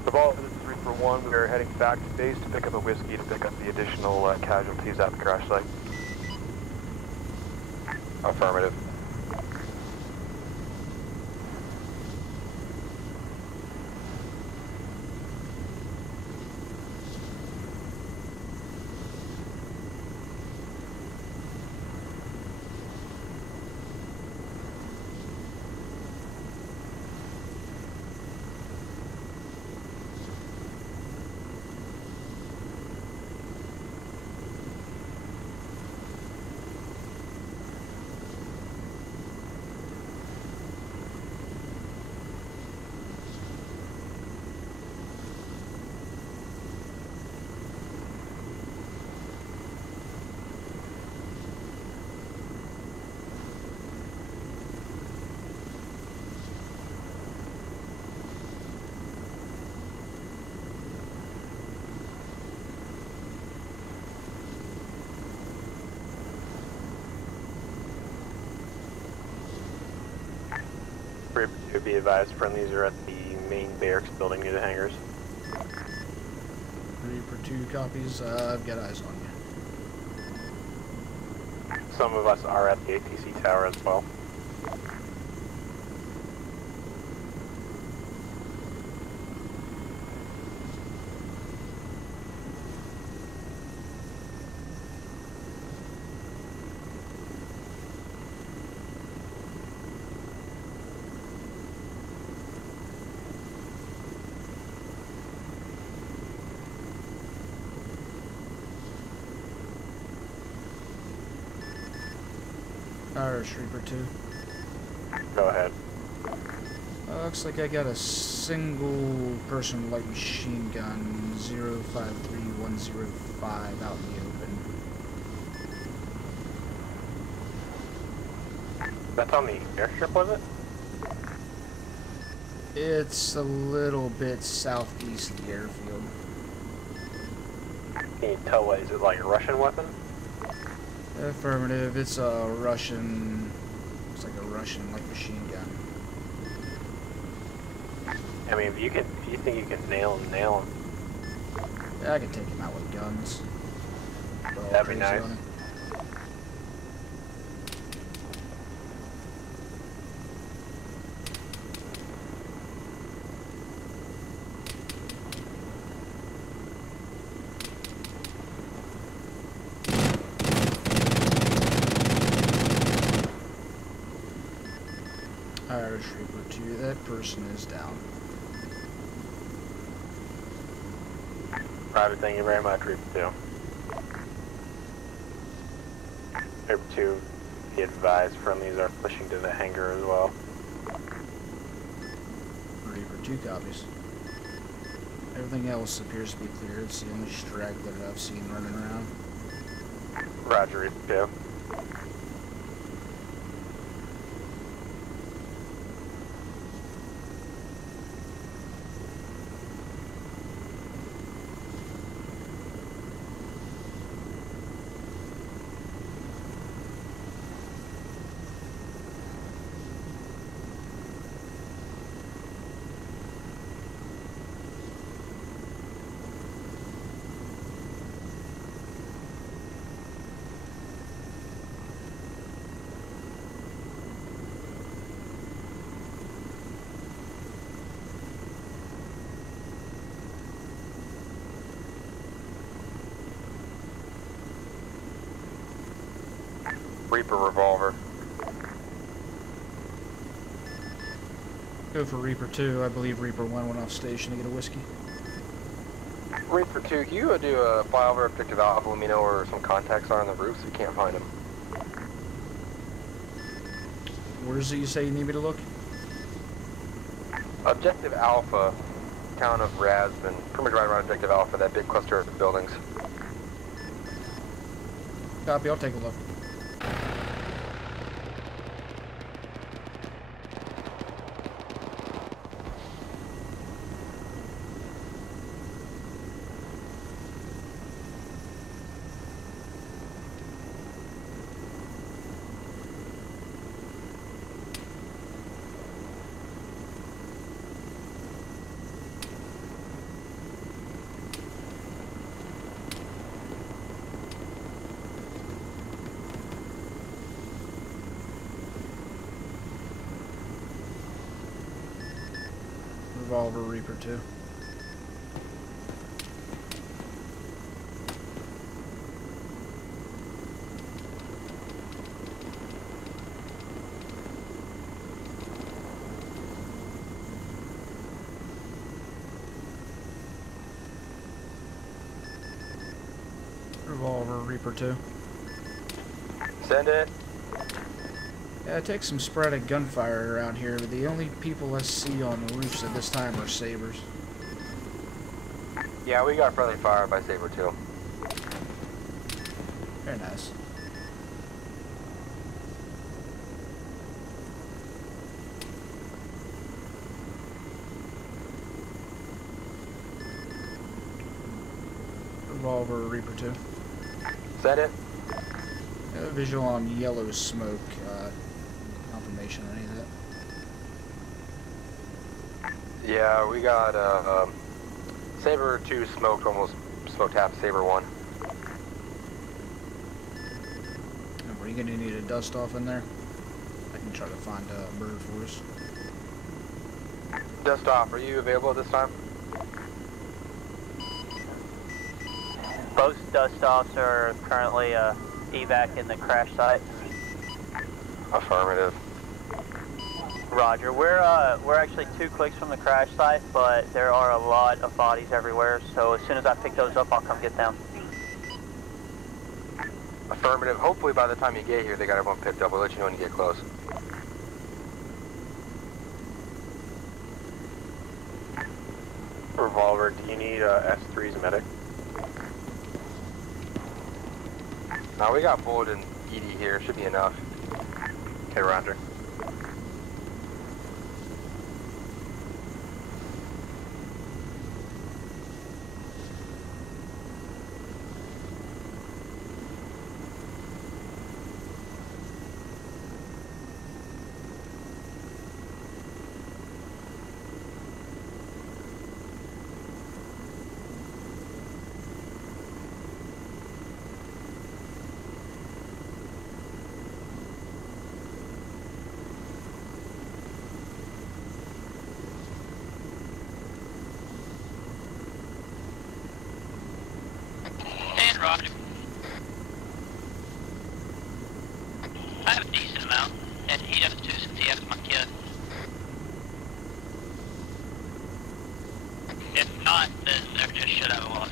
Revolver, this is Reaper 1. We are heading back to base to pick up a whiskey to pick up the additional casualties at the crash site. Affirmative. Reaper 2, be advised, friendlies are at the main barracks building near the hangars. Reaper 2 copies. I've got eyes on you. Some of us are at the ATC tower as well. Irish Reaper 2. Go ahead. Looks like I got a single person light machine gun 053105 out in the open. That's on the airstrip, was it? It's a little bit southeast of the airfield. Can you tell what, is it like a Russian weapon? Affirmative, it's a Russian, it's like a Russian light machine gun. I mean, if you think you can nail him, nail him. Yeah, I can take him out with guns. That'd be nice. Irish Reaper 2, that person is down. Private, thank you very much, Reaper 2. Reaper 2, be advised, friendlies are pushing to the hangar as well. Reaper 2 copies. Everything else appears to be clear. It's the only straggler that I've seen running around. Roger, Reaper 2. Reaper revolver. Go for Reaper 2. I believe Reaper 1 went off station to get a whiskey. Reaper 2, can you do a flyover objective alpha? Let me know where some contacts are on the roof so you can't find them. Where is it you say you need me to look? Objective alpha, town of Rasbin. Pretty much right around objective alpha, that big cluster of buildings. Copy, I'll take a look. Revolver Reaper 2. Revolver Reaper 2. Send it. Yeah, it takes some sporadic gunfire around here, but the only people I see on the roofs at this time are Sabres. Yeah, we got friendly fire by Sabre too. Very nice. Revolver Reaper 2. Send it. Visual on yellow smoke, confirmation or any of that. Yeah, we got Saber 2 smoked, almost smoked half Saber 1. Are you gonna need a dust off in there? I can try to find a bird for us. Dust off, are you available at this time? Both dust offs are currently evac in the crash site. Affirmative. Roger. We're actually 2 clicks from the crash site, but there are a lot of bodies everywhere. So as soon as I pick those up, I'll come get them. Affirmative. Hopefully by the time you get here, they got everyone picked up. We'll let you know when you get close. Revolver, do you need S3's medic? Now we got Bullet and Edie here. Should be enough. Okay, roger. And Roger. I have a decent amount, and he does too since he has my kid. If not, then there just should have a lot.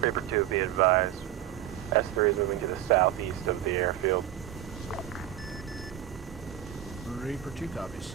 Reaper 2, be advised. S3 is moving to the southeast of the airfield. Reaper 2 copies.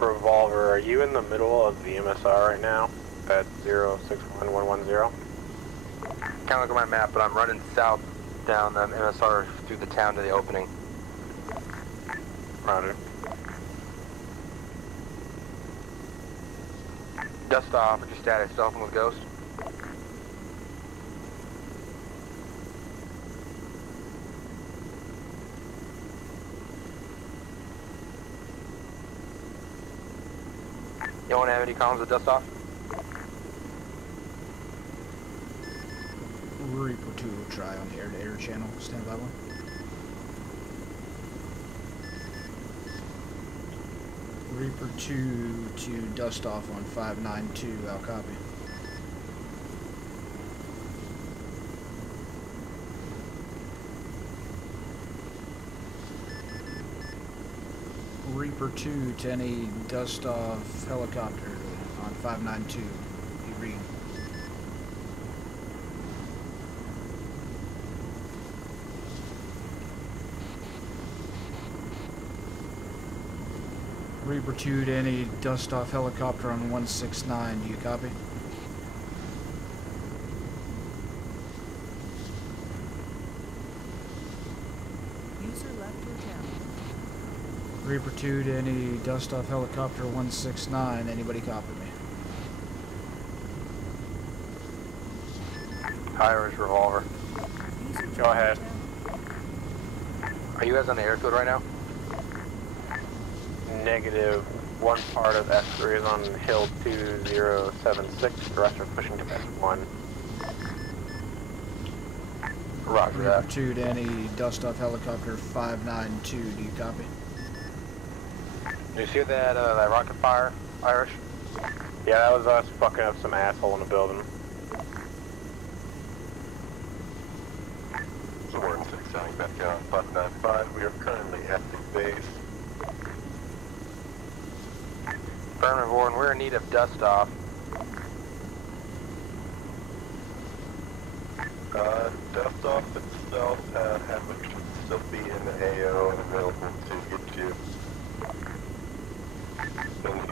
Revolver, are you in the middle of the MSR right now at 061110? Can't look at my map, but I'm running south down MSR through the town to the opening. Roger. Dust off, what's your status? Still open with Ghost? You don't have any columns of dust off? Reaper 2 will try on the air-to-air channel. Stand by one. Reaper 2 to dust off on 592. I'll copy. Reaper 2 to any dust off helicopter on 592. You read. Reaper 2 to any dust off helicopter on 169. Do you copy? User left your channel. Reaper 2 to any dust off helicopter 169. Anybody copy me? Irish Revolver. Go ahead. Are you guys on the airfield right now? Negative. One part of S3 is on Hill 2076. The rest are pushing to S1. Roger Reaper that. 2 to any dust off helicopter 592. Do you copy? Did you see that that rocket fire, Irish? Yeah, that was us fucking up some asshole in the building. So we're in 6 sounding back out on 595. We are currently at the base. Affirmative, Warren, we're in need of dust off. Dust off itself, Havoc should still be in the AO and available to get you.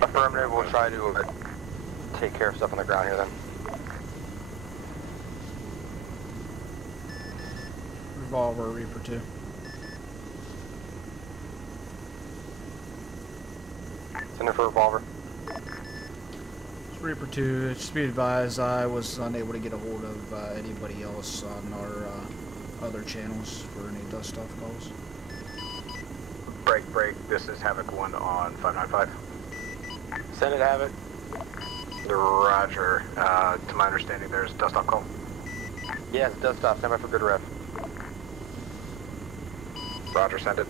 Affirmative, we'll try to take care of stuff on the ground here then. Revolver, Reaper 2. Send it for Revolver. Reaper 2, just be advised, I was unable to get a hold of anybody else on our other channels for any dust off calls. Break. This is Havoc 1 on 595. Send it, Havoc. Roger. To my understanding, there's dust off call. Yes, dust off. Stand by for good ref. Roger, send it.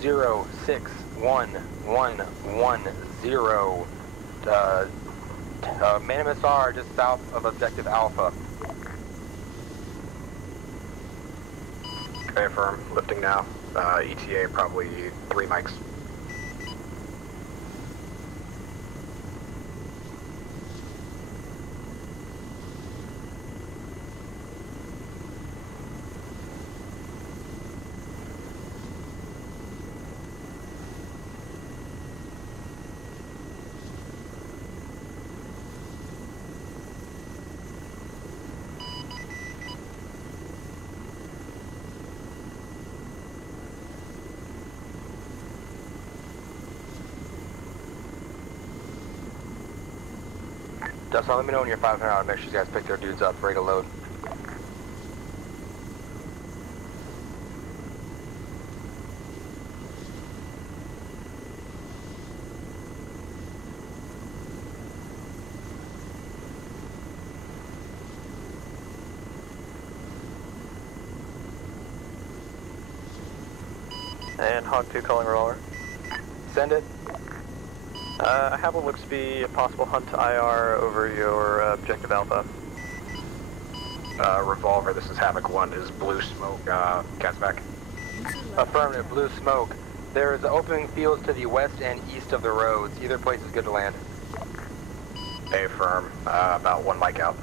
061110. Man MSR just south of Objective Alpha. Okay, affirm. Lifting now. ETA probably 3 mics. Dustin, let me know when you're 500 out. Make sure you guys pick their dudes up, ready to load. And Hog 2 calling Revolver. Send it. I have what looks to be a possible hunt IR over your Objective Alpha. Revolver, this is Havoc 1. Is Blue Smoke, cats back? Affirmative, Blue Smoke. There is open fields to the west and east of the roads. Either place is good to land. A firm, about 1 mic out.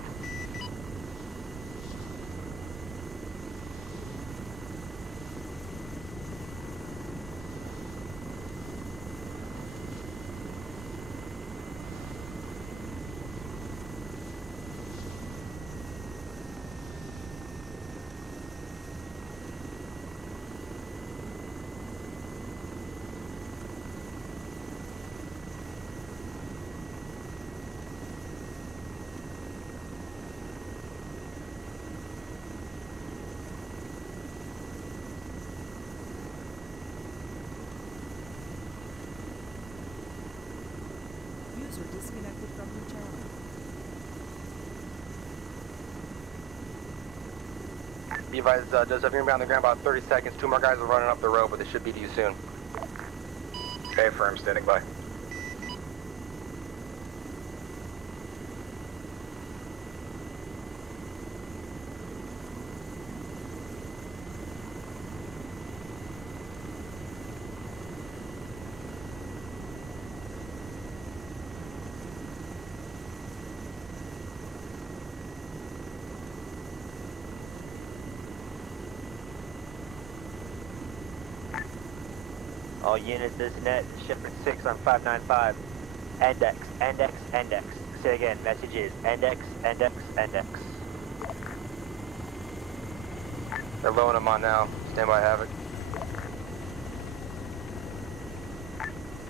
User disconnected from your channel. Be advised, Joseph, you're gonna be on the ground about 30 seconds. 2 more guys are running up the road, but they should be to you soon. Okay, firm, standing by. All units, this net, Shepherd 6 on 595. Index, index, index. Say again, message is index, index, index. They're loading them on now. Stand by, Havoc.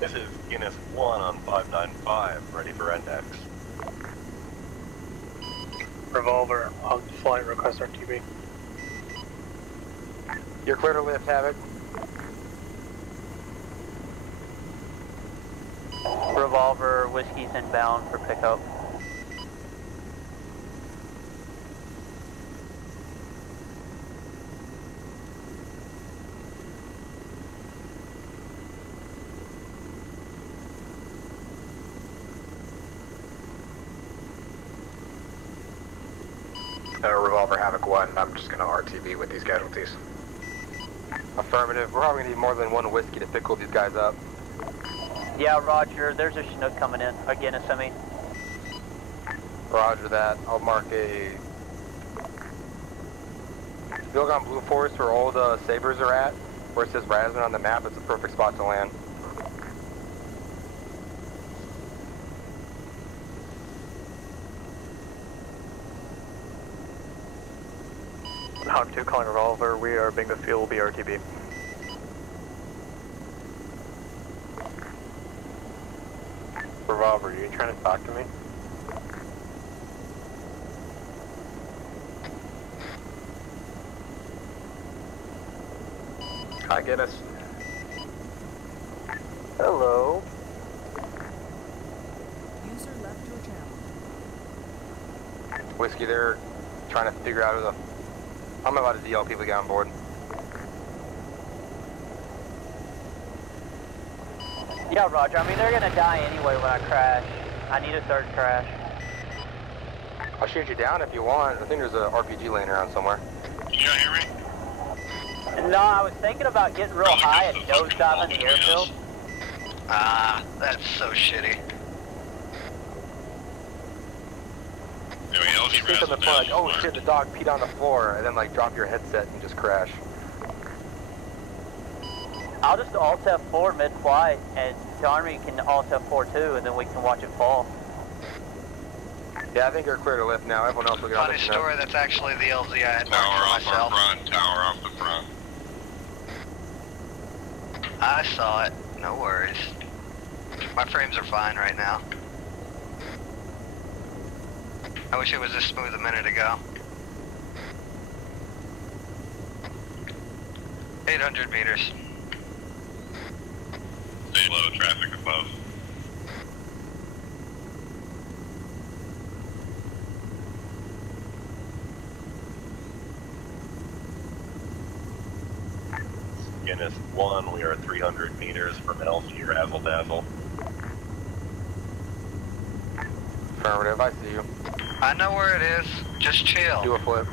This is Guinness 1 on 595, ready for index. Revolver, hugged flight, request RTB. You're clear to lift, Havoc. Revolver, whiskey's inbound for pickup. Revolver Havoc 1, I'm just gonna RTB with these casualties. Affirmative. We're probably gonna need more than 1 whiskey to pickle these guys up. Yeah, Roger. There's a Chinook coming in. Again, I mean. Roger that. I'll mark a... Look on Blue Forest where all the Sabres are at, where it says Razman on the map. It's a perfect spot to land. Hawk 2 calling Revolver. We are Bingo Fuel, will be RTB. Revolver, are you trying to talk to me? Hi, Guinness. Hello. User left your channel. Whiskey, they're trying to figure out who the... I'm about to DL people to get on board. Yeah, Roger. I mean, they're gonna die anyway when I crash. I need a third crash. I'll shoot you down if you want. I think there's a RPG laying around somewhere. You don't hear me? No, I was thinking about getting real high and nosediving the airfield. Ah, that's so shitty. You think on the front, like, oh shit, the dog peed on the floor, and then like drop your headset and just crash. I'll just alt F4 mid-flight, and the Army can alt F4 too, and then we can watch it fall. Yeah, I think you're clear to lift now. Everyone else will get on the Funny story, that's actually the LZ I had marked for myself. Tower off the front. I saw it, no worries. My frames are fine right now. I wish it was this smooth a minute ago. 800 meters. Stay low, traffic above. Guinness 1, we are 300 meters from LC Razzle Dazzle. Affirmative, I see you. I know where it is, just chill. Do a flip.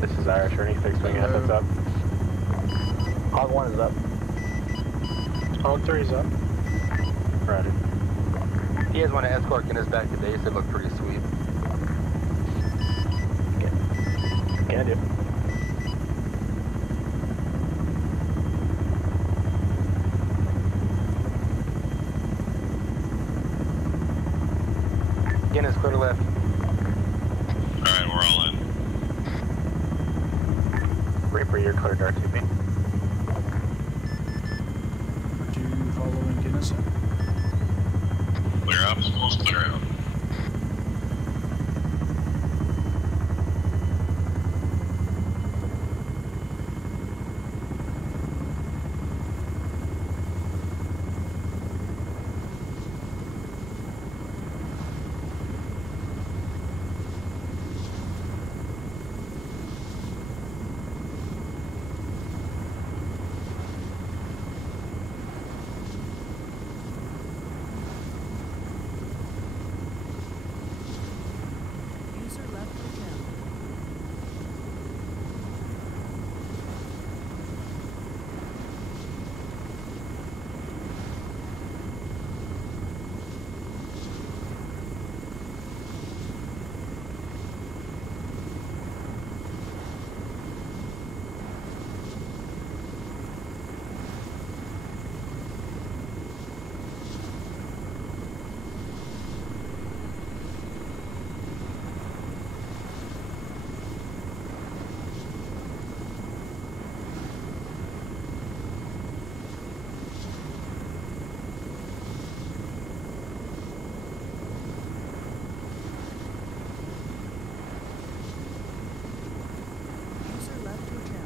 This is Irish. Are any fixed wing assets up? Hog 1 is up. Hog 3 is up. Roger. You guys want to escort Guinness back to base? It looked pretty sweet. Can do. Guinness, clear to left. Alright, we're all in. Reaper, you're clear to RTB. Do you follow in Guinness? Clear up as well as clear out. User left your channel. User left your channel.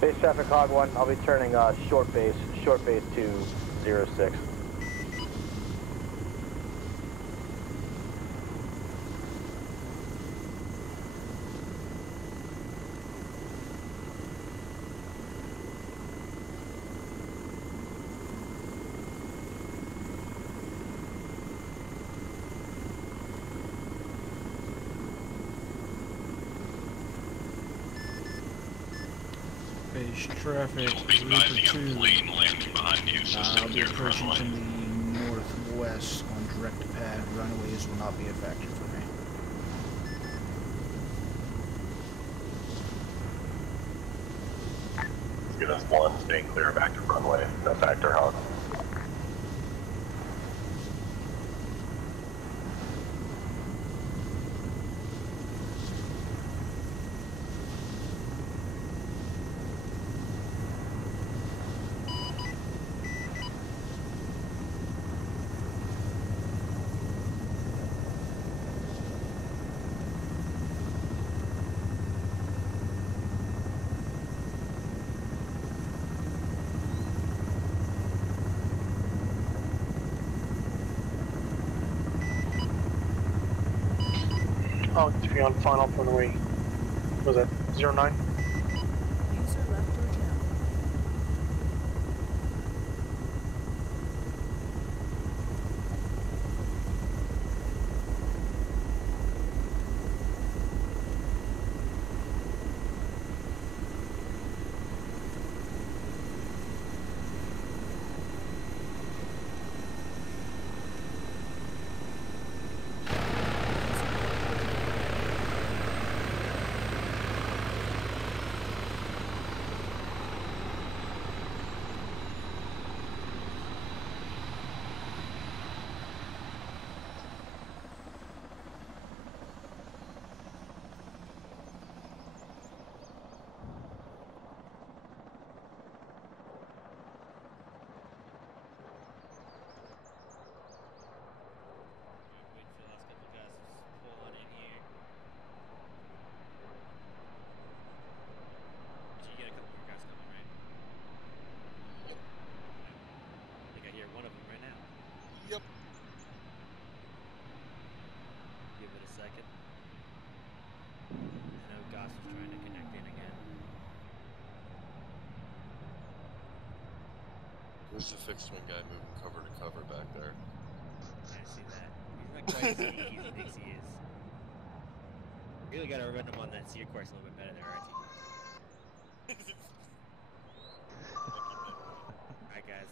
Base traffic Hog 1, I'll be turning short base to 06. Base traffic, You'll be Reaper advising a 2. plane landing behind you, so I'll stay be clear of the approaching runway. from the northwest on direct pad. Runaways will not be a factor for me. Guinness 1, staying clear of active runway. No factor, Hog. Hog 3 on final for runway. Was it 09? User left your channel. second. I know Goss is trying to connect in again. Where's the fixed wing guy moving cover to cover back there? I see that. He's not quite as sneaky as he thinks he is. Really gotta run him on that sear course a little bit better there, Archie. Alright, guys.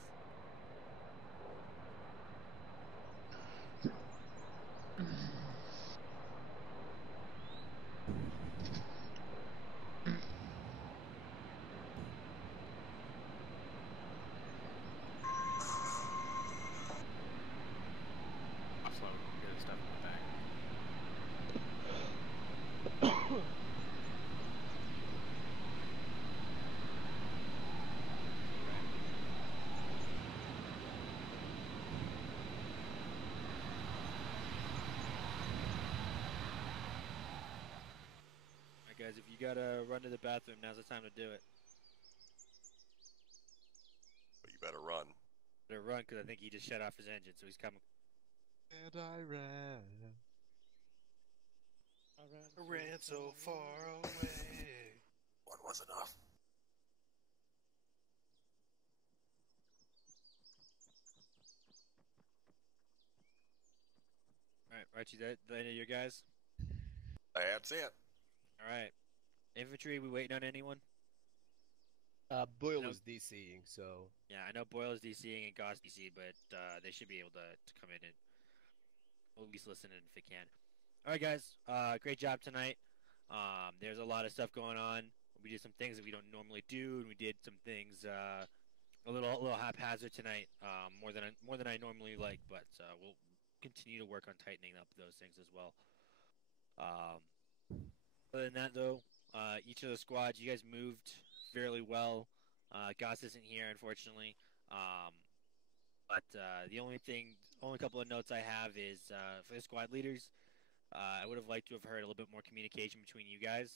Offload, get his stuff in the back. Alright, guys, if you gotta run to the bathroom, now's the time to do it. But you better run. Better run, because I think he just shut off his engine, so he's coming. And I ran. I ran so far away. One was enough. Alright, Archie, that end of your guys? That's it. Alright. Infantry, we waiting on anyone? Boyle is DCing, so... Yeah, I know Boyle is DCing and Goss DC, but they should be able to come in and at least listen in if they can. Alright, guys. Great job tonight. There's a lot of stuff going on. We did some things that we don't normally do, and we did some things a little haphazard tonight, more than I normally like, but we'll continue to work on tightening up those things as well. Other than that, though, each of the squads, you guys moved fairly well. Goss isn't here, unfortunately. But the only couple of notes I have is for the squad leaders, I would have liked to have heard a little bit more communication between you guys.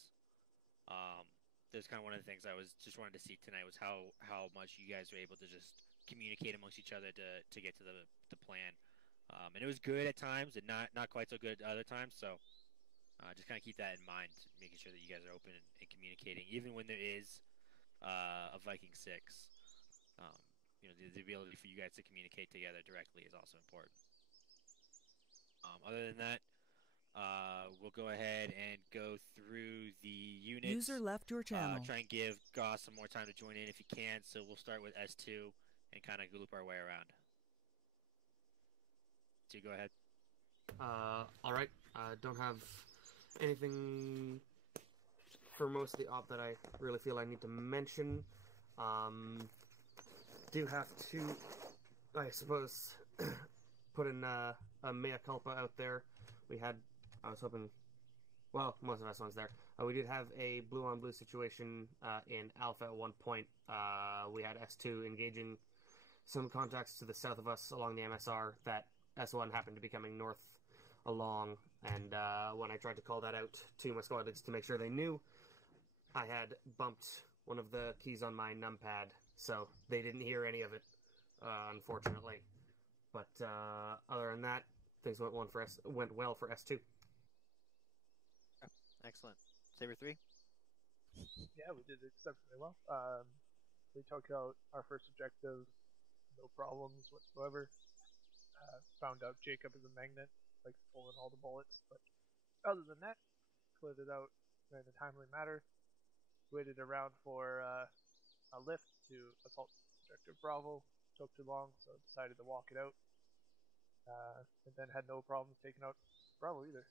That's kind of one of the things I wanted to see tonight was how much you guys were able to just communicate amongst each other to get to the plan. And it was good at times and not quite so good at other times. So just kind of keep that in mind, making sure that you guys are open and communicating, even when there is a Viking 6. The ability for you guys to communicate together directly is also important. Other than that, we'll go ahead and go through the units. User left your channel. Try and give Goss some more time to join in if he can. So we'll start with S2 and kind of loop our way around. So go ahead. Alright. Don't have anything for most of the op that I really feel I need to mention. Do have to, I suppose, put in a mea culpa out there. I was hoping, well, most of us ones there. We did have a blue-on-blue situation in Alpha at one point. We had S2 engaging some contacts to the south of us along the MSR that S1 happened to be coming north along, and when I tried to call that out to my squad leads to make sure they knew, I had bumped one of the keys on my numpad, so they didn't hear any of it, unfortunately. But other than that, things went well for S2. Excellent. Saber 3? Yeah, we did exceptionally well. We took out our first objective, no problems whatsoever. Found out Jacob is a magnet, likes pulling all the bullets, but other than that, cleared it out in a timely manner. Waited around for a lift to assault Objective Bravo. Took too long, so decided to walk it out. And then had no problems taking out Bravo either.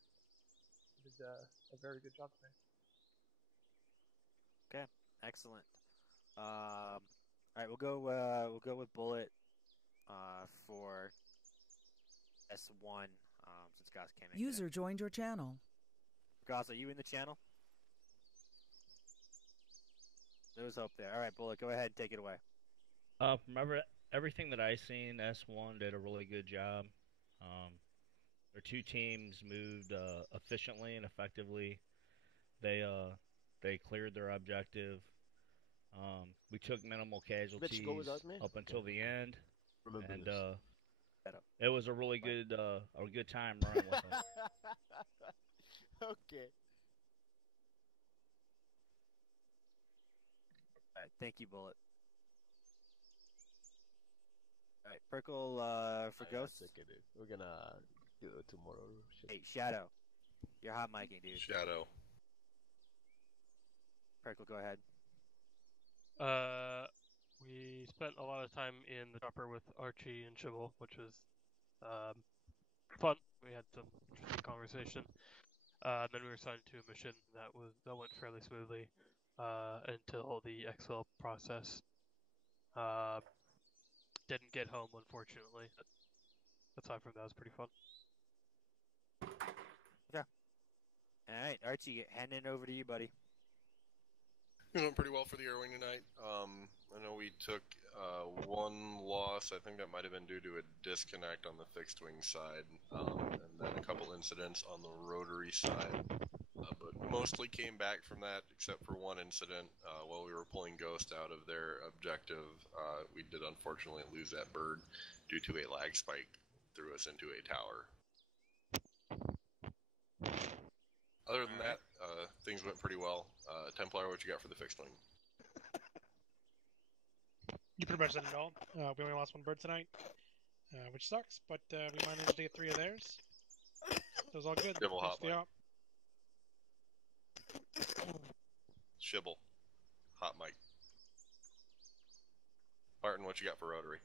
Did a very good job tonight. Okay, excellent. All right, we'll go with Bullet for S1 since Goss came in. User joined your channel. Goss, are you in the channel? There was hope there. All right, Bullet, go ahead and take it away. Remember, everything that I seen, S1 did a really good job. Their two teams moved efficiently and effectively. They cleared their objective. We took minimal casualties up until the end. Remember and this. It was a really good time running with him. Okay. Alright, thank you, Bullet. Alright, Perkle for Ghost. That's okay, dude. We're gonna do it tomorrow. Hey, Shadow. You're hot micing, dude. Shadow. Perkle, go ahead. We spent a lot of time in the chopper with Archie and Shibble, which was fun. We had some interesting conversation. Then we were assigned to a mission that went fairly smoothly until the exfil process. Didn't get home, unfortunately. Aside from that, it was pretty fun. Yeah. Alright, Archie, handing it over to you, buddy. It went pretty well for the air wing tonight. I know we took one loss. I think that might have been due to a disconnect on the fixed wing side, and then a couple incidents on the rotary side. But mostly came back from that, except for one incident. While we were pulling Ghost out of their objective, we did unfortunately lose that bird due to a lag spike threw us into a tower. Other than that, things went pretty well. Templar, what you got for the fixed wing? You pretty much said it all. We only lost one bird tonight, which sucks, but we managed to get 3 of theirs. So it was all good. Shibble hot mic. Op. Shibble. Hot mic. Martin, what you got for rotary?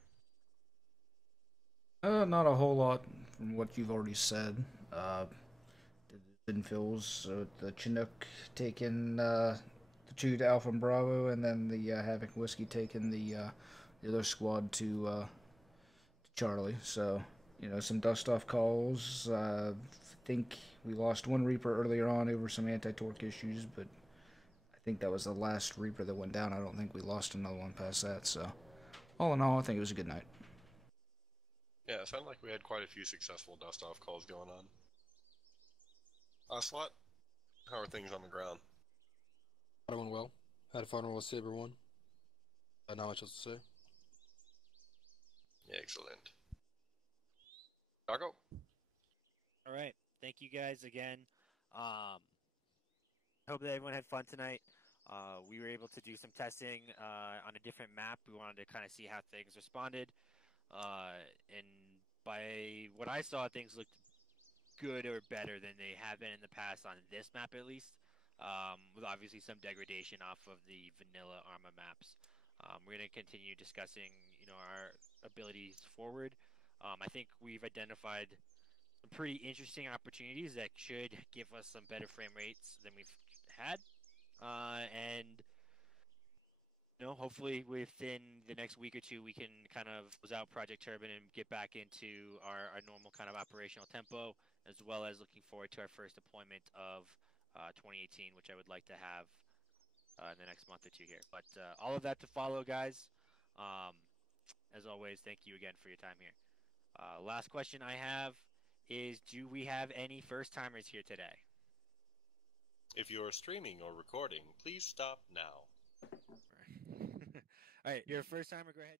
Not a whole lot from what you've already said. Infills, the Chinook taking the 2 to Alpha and Bravo, and then the Havoc Whiskey taking the other squad to Charlie. So, some dust-off calls. I think we lost one Reaper earlier on over some anti-torque issues, but I think that was the last Reaper that went down. I don't think we lost another one past that. So, all in all, I think it was a good night. Yeah, it sounded like we had quite a few successful dust-off calls going on. Ocelot, how are things on the ground? I went well. Had a fun one with Saber 1. Not much else to say. Excellent. Dago? Alright, thank you guys again. I hope that everyone had fun tonight. We were able to do some testing on a different map. We wanted to kind of see how things responded. And by what I saw, things looked good or better than they have been in the past on this map, at least. With obviously some degradation off of the vanilla Arma maps. We're going to continue discussing, our abilities forward. I think we've identified some pretty interesting opportunities that should give us some better frame rates than we've had. And hopefully within the next week or two, we can kind of close out Project Turbine and get back into our normal kind of operational tempo, as well as looking forward to our first deployment of 2018, which I would like to have in the next month or two here. But all of that to follow, guys. As always, thank you again for your time here. Last question I have is, do we have any first-timers here today? If you're streaming or recording, please stop now. All right, you're a first-timer, go ahead.